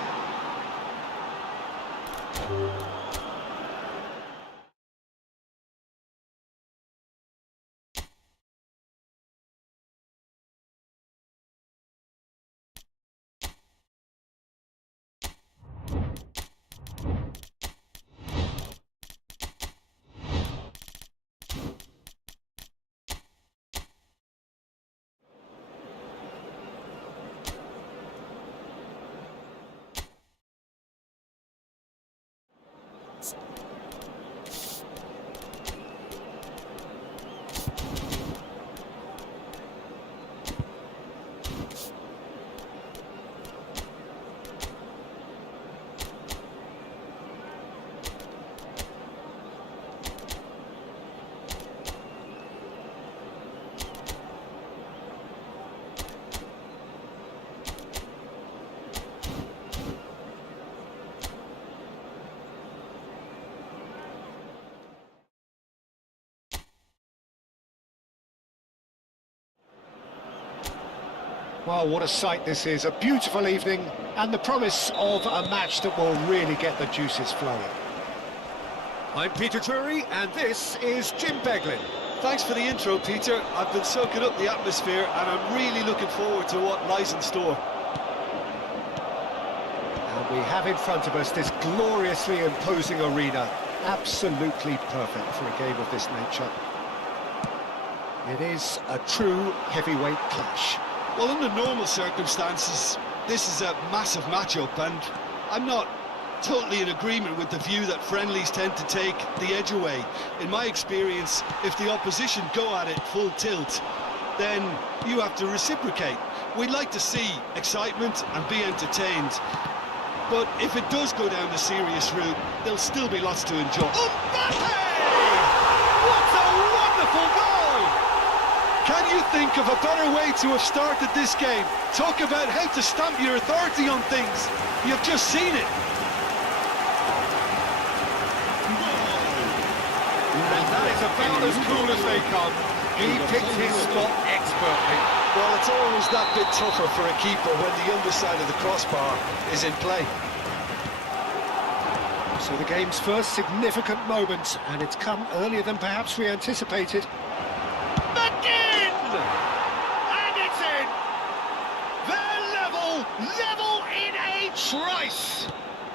Well, what a sight this is. A beautiful evening and the promise of a match that will really get the juices flowing. I'm Peter Drury and this is Jim Beglin. Thanks for the intro, Peter. I've been soaking up the atmosphere and I'm really looking forward to what lies in store. And we have in front of us this gloriously imposing arena. Absolutely perfect for a game of this nature. It is a true heavyweight clash. Well, under normal circumstances, this is a massive matchup, and I'm not totally in agreement with the view that friendlies tend to take the edge away. In my experience, if the opposition go at it full tilt, then you have to reciprocate. We'd like to see excitement and be entertained, but if it does go down the serious route, there'll still be lots to enjoy. Mbappe! What a wonderful goal! Can you think of a better way to have started this game? Talk about how to stamp your authority on things. You've just seen it. And that is about as cool as they come. He picked his spot expertly. Well, it's always that bit tougher for a keeper when the underside of the crossbar is in play. So the game's first significant moment, and it's come earlier than perhaps we anticipated. And it's in! They're level in a trice!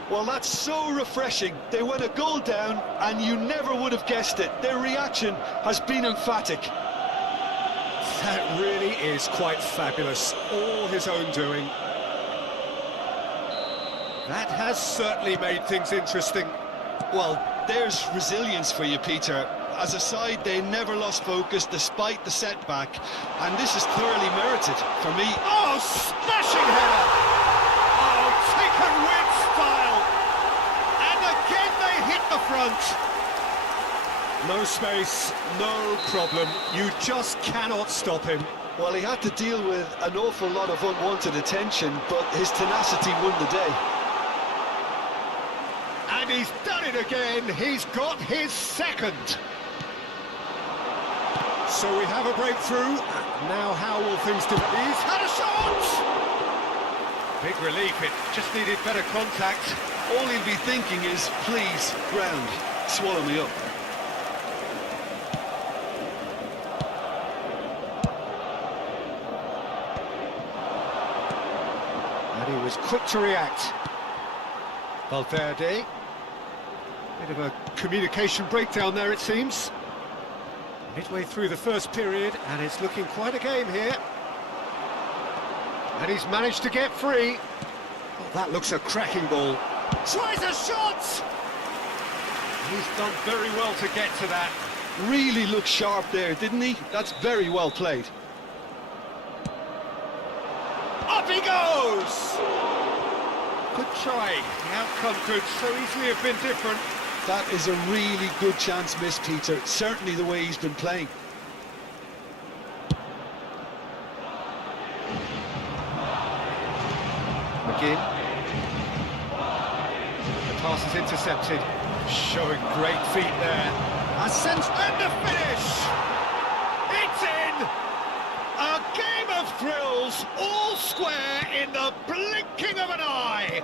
Well, that's so refreshing. They went a goal down, and you never would have guessed it. Their reaction has been emphatic. That really is quite fabulous. All his own doing. That has certainly made things interesting. Well, there's resilience for you, Peter. As a side, they never lost focus despite the setback, and this is thoroughly merited for me. Oh, smashing header! Oh, taken with style! And again they hit the front. No space, no problem. You just cannot stop him. Well, he had to deal with an awful lot of unwanted attention, but his tenacity won the day. And he's done it again. He's got his second. So we have a breakthrough. Now how will things develop? He's had a shot! Big relief, it just needed better contact. All he'll be thinking is, please, ground, swallow me up. And he was quick to react. Valverde. Bit of a communication breakdown there, it seems. Midway through the first period, and it's looking quite a game here. And he's managed to get free. Oh, that looks a cracking ball. Tries a shot! He's done very well to get to that. Really looked sharp there, didn't he? That's very well played. Up he goes! Good try. The outcome could so easily have been different. That is a really good chance missed, Peter. Certainly the way he's been playing. McGinn. The pass is intercepted. Showing great feet there. A sense and the finish! It's in! A game of thrills, all square in the blinking of an eye!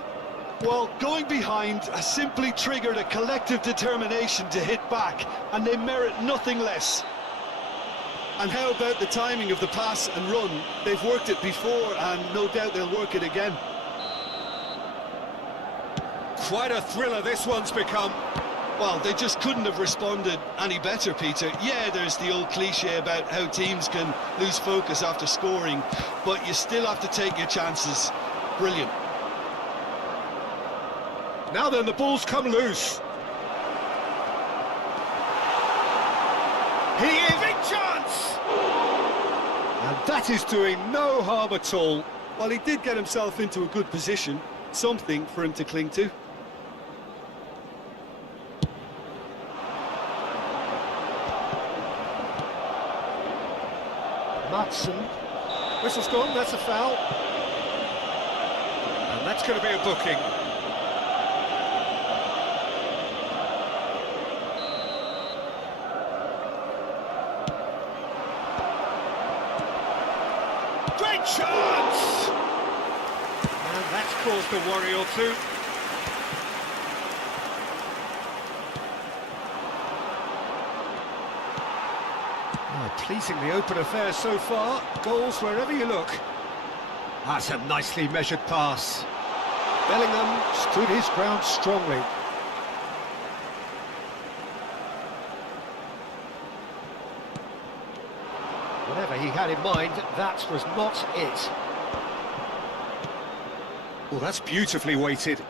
Well, going behind has simply triggered a collective determination to hit back, and they merit nothing less. And how about the timing of the pass and run? They've worked it before, and no doubt they'll work it again. Quite a thriller this one's become. Well, they just couldn't have responded any better, Peter. Yeah, there's the old cliche about how teams can lose focus after scoring, but you still have to take your chances. Brilliant. Now then, the ball's come loose. He is big chance! And that is doing no harm at all. Well, he did get himself into a good position, something for him to cling to. Matson. Whistle's gone, that's a foul. And that's going to be a booking. Great chance! And that's caused a worry or two. Oh, pleasingly open affair so far. Goals wherever you look. That's a nicely measured pass. Bellingham stood his ground strongly. Whatever he had in mind, that was not it. Oh, that's beautifully weighted.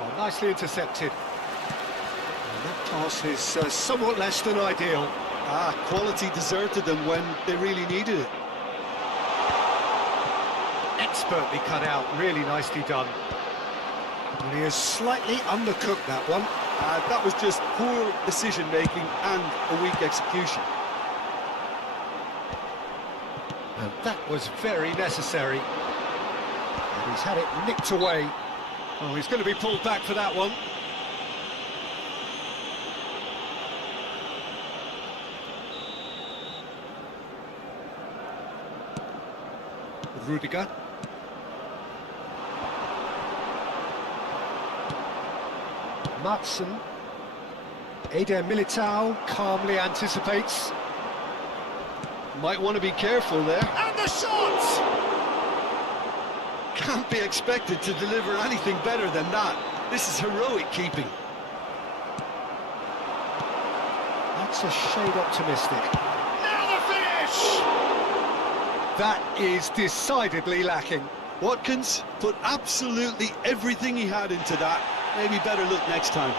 Oh, nicely intercepted. And that pass is somewhat less than ideal. Quality deserted them when they really needed it. Expertly cut out, really nicely done. And he has slightly undercooked that one. That was just poor decision-making and a weak execution. And that was very necessary. And he's had it nicked away. Oh, he's going to be pulled back for that one. Rudiger. Matson. Eder Militao calmly anticipates. Might want to be careful there. And the shot! Can't be expected to deliver anything better than that. This is heroic keeping. That's a shade optimistic. Now the finish! That is decidedly lacking. Watkins put absolutely everything he had into that. Maybe better look next time.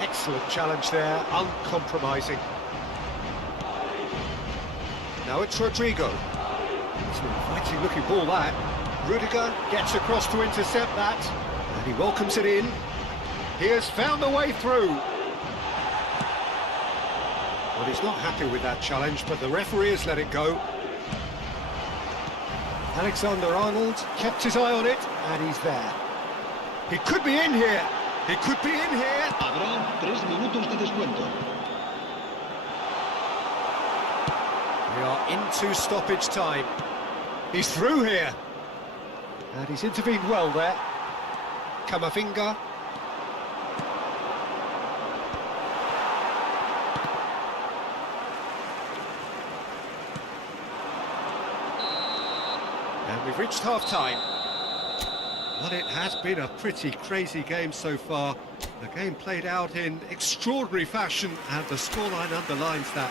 Excellent challenge there, uncompromising. Now it's Rodrigo. It's an inviting looking ball, that. Rudiger gets across to intercept that, and he welcomes it in. He has found the way through. Well, he's not happy with that challenge, but the referee has let it go. Alexander-Arnold kept his eye on it, and he's there. He could be in here. He could be in here. Habrá 3 minutos de descuento. We are into stoppage time. He's through here. And he's intervened well there. Kamavinga. And we've reached half-time. Well, it has been a pretty crazy game so far. The game played out in extraordinary fashion, and the scoreline underlines that.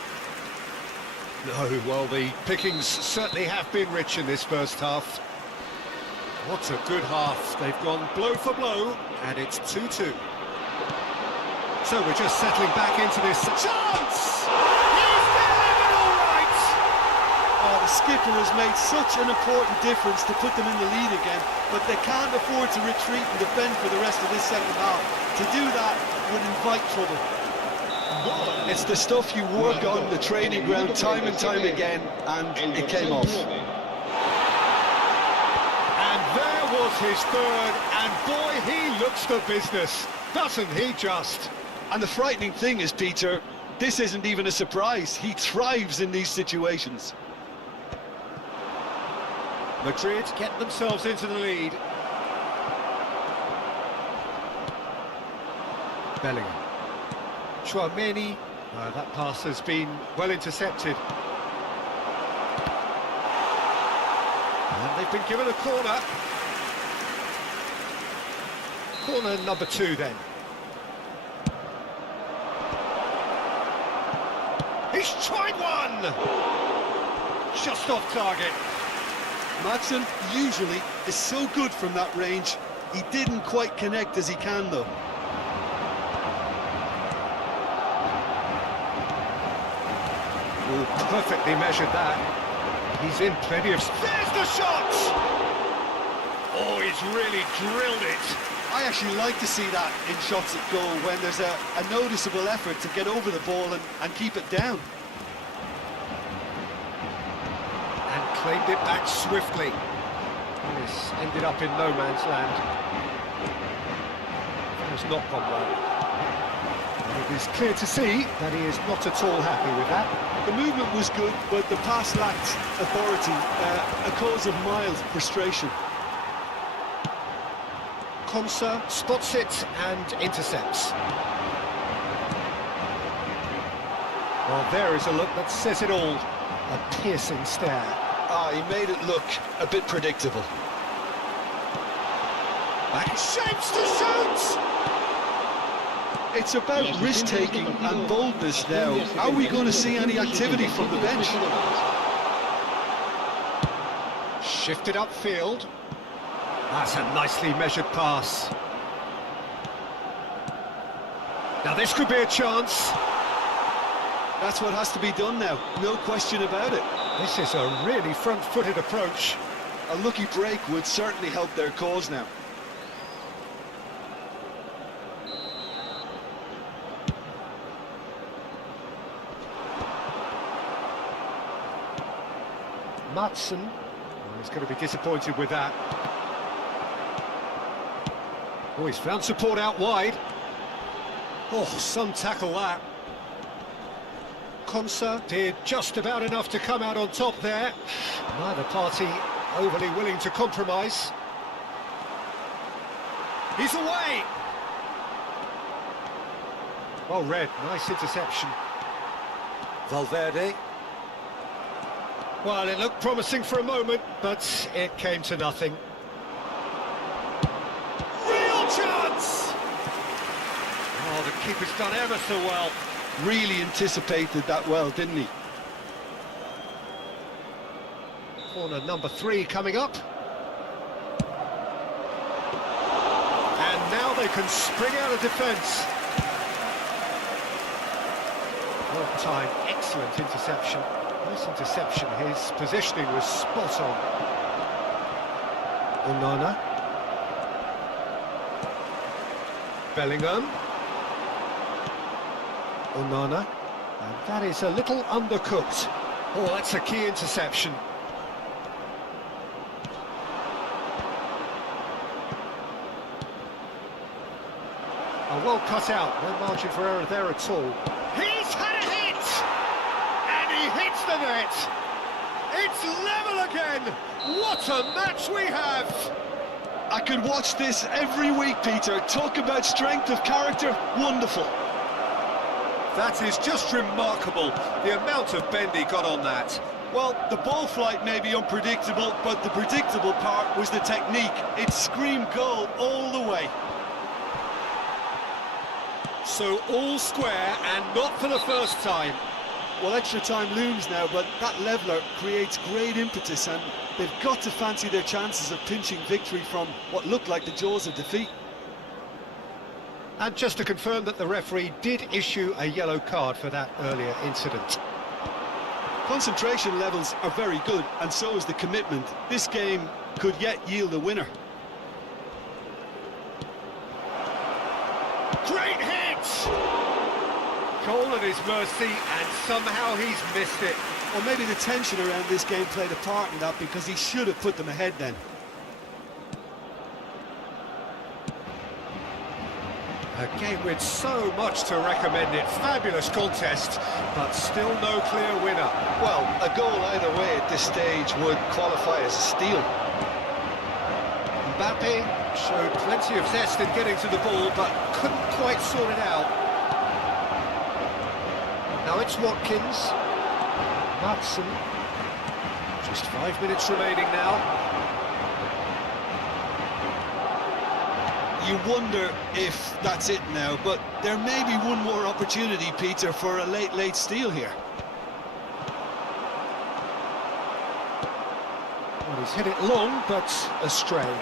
No, well, the pickings certainly have been rich in this first half. What a good half. They've gone blow for blow, and it's 2-2. So we're just settling back into this chance! He's delivered all right! Oh, the skipper has made such an important difference to put them in the lead again, but they can't afford to retreat and defend for the rest of this second half. To do that would invite trouble. Gol. It's the stuff you work on the training ground time and time again, and it came off. And there was his third, and boy, he looks the business, doesn't he just? And the frightening thing is, Peter, this isn't even a surprise. He thrives in these situations. Madrid get themselves into the lead. Bellingham. Chouameni. That pass has been well intercepted. And they've been given a corner. Corner number 2 then. He's tried one! Just off target. Madsen usually is so good from that range. He didn't quite connect as he can, though. Oh, perfectly measured that. He's in plenty of... There's the shot! Oh, he's really drilled it. I actually like to see that in shots at goal, when there's a noticeable effort to get over the ball and keep it down. And claimed it back swiftly. This ended up in no man's land. That has not gone well. It is clear to see that he is not at all happy with that. The movement was good, but the pass lacked authority, a cause of mild frustration. Konsa spots it and intercepts. Well, there is a look that says it all. A piercing stare. Ah, he made it look a bit predictable. Back shapes to shoot! It's about risk-taking and boldness now. Are we going to see any activity from the bench? Shifted upfield. That's a nicely measured pass. Now this could be a chance. That's what has to be done now, no question about it. This is a really front-footed approach. A lucky break would certainly help their cause now. Madsen, he's going to be disappointed with that. Oh, he's found support out wide. Oh, some tackle that. Konsa did just about enough to come out on top there. Neither party overly willing to compromise. He's away! Well read, nice interception. Valverde. Well, it looked promising for a moment, but it came to nothing. Real chance! Oh, the keeper's done ever so well. Really anticipated that well, didn't he? Corner number 3 coming up. And now they can spring out of defence. Well timed, excellent interception. Nice interception, his positioning was spot on. Onana. Bellingham. Onana. And that is a little undercooked. Oh, that's a key interception. Oh, well cut out, no margin for error there at all. He's had a hit! And he hits the net! It's level again! What a match we have! I could watch this every week, Peter. Talk about strength of character, wonderful. That is just remarkable, the amount of bend he got on that. Well, the ball flight may be unpredictable, but the predictable part was the technique. It screamed goal all the way. So all square, and not for the first time. Well, extra time looms now, but that leveller creates great impetus, and they've got to fancy their chances of pinching victory from what looked like the jaws of defeat. And just to confirm that the referee did issue a yellow card for that earlier incident. Concentration levels are very good, and so is the commitment. This game could yet yield a winner. Great hit! Goal at his mercy, and somehow he's missed it. Or maybe the tension around this game played a part in that, because he should have put them ahead then. A game with so much to recommend it. Fabulous contest, but still no clear winner. Well, a goal either way at this stage would qualify as a steal. Mbappe showed plenty of zest in getting to the ball, but couldn't quite sort it out. Now it's Watkins. Matson. Just 5 minutes remaining now. You wonder if that's it now, but there may be one more opportunity, Peter, for a late steal here. Well, he's hit it long, but astray.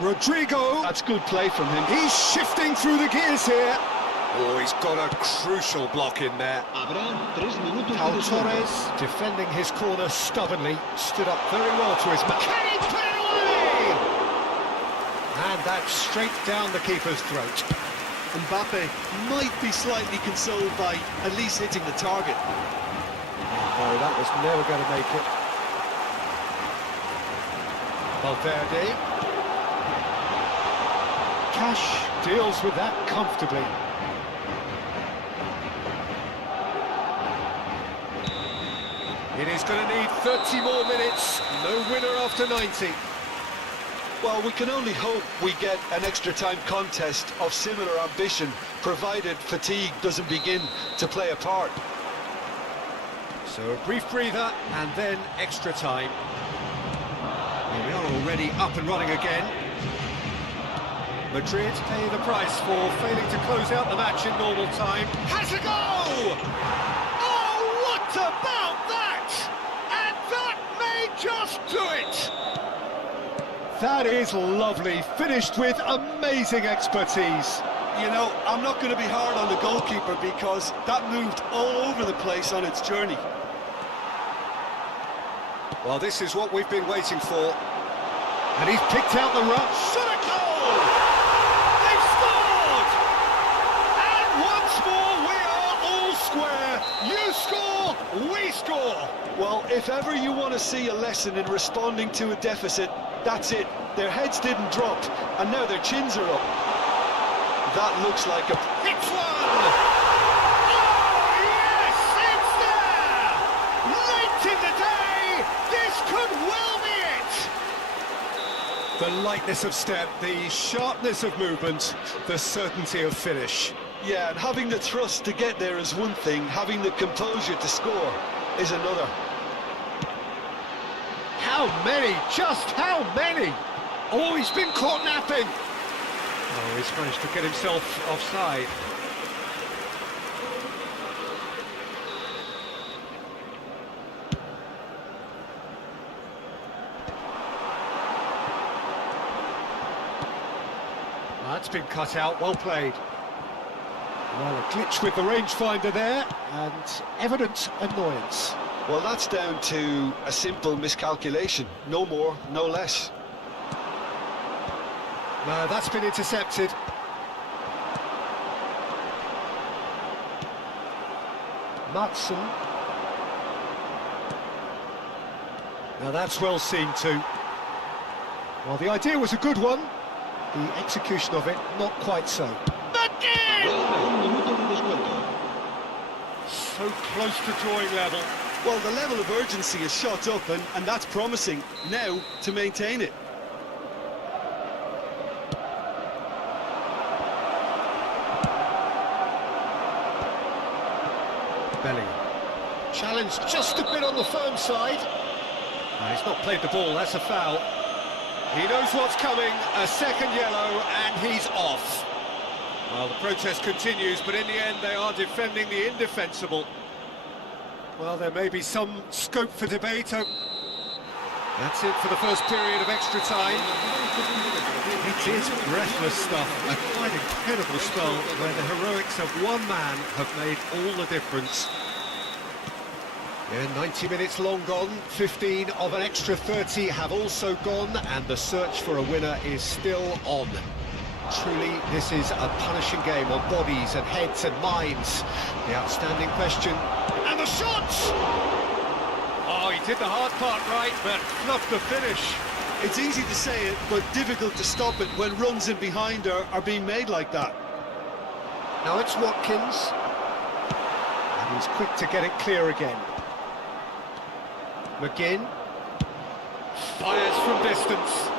Rodrigo! That's good play from him. He's shifting through the gears here. Oh, he's got a crucial block in there. Pau Torres, defending his corner stubbornly, stood up very well to his man. Can he put it away? And that's straight down the keeper's throat. Mbappe might be slightly consoled by at least hitting the target. No, that was never going to make it. Valverde. Cash deals with that comfortably. It is going to need 30 more minutes. No winner after 90. Well, we can only hope we get an extra time contest of similar ambition, provided fatigue doesn't begin to play a part. So a brief breather and then extra time. Here we are already up and running again. Madrid pay the price for failing to close out the match in normal time. Has a go! Oh, what about that? And that may just do it! That is lovely, finished with amazing expertise. You know, I'm not going to be hard on the goalkeeper because that moved all over the place on its journey. Well, this is what we've been waiting for. And he's picked out the rush. Shot a goal! They've scored! And once more, we are all square. You score, we score. Well, if ever you want to see a lesson in responding to a deficit, that's it. Their heads didn't drop, and now their chins are up. That looks like a... Hits one! Oh, yes, it's there! Late in the day, this could well be it! The lightness of step, the sharpness of movement, the certainty of finish. Yeah, and having the thrust to get there is one thing, having the composure to score is another. How many? Just how many? Oh, he's been caught napping. Oh, he's managed to get himself offside. That's been cut out, well played. Well, a glitch with the rangefinder there, and evident annoyance. Well, that's down to a simple miscalculation. No more, no less. No, that's been intercepted. Matson. Now that's well seen too. Well, the idea was a good one. The execution of it, not quite so. Un minuto de descuento. So close to drawing level. Well, the level of urgency is shot up, and that's promising. Now to maintain it. BELIIN. Challenged just a bit on the firm side. He's not played the ball, that's a foul. He knows what's coming, a second yellow, and he's off. Well, the protest continues, but in the end they are defending the indefensible. Well, there may be some scope for debate. That's it for the first period of extra time. It is breathless stuff, a quite incredible spell where the heroics of one man have made all the difference. Yeah, 90 minutes long gone, 15 of an extra 30 have also gone, and the search for a winner is still on. Truly, this is a punishing game on bodies and heads and minds. The outstanding question, and the shot! Oh, he did the hard part right, but fluffed the finish. It's easy to say it, but difficult to stop it when runs in behind are being made like that. Now it's Watkins, and he's quick to get it clear again. McGinn fires from distance,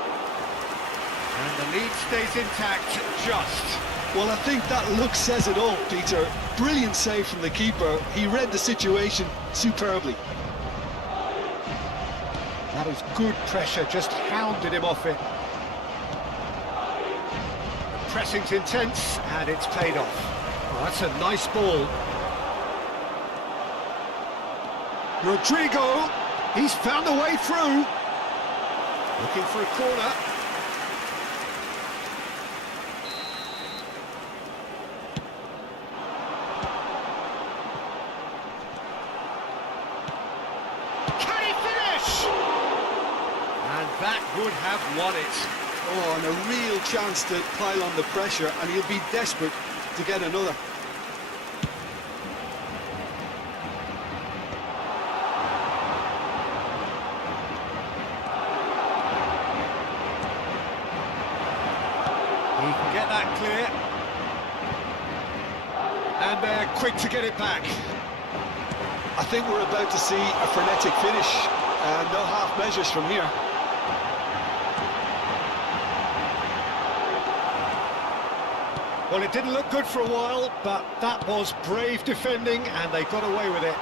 and the lead stays intact just. Well, I think that look says it all, Peter. Brilliant save from the keeper. He read the situation superbly. That was good pressure, just hounded him off it. The pressing's intense, and it's paid off. Oh, that's a nice ball. Rodrigo, he's found a way through. Looking for a corner. Can he finish? And that would have won it. Oh, and a real chance to pile on the pressure, and he'll be desperate to get another. He can get that clear. And they're quick to get it back. I think we're about to see a frenetic finish, and no half measures from here. Well, it didn't look good for a while, but that was brave defending, and they got away with it.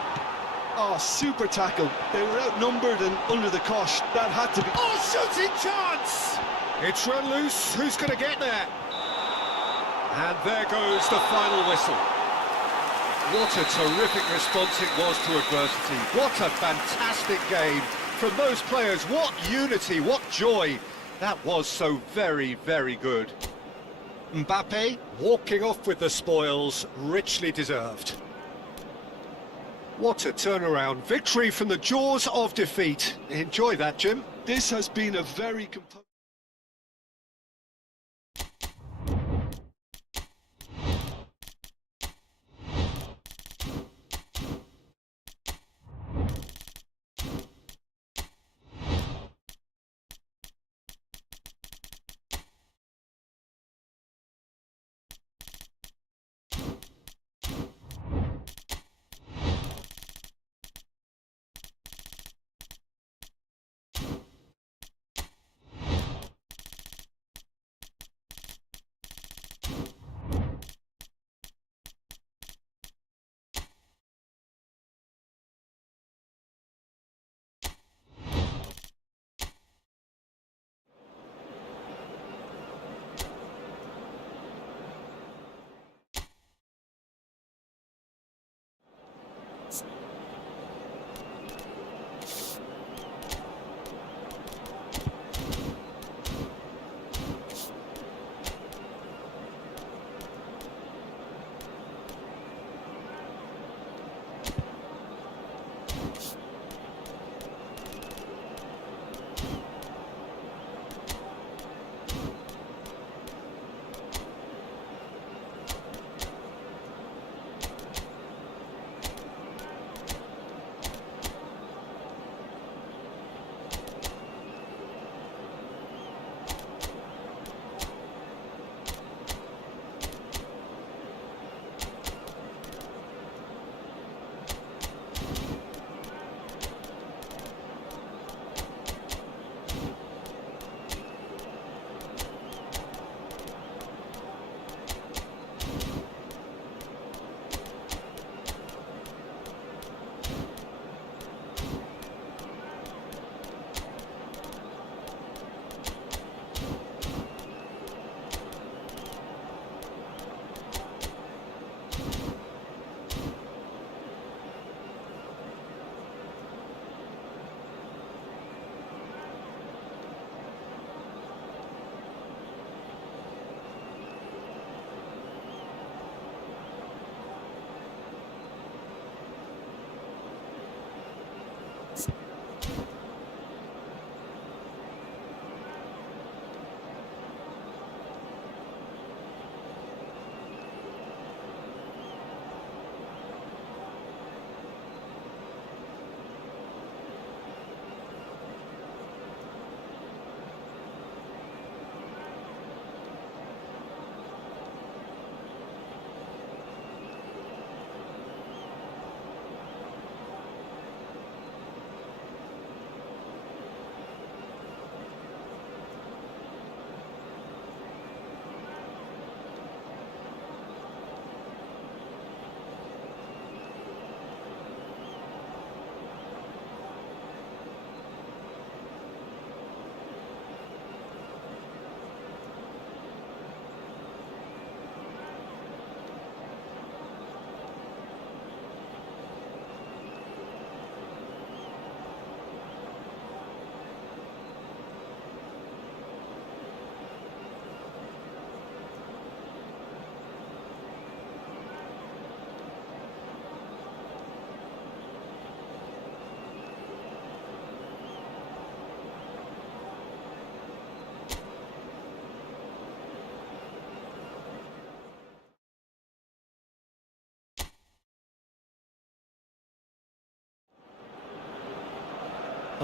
Oh, super tackle. They were outnumbered and under the cosh. That had to be... Oh, shooting chance! It's run loose. Who's going to get there? And there goes the final whistle. What a terrific response it was to adversity. What a fantastic game from those players. What unity, what joy. That was so very, very good. Mbappe walking off with the spoils, richly deserved. What a turnaround. Victory from the jaws of defeat. Enjoy that, Jim. This has been a very...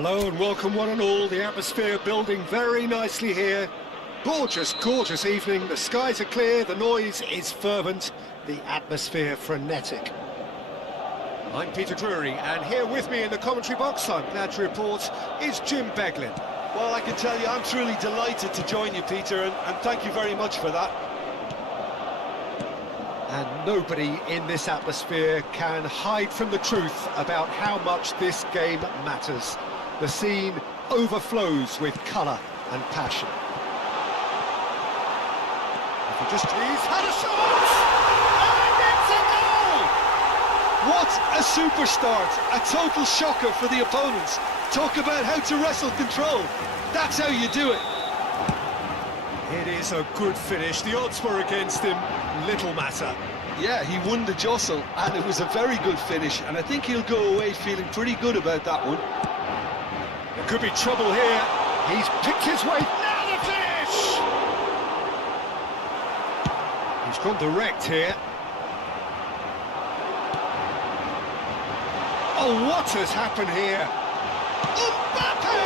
Hello and welcome one and all. The atmosphere building very nicely here. Gorgeous, gorgeous evening. The skies are clear, the noise is fervent, the atmosphere frenetic. I'm Peter Drury, and here with me in the commentary box, I'm glad to report, is Jim Beglin. Well, I can tell you, I'm truly delighted to join you, Peter, and thank you very much for that. And nobody in this atmosphere can hide from the truth about how much this game matters. The scene overflows with colour and passion. If he just he's had a shot! And it's a goal! What a super start! A total shocker for the opponents. Talk about how to wrestle control. That's how you do it. It is a good finish. The odds were against him. Little matter. Yeah, he won the jostle, and it was a very good finish, and I think he'll go away feeling pretty good about that one. There could be trouble here. He's picked his way. Now the finish! He's gone direct here. Oh, what has happened here? Mbappe!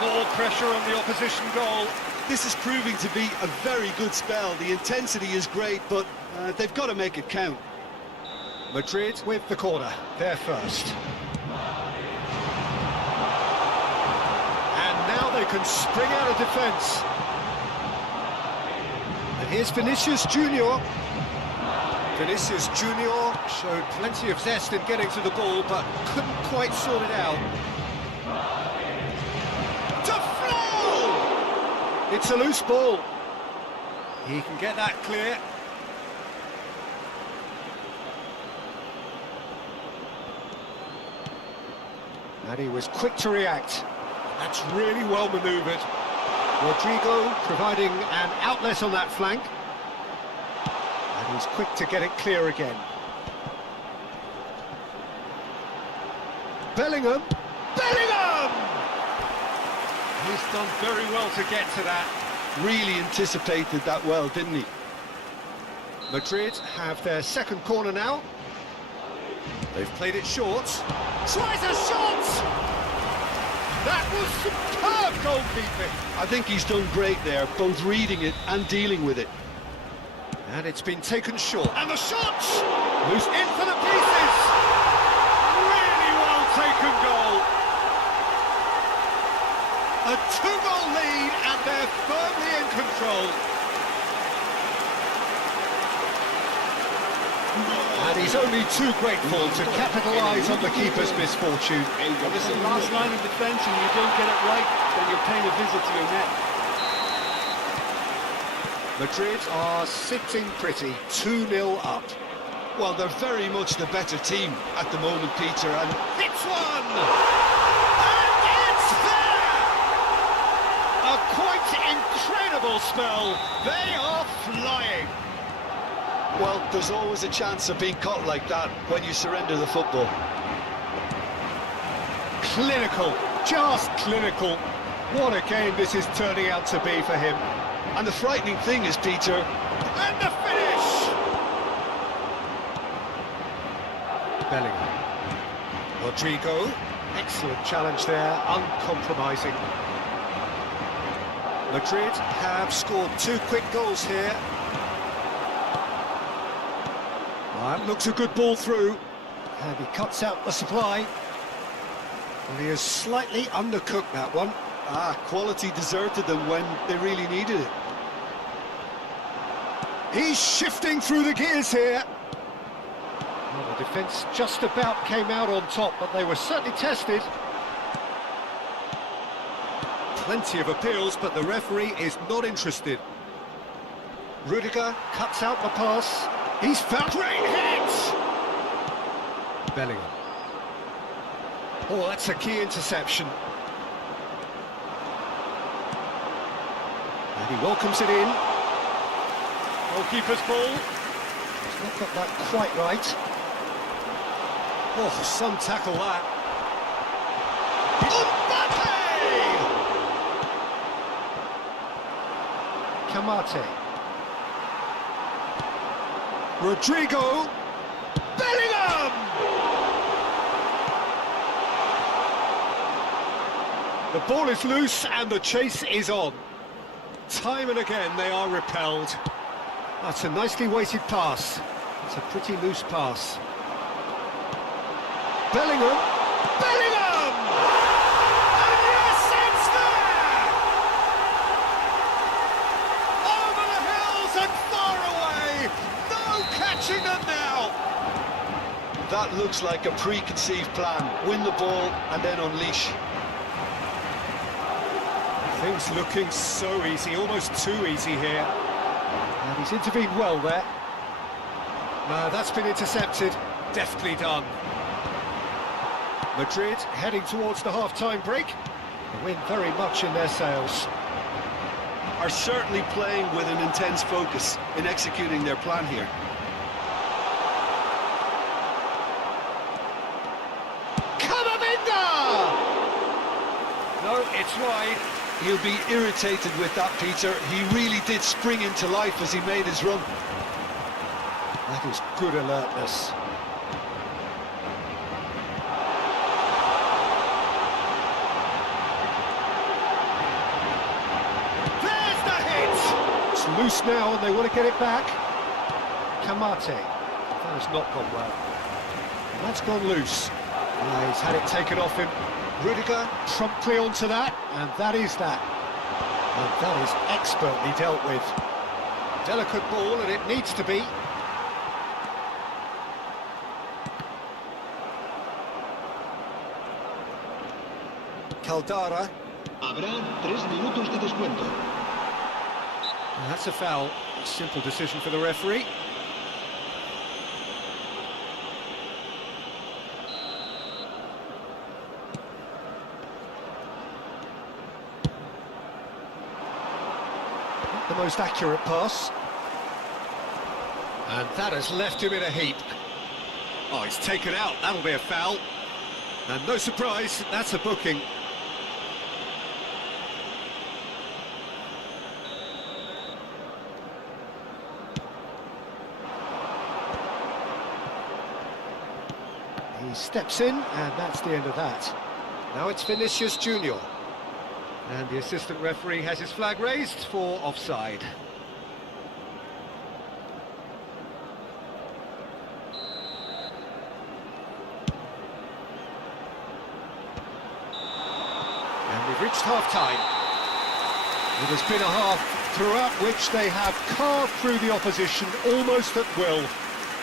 More pressure on the opposition goal. This is proving to be a very good spell. The intensity is great, but they've got to make it count. Madrid with the corner. They're first. And now they can spring out of defence. And here's Vinicius Junior. Vinicius Junior showed plenty of zest in getting to the ball, but couldn't quite sort it out. To Flo! It's a loose ball. He can get that clear. And he was quick to react. That's really well manoeuvred. Rodrigo providing an outlet on that flank. And he's quick to get it clear again. Bellingham! Bellingham! He's done very well to get to that. Really anticipated that well, didn't he? Madrid have their second corner now. They've played it short. Tries a shot! That was superb goalkeeping. I think he's done great there, both reading it and dealing with it. And it's been taken short. And the shot! Loose in for the pieces! Really well taken goal. A two-goal lead, and they're firmly in control. And he's only too grateful to capitalise on the keeper's misfortune. Well, this is the last line of defence, and you don't get it right, then you're paying a visit to your net. Madrid are sitting pretty, 2-0 up. Well, they're very much the better team at the moment, Peter, and Hits one! And it's there! A quite incredible spell. They are flying. well, there's always a chance of being caught like that when you surrender the football. Clinical, just clinical. What a game this is turning out to be for him. And the frightening thing is, Peter... And the finish! Bellingham. Rodrigo. Excellent challenge there, uncompromising. Madrid have scored 2 quick goals here. That looks a good ball through. And he cuts out the supply. And he has slightly undercooked that one. Quality deserted them when they really needed it. He's shifting through the gears here. Well, the defence just about came out on top, but they were certainly tested. Plenty of appeals, but the referee is not interested. Rudiger cuts out the pass. He's found great hit! Bellingham. Oh, that's a key interception. And he welcomes it in. Goalkeeper's ball. He's not got that quite right. Oh, some tackle that. Mbappe! Kamate. Rodrigo. Bellingham! The ball is loose and the chase is on. Time and again they are repelled. That's a nicely weighted pass. It's a pretty loose pass. Bellingham! Bellingham! And yes, it's there! Over the hills and far away! No catching them now! That looks like a preconceived plan. Win the ball and then unleash. Things looking so easy, almost too easy here. And he's intervened well there. No, that's been intercepted. Deftly done. Madrid heading towards the half-time break. The wind very much in their sails. Are certainly playing with an intense focus in executing their plan here. No, it's wide. He'll be irritated with that, Peter. He really did spring into life as he made his run. That is good alertness. There's the hit! It's loose now and they want to get it back. Kamate. That has not gone well. And that's gone loose. He's had it taken off him. Rudiger promptly onto that, and that is that. And that is expertly dealt with. Delicate ball, and it needs to be. Caldara. Habrá 3 minutos de descuento. And that's a foul. A simple decision for the referee. The most accurate pass. And that has left him in a heap. Oh, he's taken out. That'll be a foul. And no surprise, that's a booking. He steps in, and that's the end of that. Now it's Vinicius Junior. And the assistant referee has his flag raised for offside. And we've reached half-time. It has been a half throughout which they have carved through the opposition almost at will,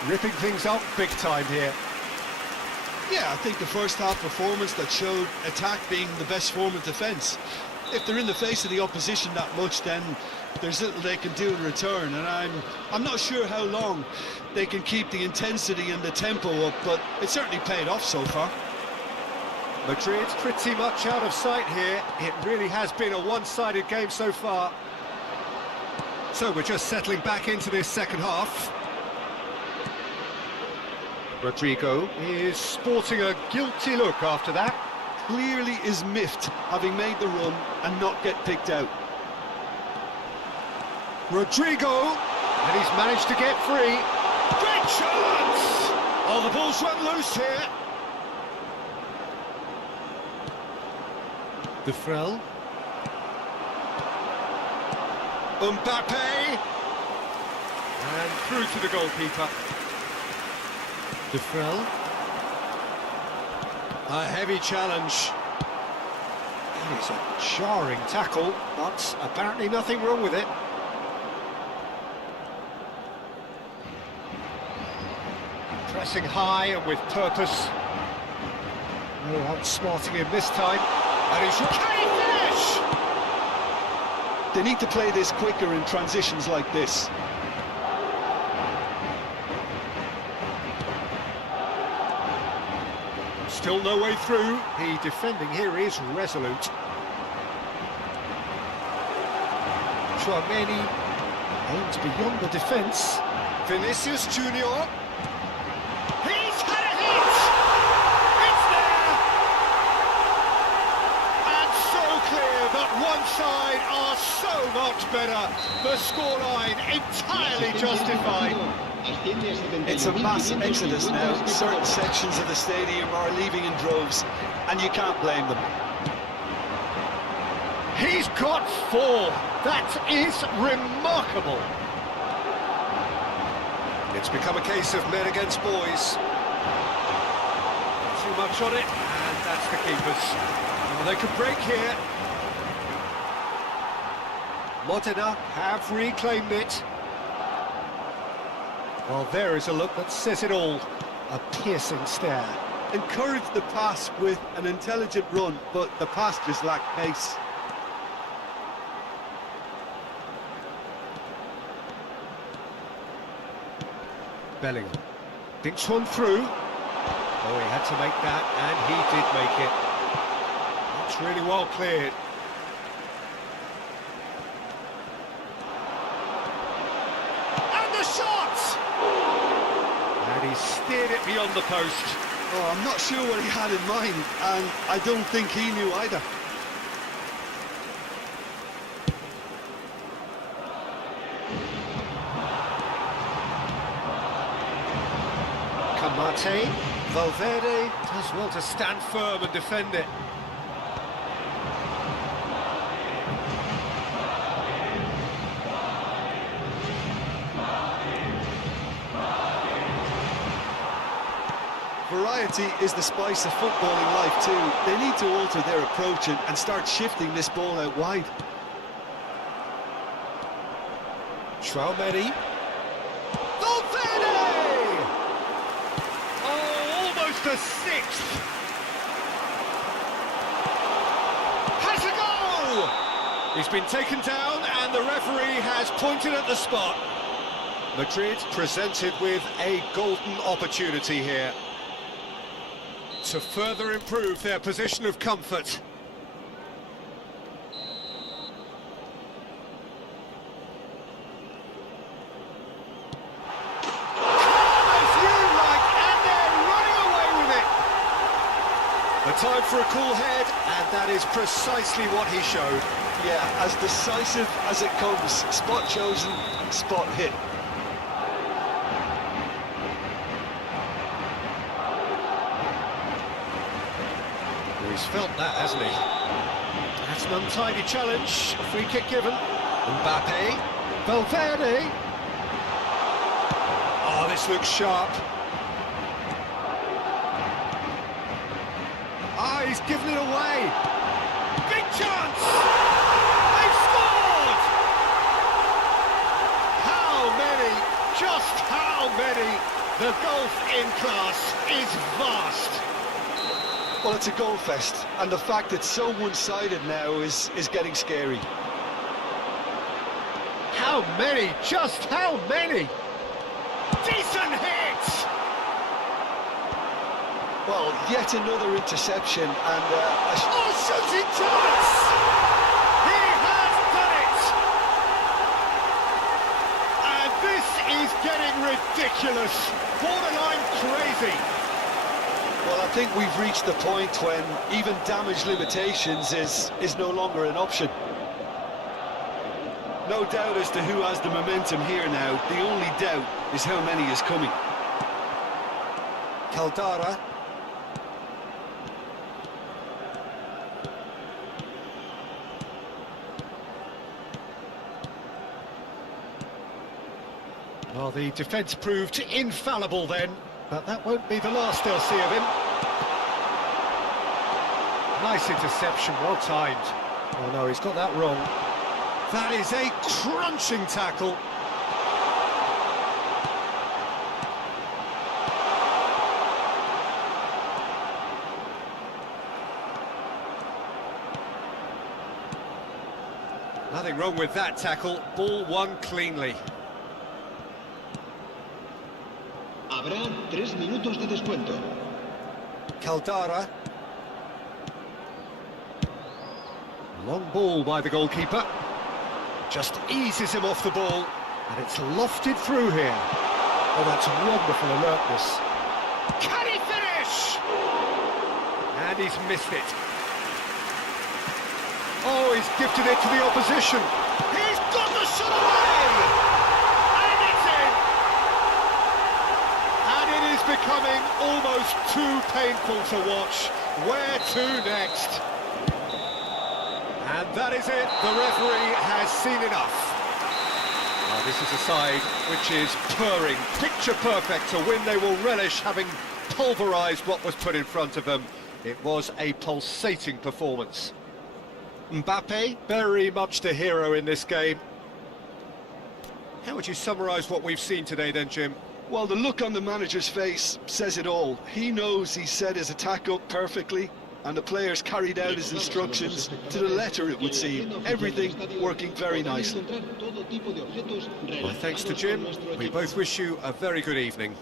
ripping things up big time here. Yeah, I think the first half performance that showed attack being the best form of defence. If they're in the face of the opposition that much, then there's little they can do in return, and I'm not sure how long they can keep the intensity and the tempo up, but it certainly paid off so far. Madrid pretty much out of sight here. It really has been a one-sided game so far. So we're just settling back into this second half. Rodrigo is sporting a guilty look after that. Clearly is miffed, having made the run and not get picked out. Rodrigo, and he's managed to get free. Great chance! Oh, the ball's run loose here. De Frel. Mbappe. And through to the goalkeeper. De Frel. A heavy challenge. That is a jarring tackle, but apparently nothing wrong with it. Pressing high and with purpose. No outsmarting him this time. And he's... Can he finish? They need to play this quicker in transitions like this. Still no way through. The defending here is resolute. Chouameni aims beyond the defence. Vinicius Junior. He's had a hit! It's there! And so clear that one side are so much better. The scoreline entirely justified. It's a mass exodus now. Certain sections of the stadium are leaving in droves, and you can't blame them. He's got 4. That is remarkable. It's become a case of men against boys. Too much on it, and that's the keepers. Well, they could break here. Modena have reclaimed it. Well, there is a look that says it all. A piercing stare. Encouraged the pass with an intelligent run, but the pass just lacked pace. Bellingham dinks one through. Oh, he had to make that, and he did make it. That's really well cleared. And the shot! And he steered it beyond the post. Oh, I'm not sure what he had in mind, and I don't think he knew either. Kamate, Valverde does well to stand firm and defend it. Variety is the spice of footballing life too. They need to alter their approach and start shifting this ball out wide. Traumedi. Valverde! Oh, almost a 6th. Has a goal! He's been taken down and the referee has pointed at the spot. Madrid presented with a golden opportunity here to further improve their position of comfort. A time for a cool head, and that is precisely what he showed. Yeah, as decisive as it comes. Spot chosen, spot hit. He's felt that, hasn't he? That's an untidy challenge. Free kick given. Mbappe. Valverde. Oh, this looks sharp. Ah, he's given it away. Big chance! They've scored! How many? Just how many? The gulf in class is vast. Well, it's a goal fest, and the fact it's so one-sided now is getting scary. How many? Just how many? Decent hit! Well, yet another interception, and Oh, shooting chance! He has done it! And this is getting ridiculous, borderline crazy. well, I think we've reached the point when even damage limitations is no longer an option. No doubt as to who has the momentum here now. The only doubt is how many is coming. Caldara. Well, the defence proved infallible then, but that won't be the last they'll see of him. Nice interception, well timed. Oh no, he's got that wrong. That is a crunching tackle. Nothing wrong with that tackle, ball won cleanly. Habrá 3 minutos de descuento. Caldara. Long ball by the goalkeeper. Just eases him off the ball, and it's lofted through here. Oh, that's wonderful alertness. Can he finish? And he's missed it. Oh, he's gifted it to the opposition. He's got the shot away! And it's in! And it is becoming almost too painful to watch. Where to next? And that is it. The referee has seen enough. Now, this is a side which is purring, picture perfect, a win they will relish, having pulverised what was put in front of them. It was a pulsating performance. Mbappe, very much the hero in this game. How would you summarise what we've seen today then, Jim? Well, the look on the manager's face says it all. He knows he set his attack up perfectly, and the players carried out his instructions to the letter, it would seem. Everything working very nicely. My thanks to Jim. We both wish you a very good evening.